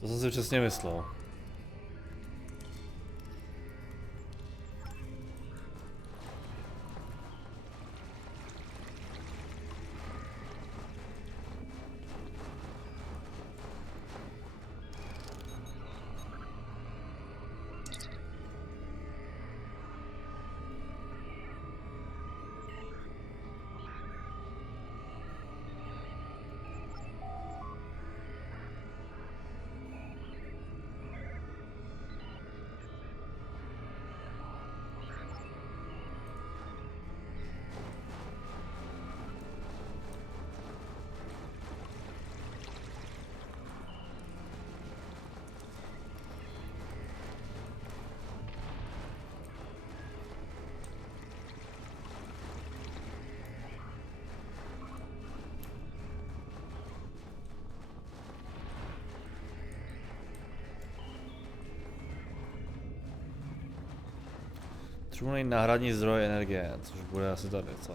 To jsem si přesně myslel. Potřebuji náhradní zdroj energie, což bude asi tady, co?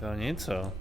To něco.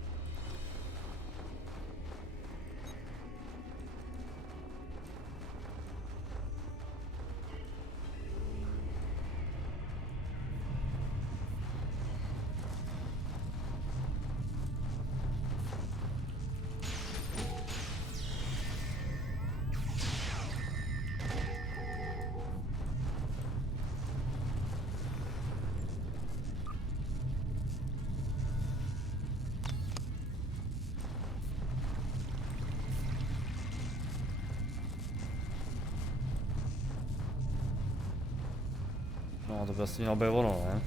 No to by asi mělo být ono, ne?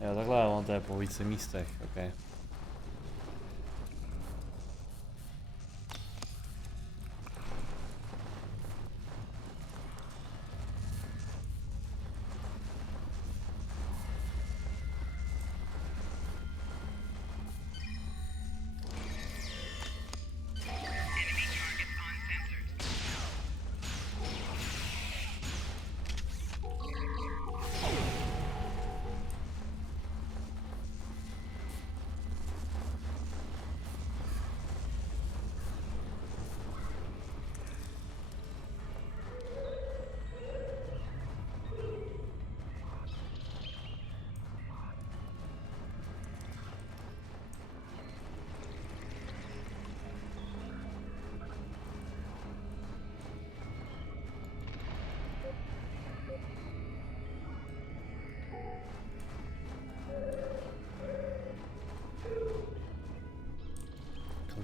Jo, takhle, on to je po více místech, ok.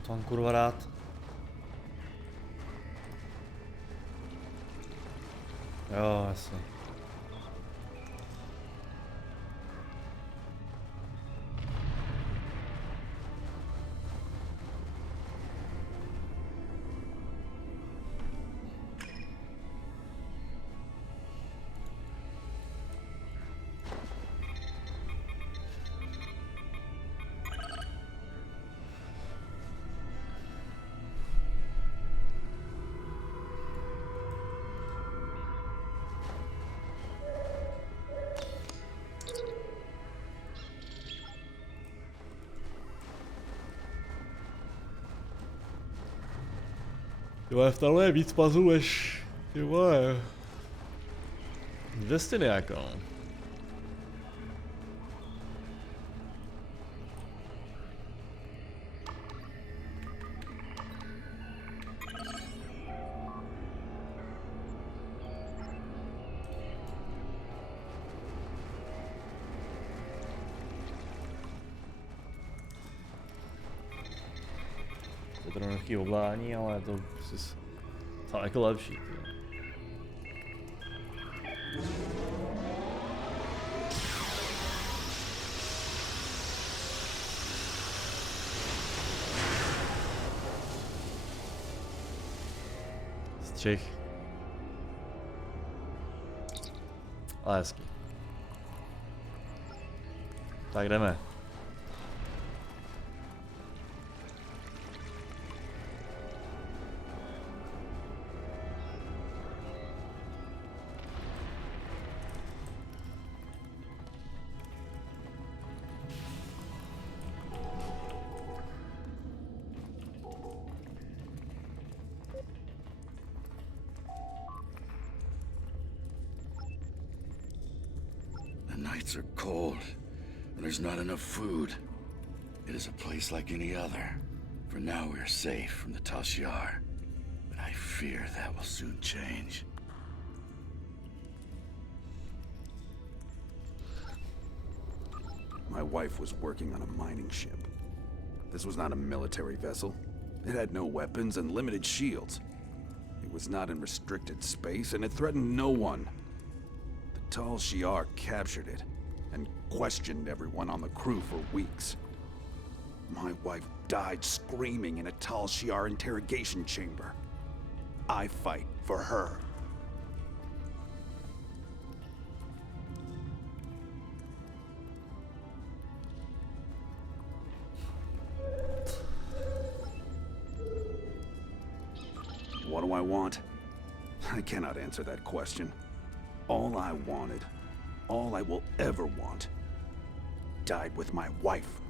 To mám kurva rád. Jo, jasně. Jo, ale v tohle je víc puzzle než... Ty vole... Destiny jako. To je to nějaký ovládání, ale to si daleko lepší. Tyjo. Střih. Ale hezky. Tak jdeme. The nights are cold, and there's not enough food. It is a place like any other. For now we are safe from the Tal Shiar, but I fear that will soon change. My wife was working on a mining ship. This was not a military vessel. It had no weapons and limited shields. It was not in restricted space, and it threatened no one. The Tal Shiar captured it, and questioned everyone on the crew for weeks. My wife died screaming in a Tal Shiar interrogation chamber. I fight for her. What do I want? I cannot answer that question. All I wanted, all I will ever want, died with my wife.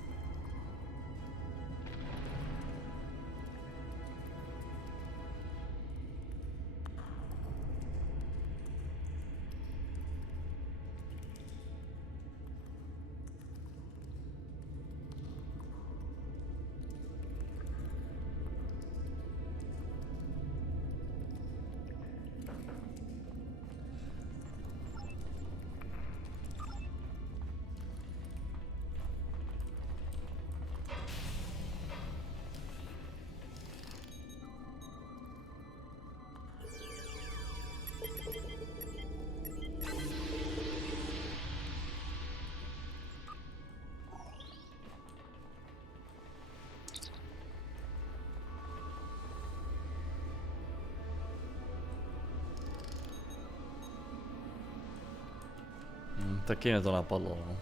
Taky mě to napadlo, no.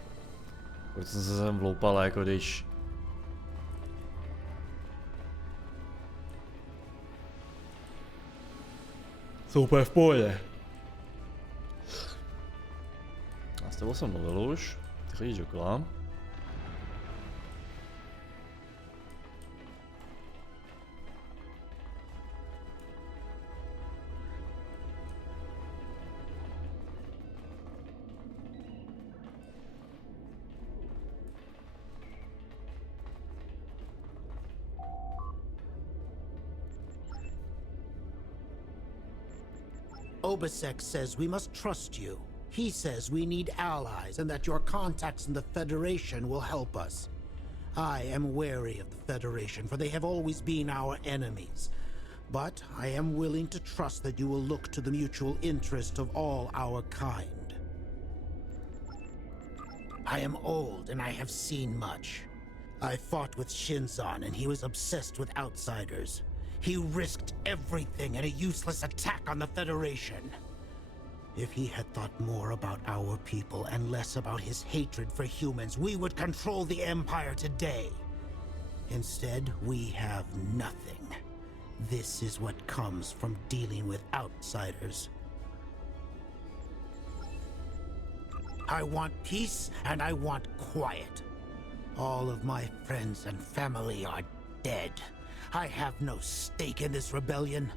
Proč jsem se sem vloupal, jako když... Jsou úplně v pohodě. A s tebou jsem mluvil už. Ty chodíš dokola. Obasek says we must trust you. He says we need allies and that your contacts in the Federation will help us. I am wary of the Federation, for they have always been our enemies. But I am willing to trust that you will look to the mutual interest of all our kind. I am old and I have seen much. I fought with Shinzon and he was obsessed with outsiders. He risked everything in a useless attack on the Federation. If he had thought more about our people and less about his hatred for humans, we would control the Empire today. Instead, we have nothing. This is what comes from dealing with outsiders. I want peace and I want quiet. All of my friends and family are dead. I have no stake in this rebellion.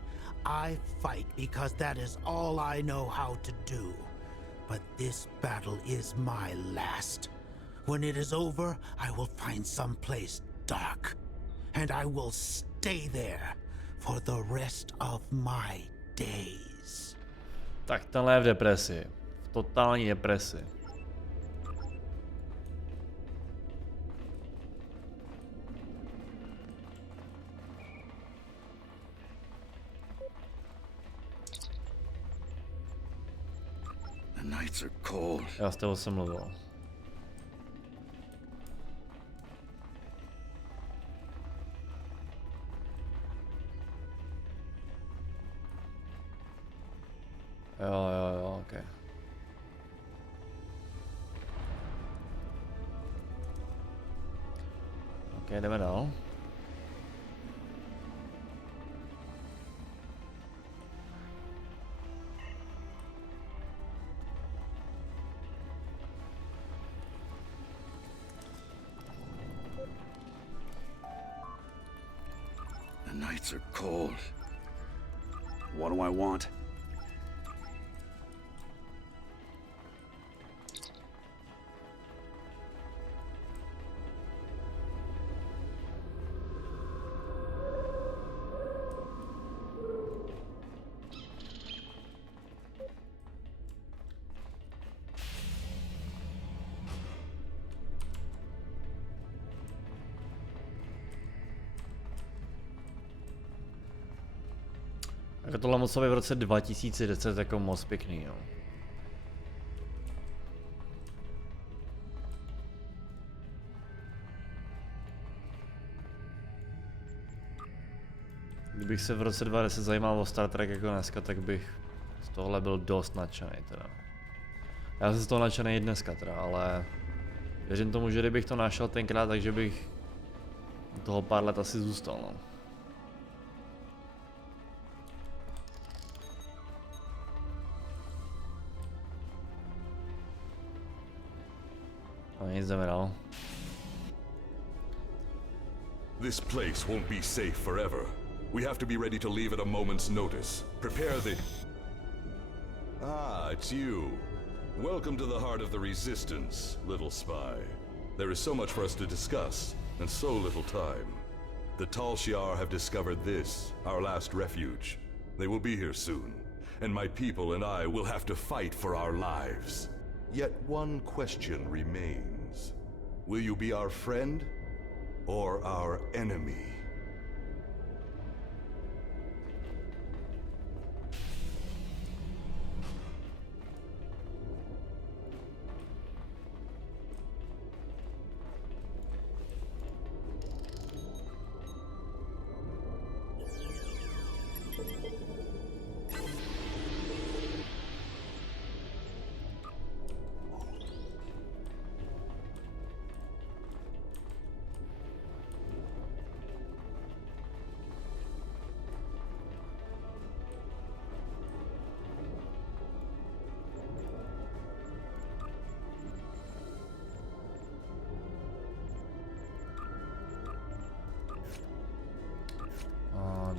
I fight because that is all I know how to do. But this battle is my last. When it is over, I will find some place dark. And I will stay there for the rest of my days. Tak tenhle je v depresi. V totální depresi. The nights are cold. Já s tebou jsem mluvil. Jo, ok. Ok, jdeme dál. The nights are cold. What do I want? Jako tohle muselo být v roce 2010 jako moc pěkný, jo. Kdybych se v roce 2010 zajímal o Star Trek jako dneska, tak bych z tohle byl dost nadšený teda. Já jsem z toho nadšený i dneska teda, ale věřím tomu, že kdybych to našel tenkrát, takže bych toho pár let asi zůstal, no. No nic, jdeme dál. This place won't be safe forever. We have to be ready to leave at a moment's notice. Prepare the... Ah, it's you. Welcome to the heart of the Resistance, little spy. There is so much for us to discuss, and so little time. The Tal Shiar have discovered this, our last refuge. They will be here soon, and my people and I will have to fight for our lives. Yet one question remains. Will you be our friend, or our enemy?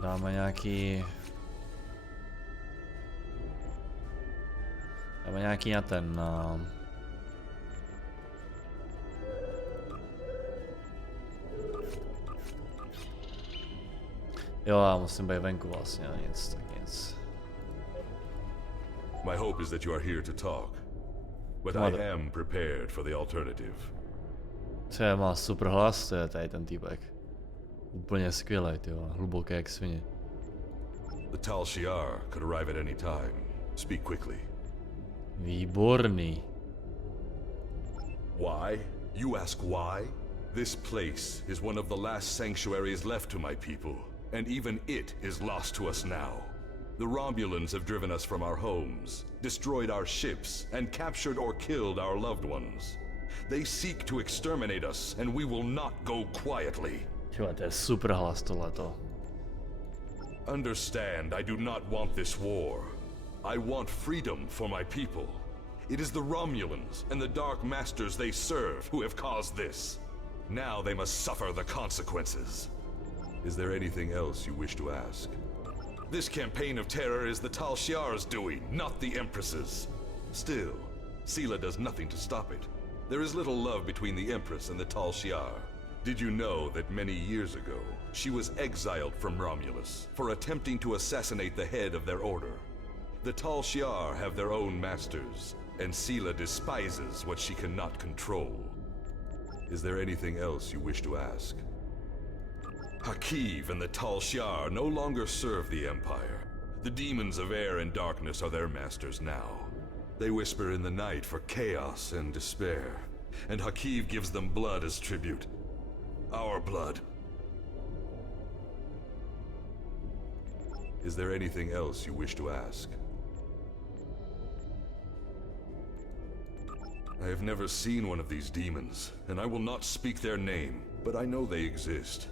Dáme nějaký... Dáme nějaký na ten... Jo, já musím být venku vlastně, nic, tak nic. My hope is that you are here to talk, but I am prepared for the alternative. Co je, má super hlas, to je tady ten týpek. Úplně skvělej, tyjo, hluboké jak svině. The Tal Shiar could arrive at any time. Speak quickly. Výborný. Why? You ask why? This place is one of the last sanctuaries left to my people, and even it is lost to us now. The Romulans have driven us from our homes, destroyed our ships, and captured or killed our loved ones. They seek to exterminate us, and we will not go quietly. Tyjo, to je super hlas tohleto. Understand, I do not want this war. I want freedom for my people. It is the Romulans and the Dark Masters they serve who have caused this. Now they must suffer the consequences. Is there anything else you wish to ask? This campaign of terror is the Tal Shiar's doing, not the Empress's. Still, Sela does nothing to stop it. There is little love between the Empress and the Tal Shiar. Did you know that many years ago, she was exiled from Romulus for attempting to assassinate the head of their order? The Tal Shiar have their own masters, and Sela despises what she cannot control. Is there anything else you wish to ask? Hakiv and the Tal Shiar no longer serve the Empire. The demons of air and darkness are their masters now. They whisper in the night for chaos and despair, and Hakiv gives them blood as tribute. Our blood. Is there anything else you wish to ask? I have never seen one of these demons, and I will not speak their name, but I know they exist.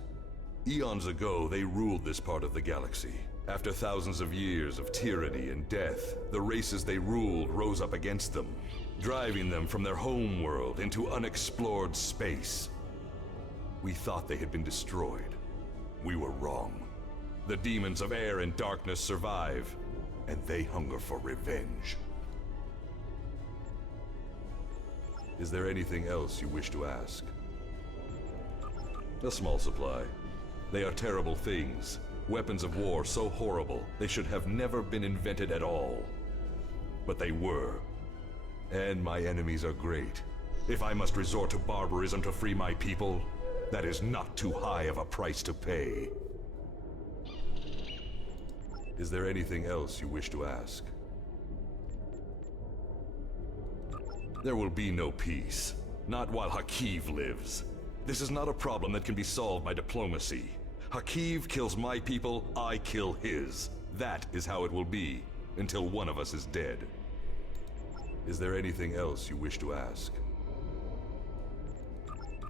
Eons ago, they ruled this part of the galaxy. After thousands of years of tyranny and death, the races they ruled rose up against them, driving them from their home world into unexplored space. We thought they had been destroyed. We were wrong. The demons of air and darkness survive, and they hunger for revenge. Is there anything else you wish to ask? A small supply. They are terrible things. Weapons of war so horrible, they should have never been invented at all. But they were. And my enemies are great. If I must resort to barbarism to free my people, that is not too high of a price to pay. Is there anything else you wish to ask? There will be no peace. Not while Hakiv lives. This is not a problem that can be solved by diplomacy. Hakiv kills my people, I kill his. That is how it will be, until one of us is dead. Is there anything else you wish to ask?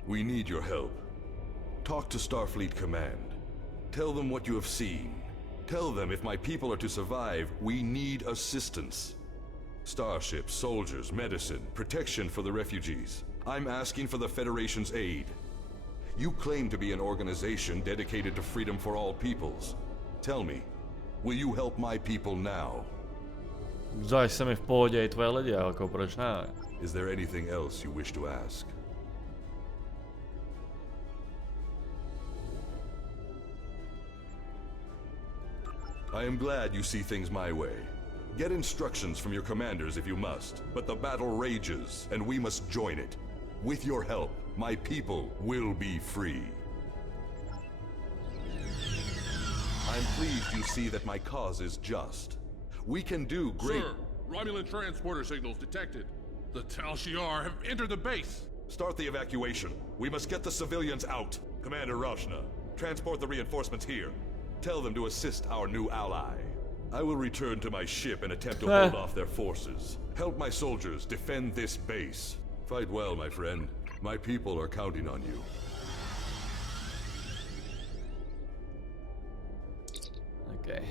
We need your help. Talk to Starfleet Command. Tell them what you have seen. Tell them if my people are to survive, we need assistance. Starships, soldiers, medicine, protection for the refugees. I'm asking for the Federation's aid. You claim to be an organization dedicated to freedom for all peoples. Tell me, will you help my people now? Zdaj se mi v pohodě i tvoje lidi, jako proč ne? Is there anything else you wish to ask? I am glad you see things my way. Get instructions from your commanders if you must, but the battle rages, and we must join it. With your help, my people will be free. I'm pleased you see that my cause is just. We can do great— Sir, Romulan transporter signals detected. The Tal Shiar have entered the base. Start the evacuation. We must get the civilians out. Commander Rashna, transport the reinforcements here. Tell them to assist our new ally. I will return to my ship and attempt to hold off their forces. Help my soldiers defend this base. Fight well, my friend. My people are counting on you. Okay.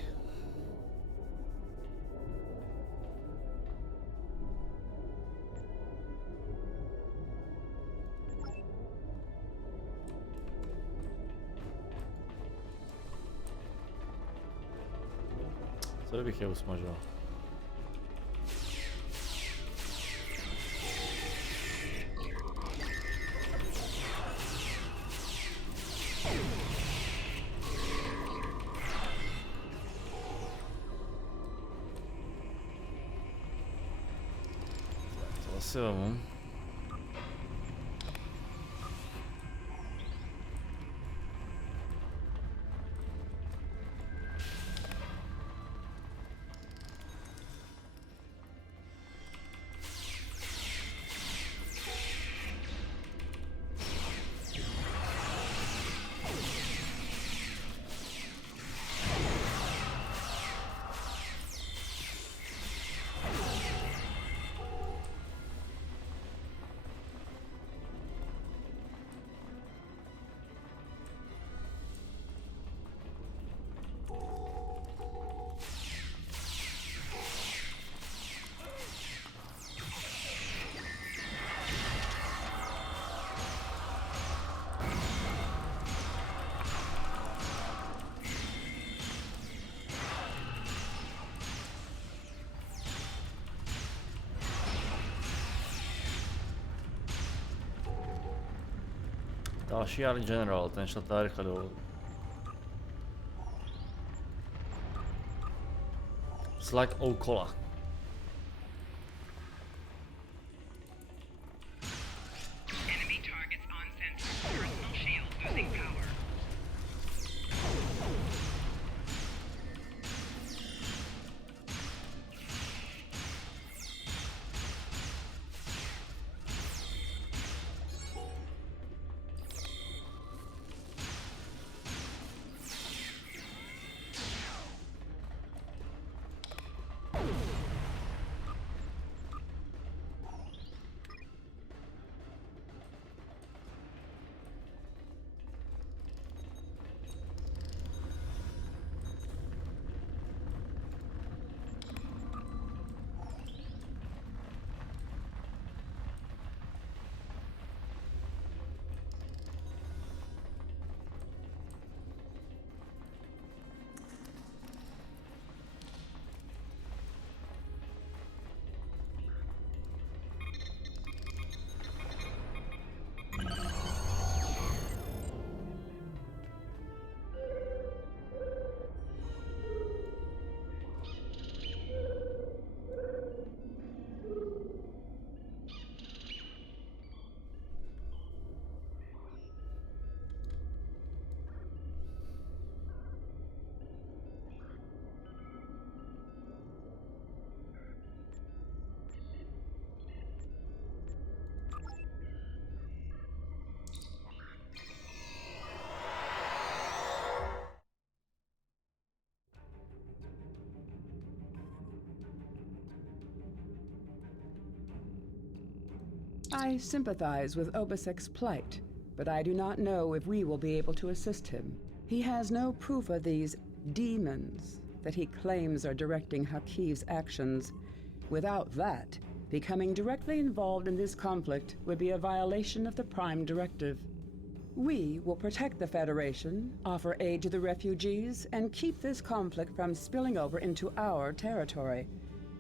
Co bych je usmažil? To asi vemu. Další general, ten šel tady rychle dolů. Slag O'Kola. Enemy targets on center. Personal shield losing power. I sympathize with Obasek's plight, but I do not know if we will be able to assist him. He has no proof of these demons that he claims are directing Hakiv's actions. Without that, becoming directly involved in this conflict would be a violation of the Prime Directive. We will protect the Federation, offer aid to the refugees, and keep this conflict from spilling over into our territory.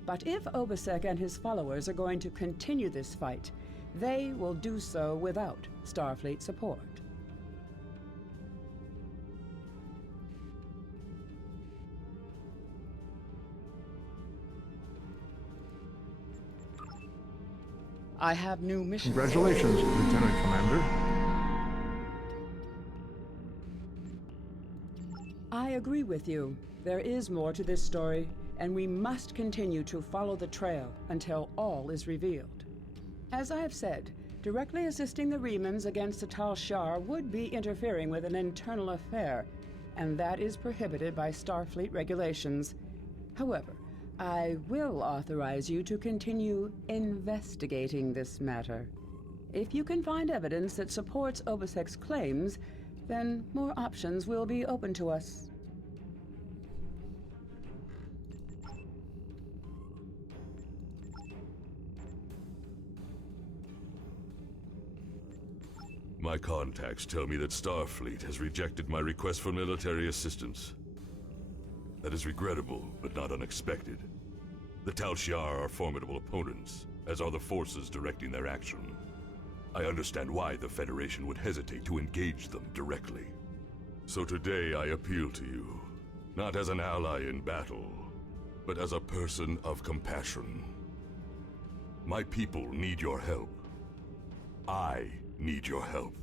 But if Obasek and his followers are going to continue this fight, they will do so without Starfleet support. I have new missions. Congratulations, Lieutenant Commander. I agree with you. There is more to this story, and we must continue to follow the trail until all is revealed. As I have said, directly assisting the Remans against the Tal Shiar would be interfering with an internal affair, and that is prohibited by Starfleet regulations. However, I will authorize you to continue investigating this matter. If you can find evidence that supports Obasek's claims, then more options will be open to us. My contacts tell me that Starfleet has rejected my request for military assistance. That is regrettable, but not unexpected. The Tal Shiar are formidable opponents, as are the forces directing their action. I understand why the Federation would hesitate to engage them directly. So today I appeal to you, not as an ally in battle, but as a person of compassion. My people need your help. I need your help.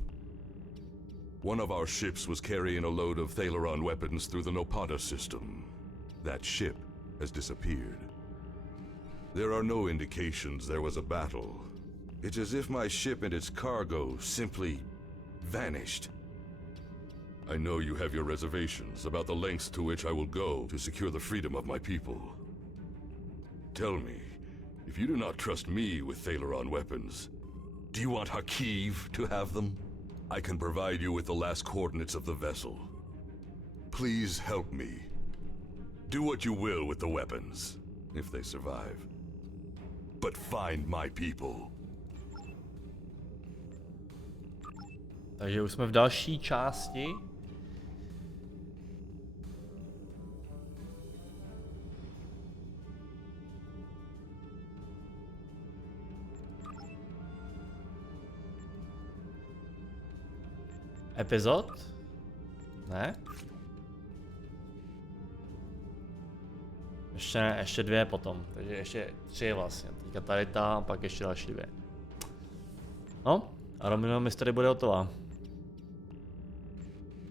One of our ships was carrying a load of Thalaron weapons through the Nopata system. That ship has disappeared. There are no indications there was a battle. It's as if my ship and its cargo simply vanished. I know you have your reservations about the lengths to which I will go to secure the freedom of my people. Tell me, if you do not trust me with Thalaron weapons, do you want Hakiv to have them? I can provide you with the last coordinates of the vessel. Please help me. Do what you will with the weapons, if they survive. But find my people. Takže už jsme v další části. epizod? Ne? Ještě 2 potom, takže ještě 3 vlastně. Teďka tady ta, pak ještě další 2. No, a Romino Mystery bude hotová.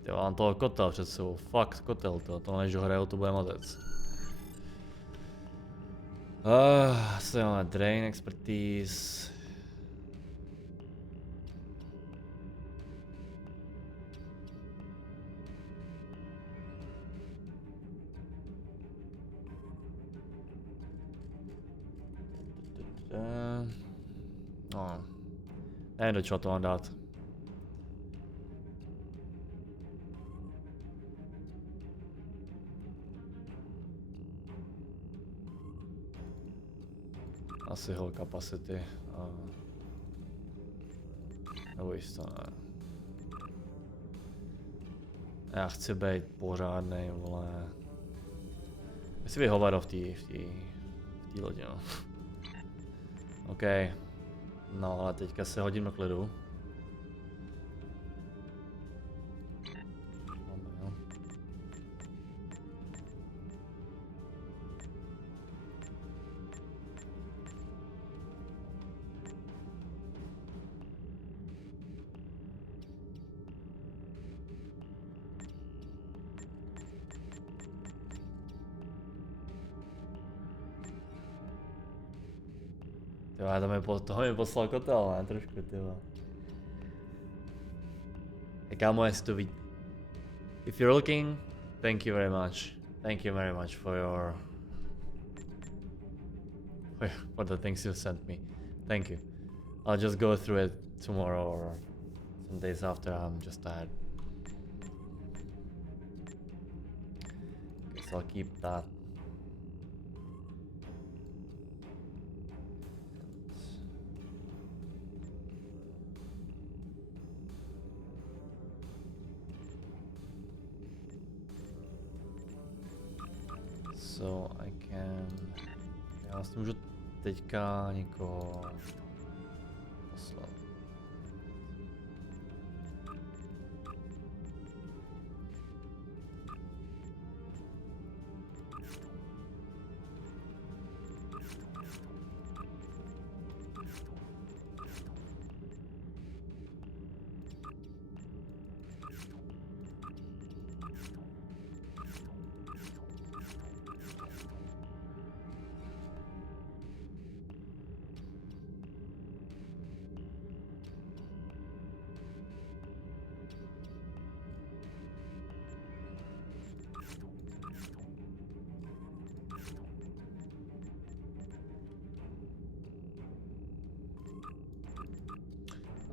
Jo, mám toho kotel před sebou, fakt kotel, to než ho hraju, to bude mazec. Co máme, Drain, Expertise. No, nevím, do čeho to mám dát. Asi whole capacity. Nebo jisto ne. Já chci být pořádnej, vole. Chci být hovado v té lodi, no. OK. No, ale teďka se hodím do klidu. Toho mi poslal kotel, ne? Trošku, tyhle. Kámo, jestli to ví. If you're looking, thank you very much. Thank you very much for your... for the things you sent me. Thank you. I'll just go through it tomorrow or some days after. I'm just tired. Guess I'll keep that. So I can... Já vlastně můžu teďka někoho poslat.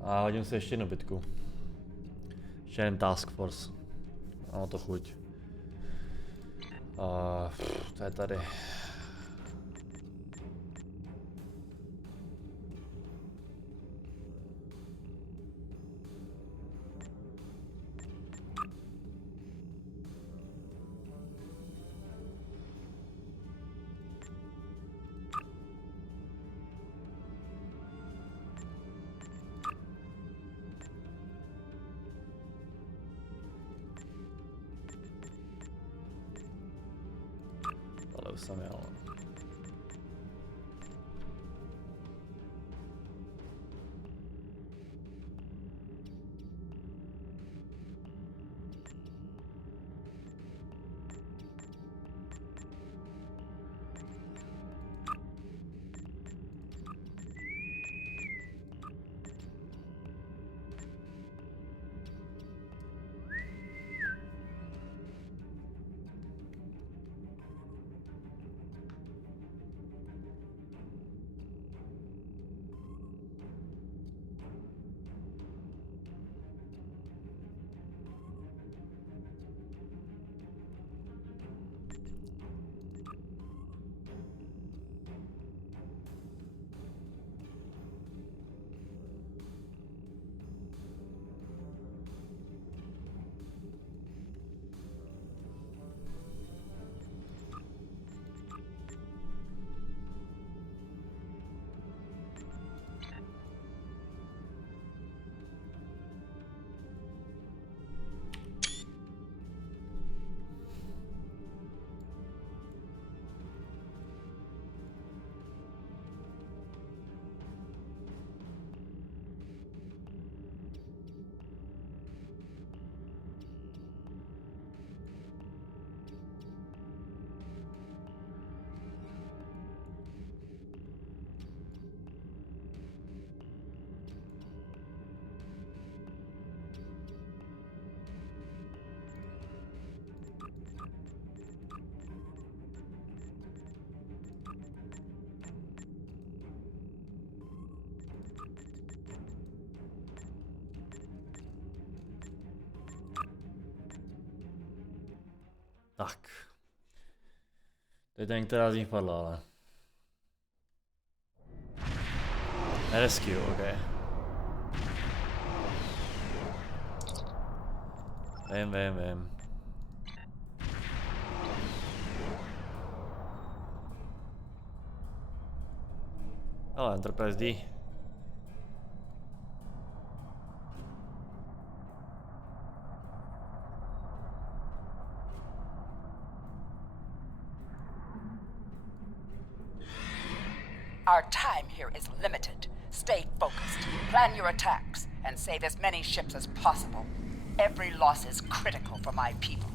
A hodím si ještě jednu bitku. Ještě jeden Task Force. Mám to chuť. To je tady. Jsem jel. Tak. To je ten, která z nich padla, ale. Rescue, ok. Vím. Ale Enterprise D. Our time here is limited. Stay focused, plan your attacks, and save as many ships as possible. Every loss is critical for my people.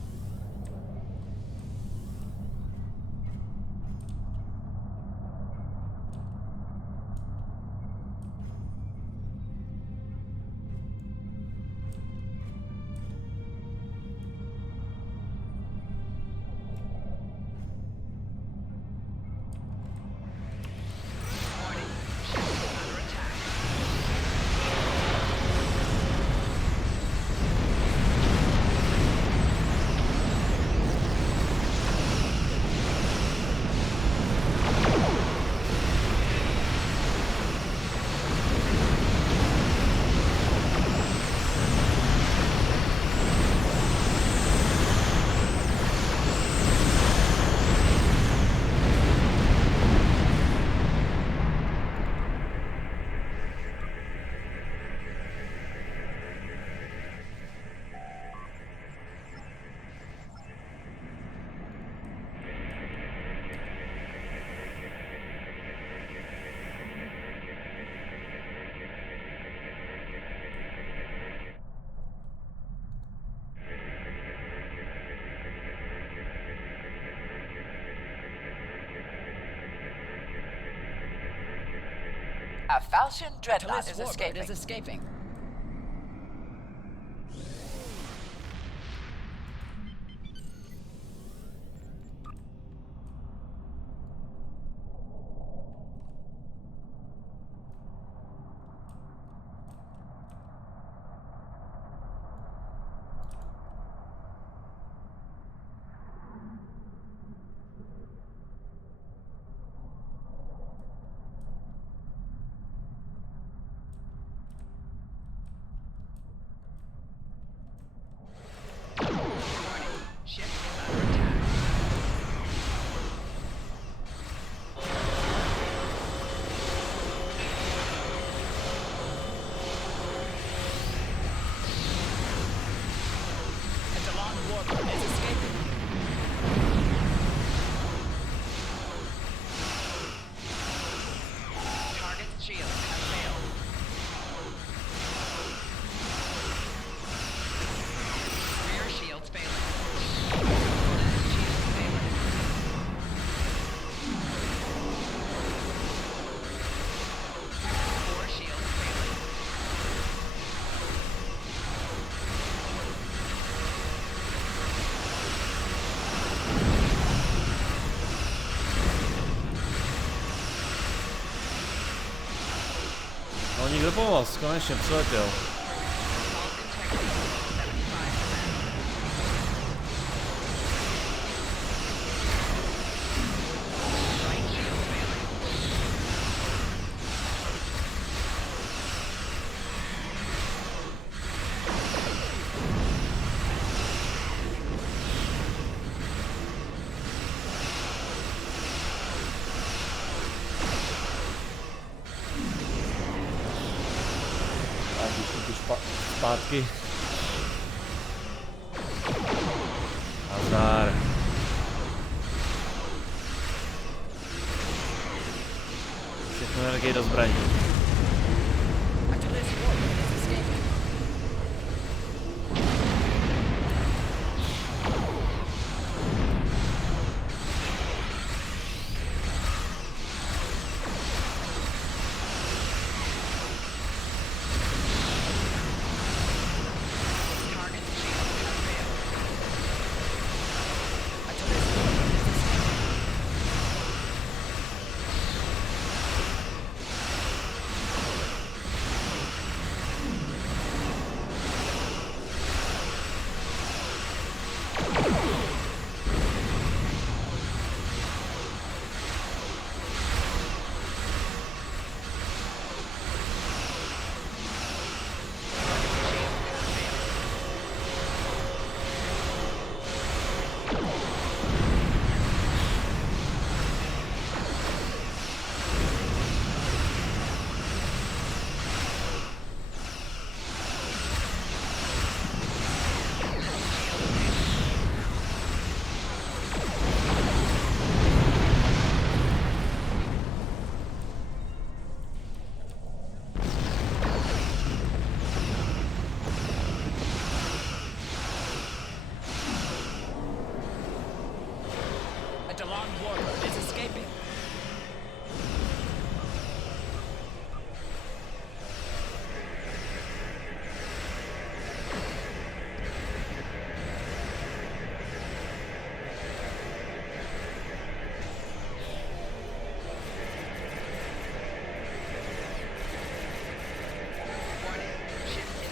A Falchion dreadnought is escaping. No nikdo pomoct, konečně přiletěl. Zpátky. Nazdar. Všechno energie do zbraní.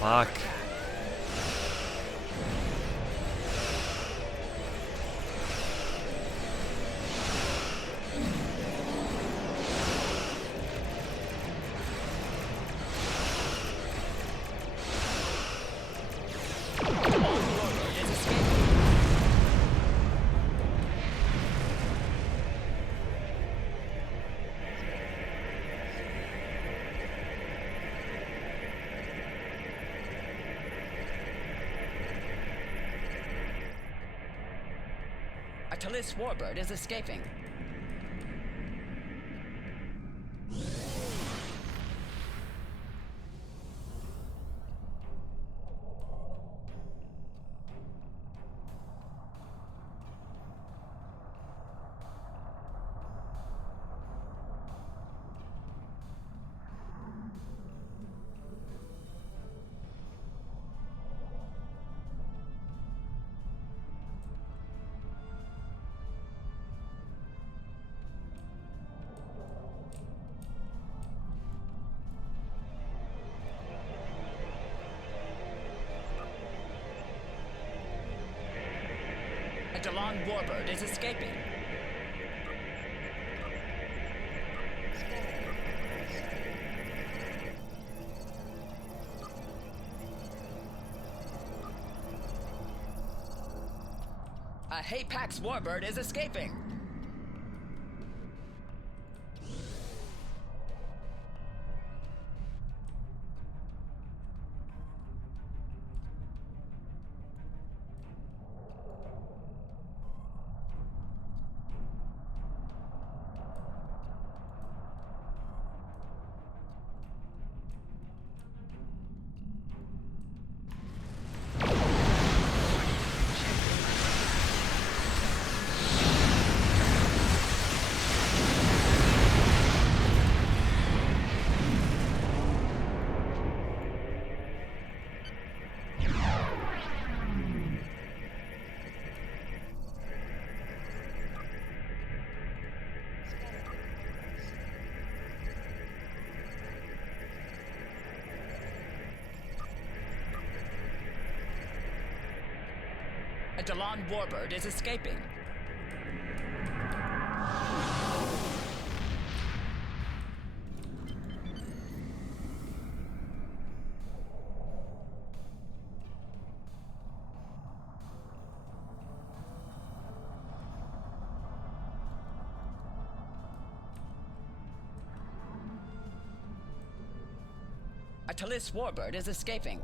Fuck. A Talis warbird is escaping. A Delon warbird is escaping. A Hapax warbird is escaping. A Delon warbird is escaping. A Talis warbird is escaping.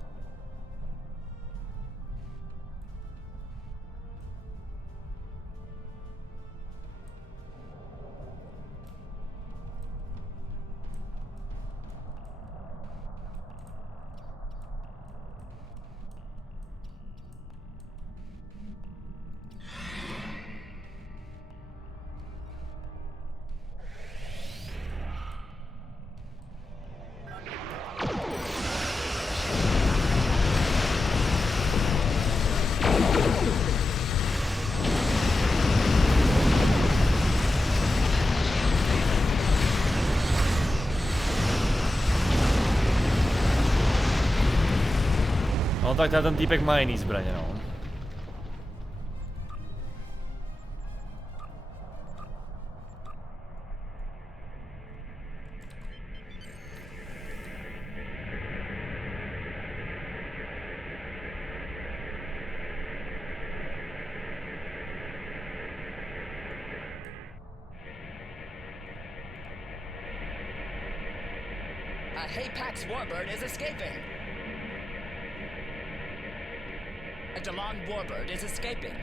No tak ten týpek má jiný zbraně, no. A Hapax warbird is escaping. A Delon warbird is escaping.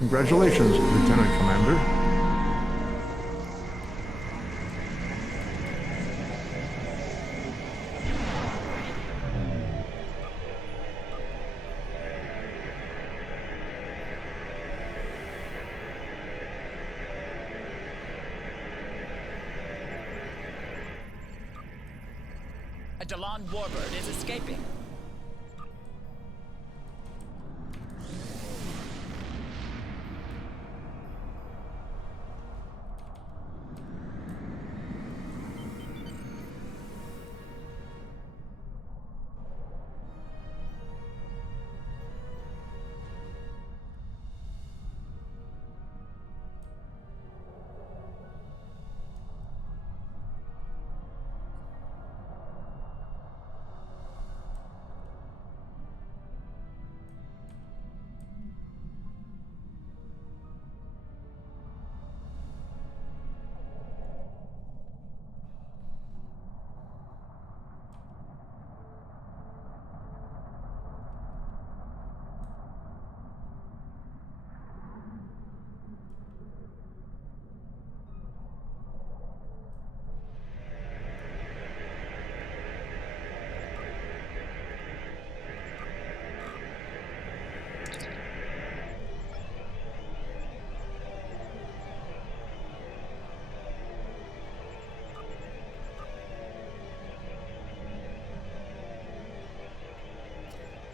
Congratulations, Lieutenant Commander. A Delon warbird is escaping.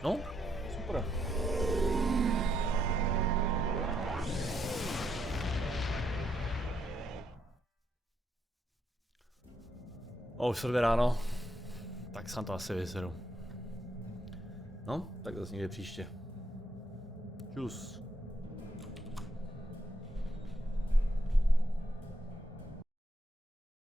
No, super. Už se ráno, tak jsem to asi vysedu. No, tak zase někde příště. Čus.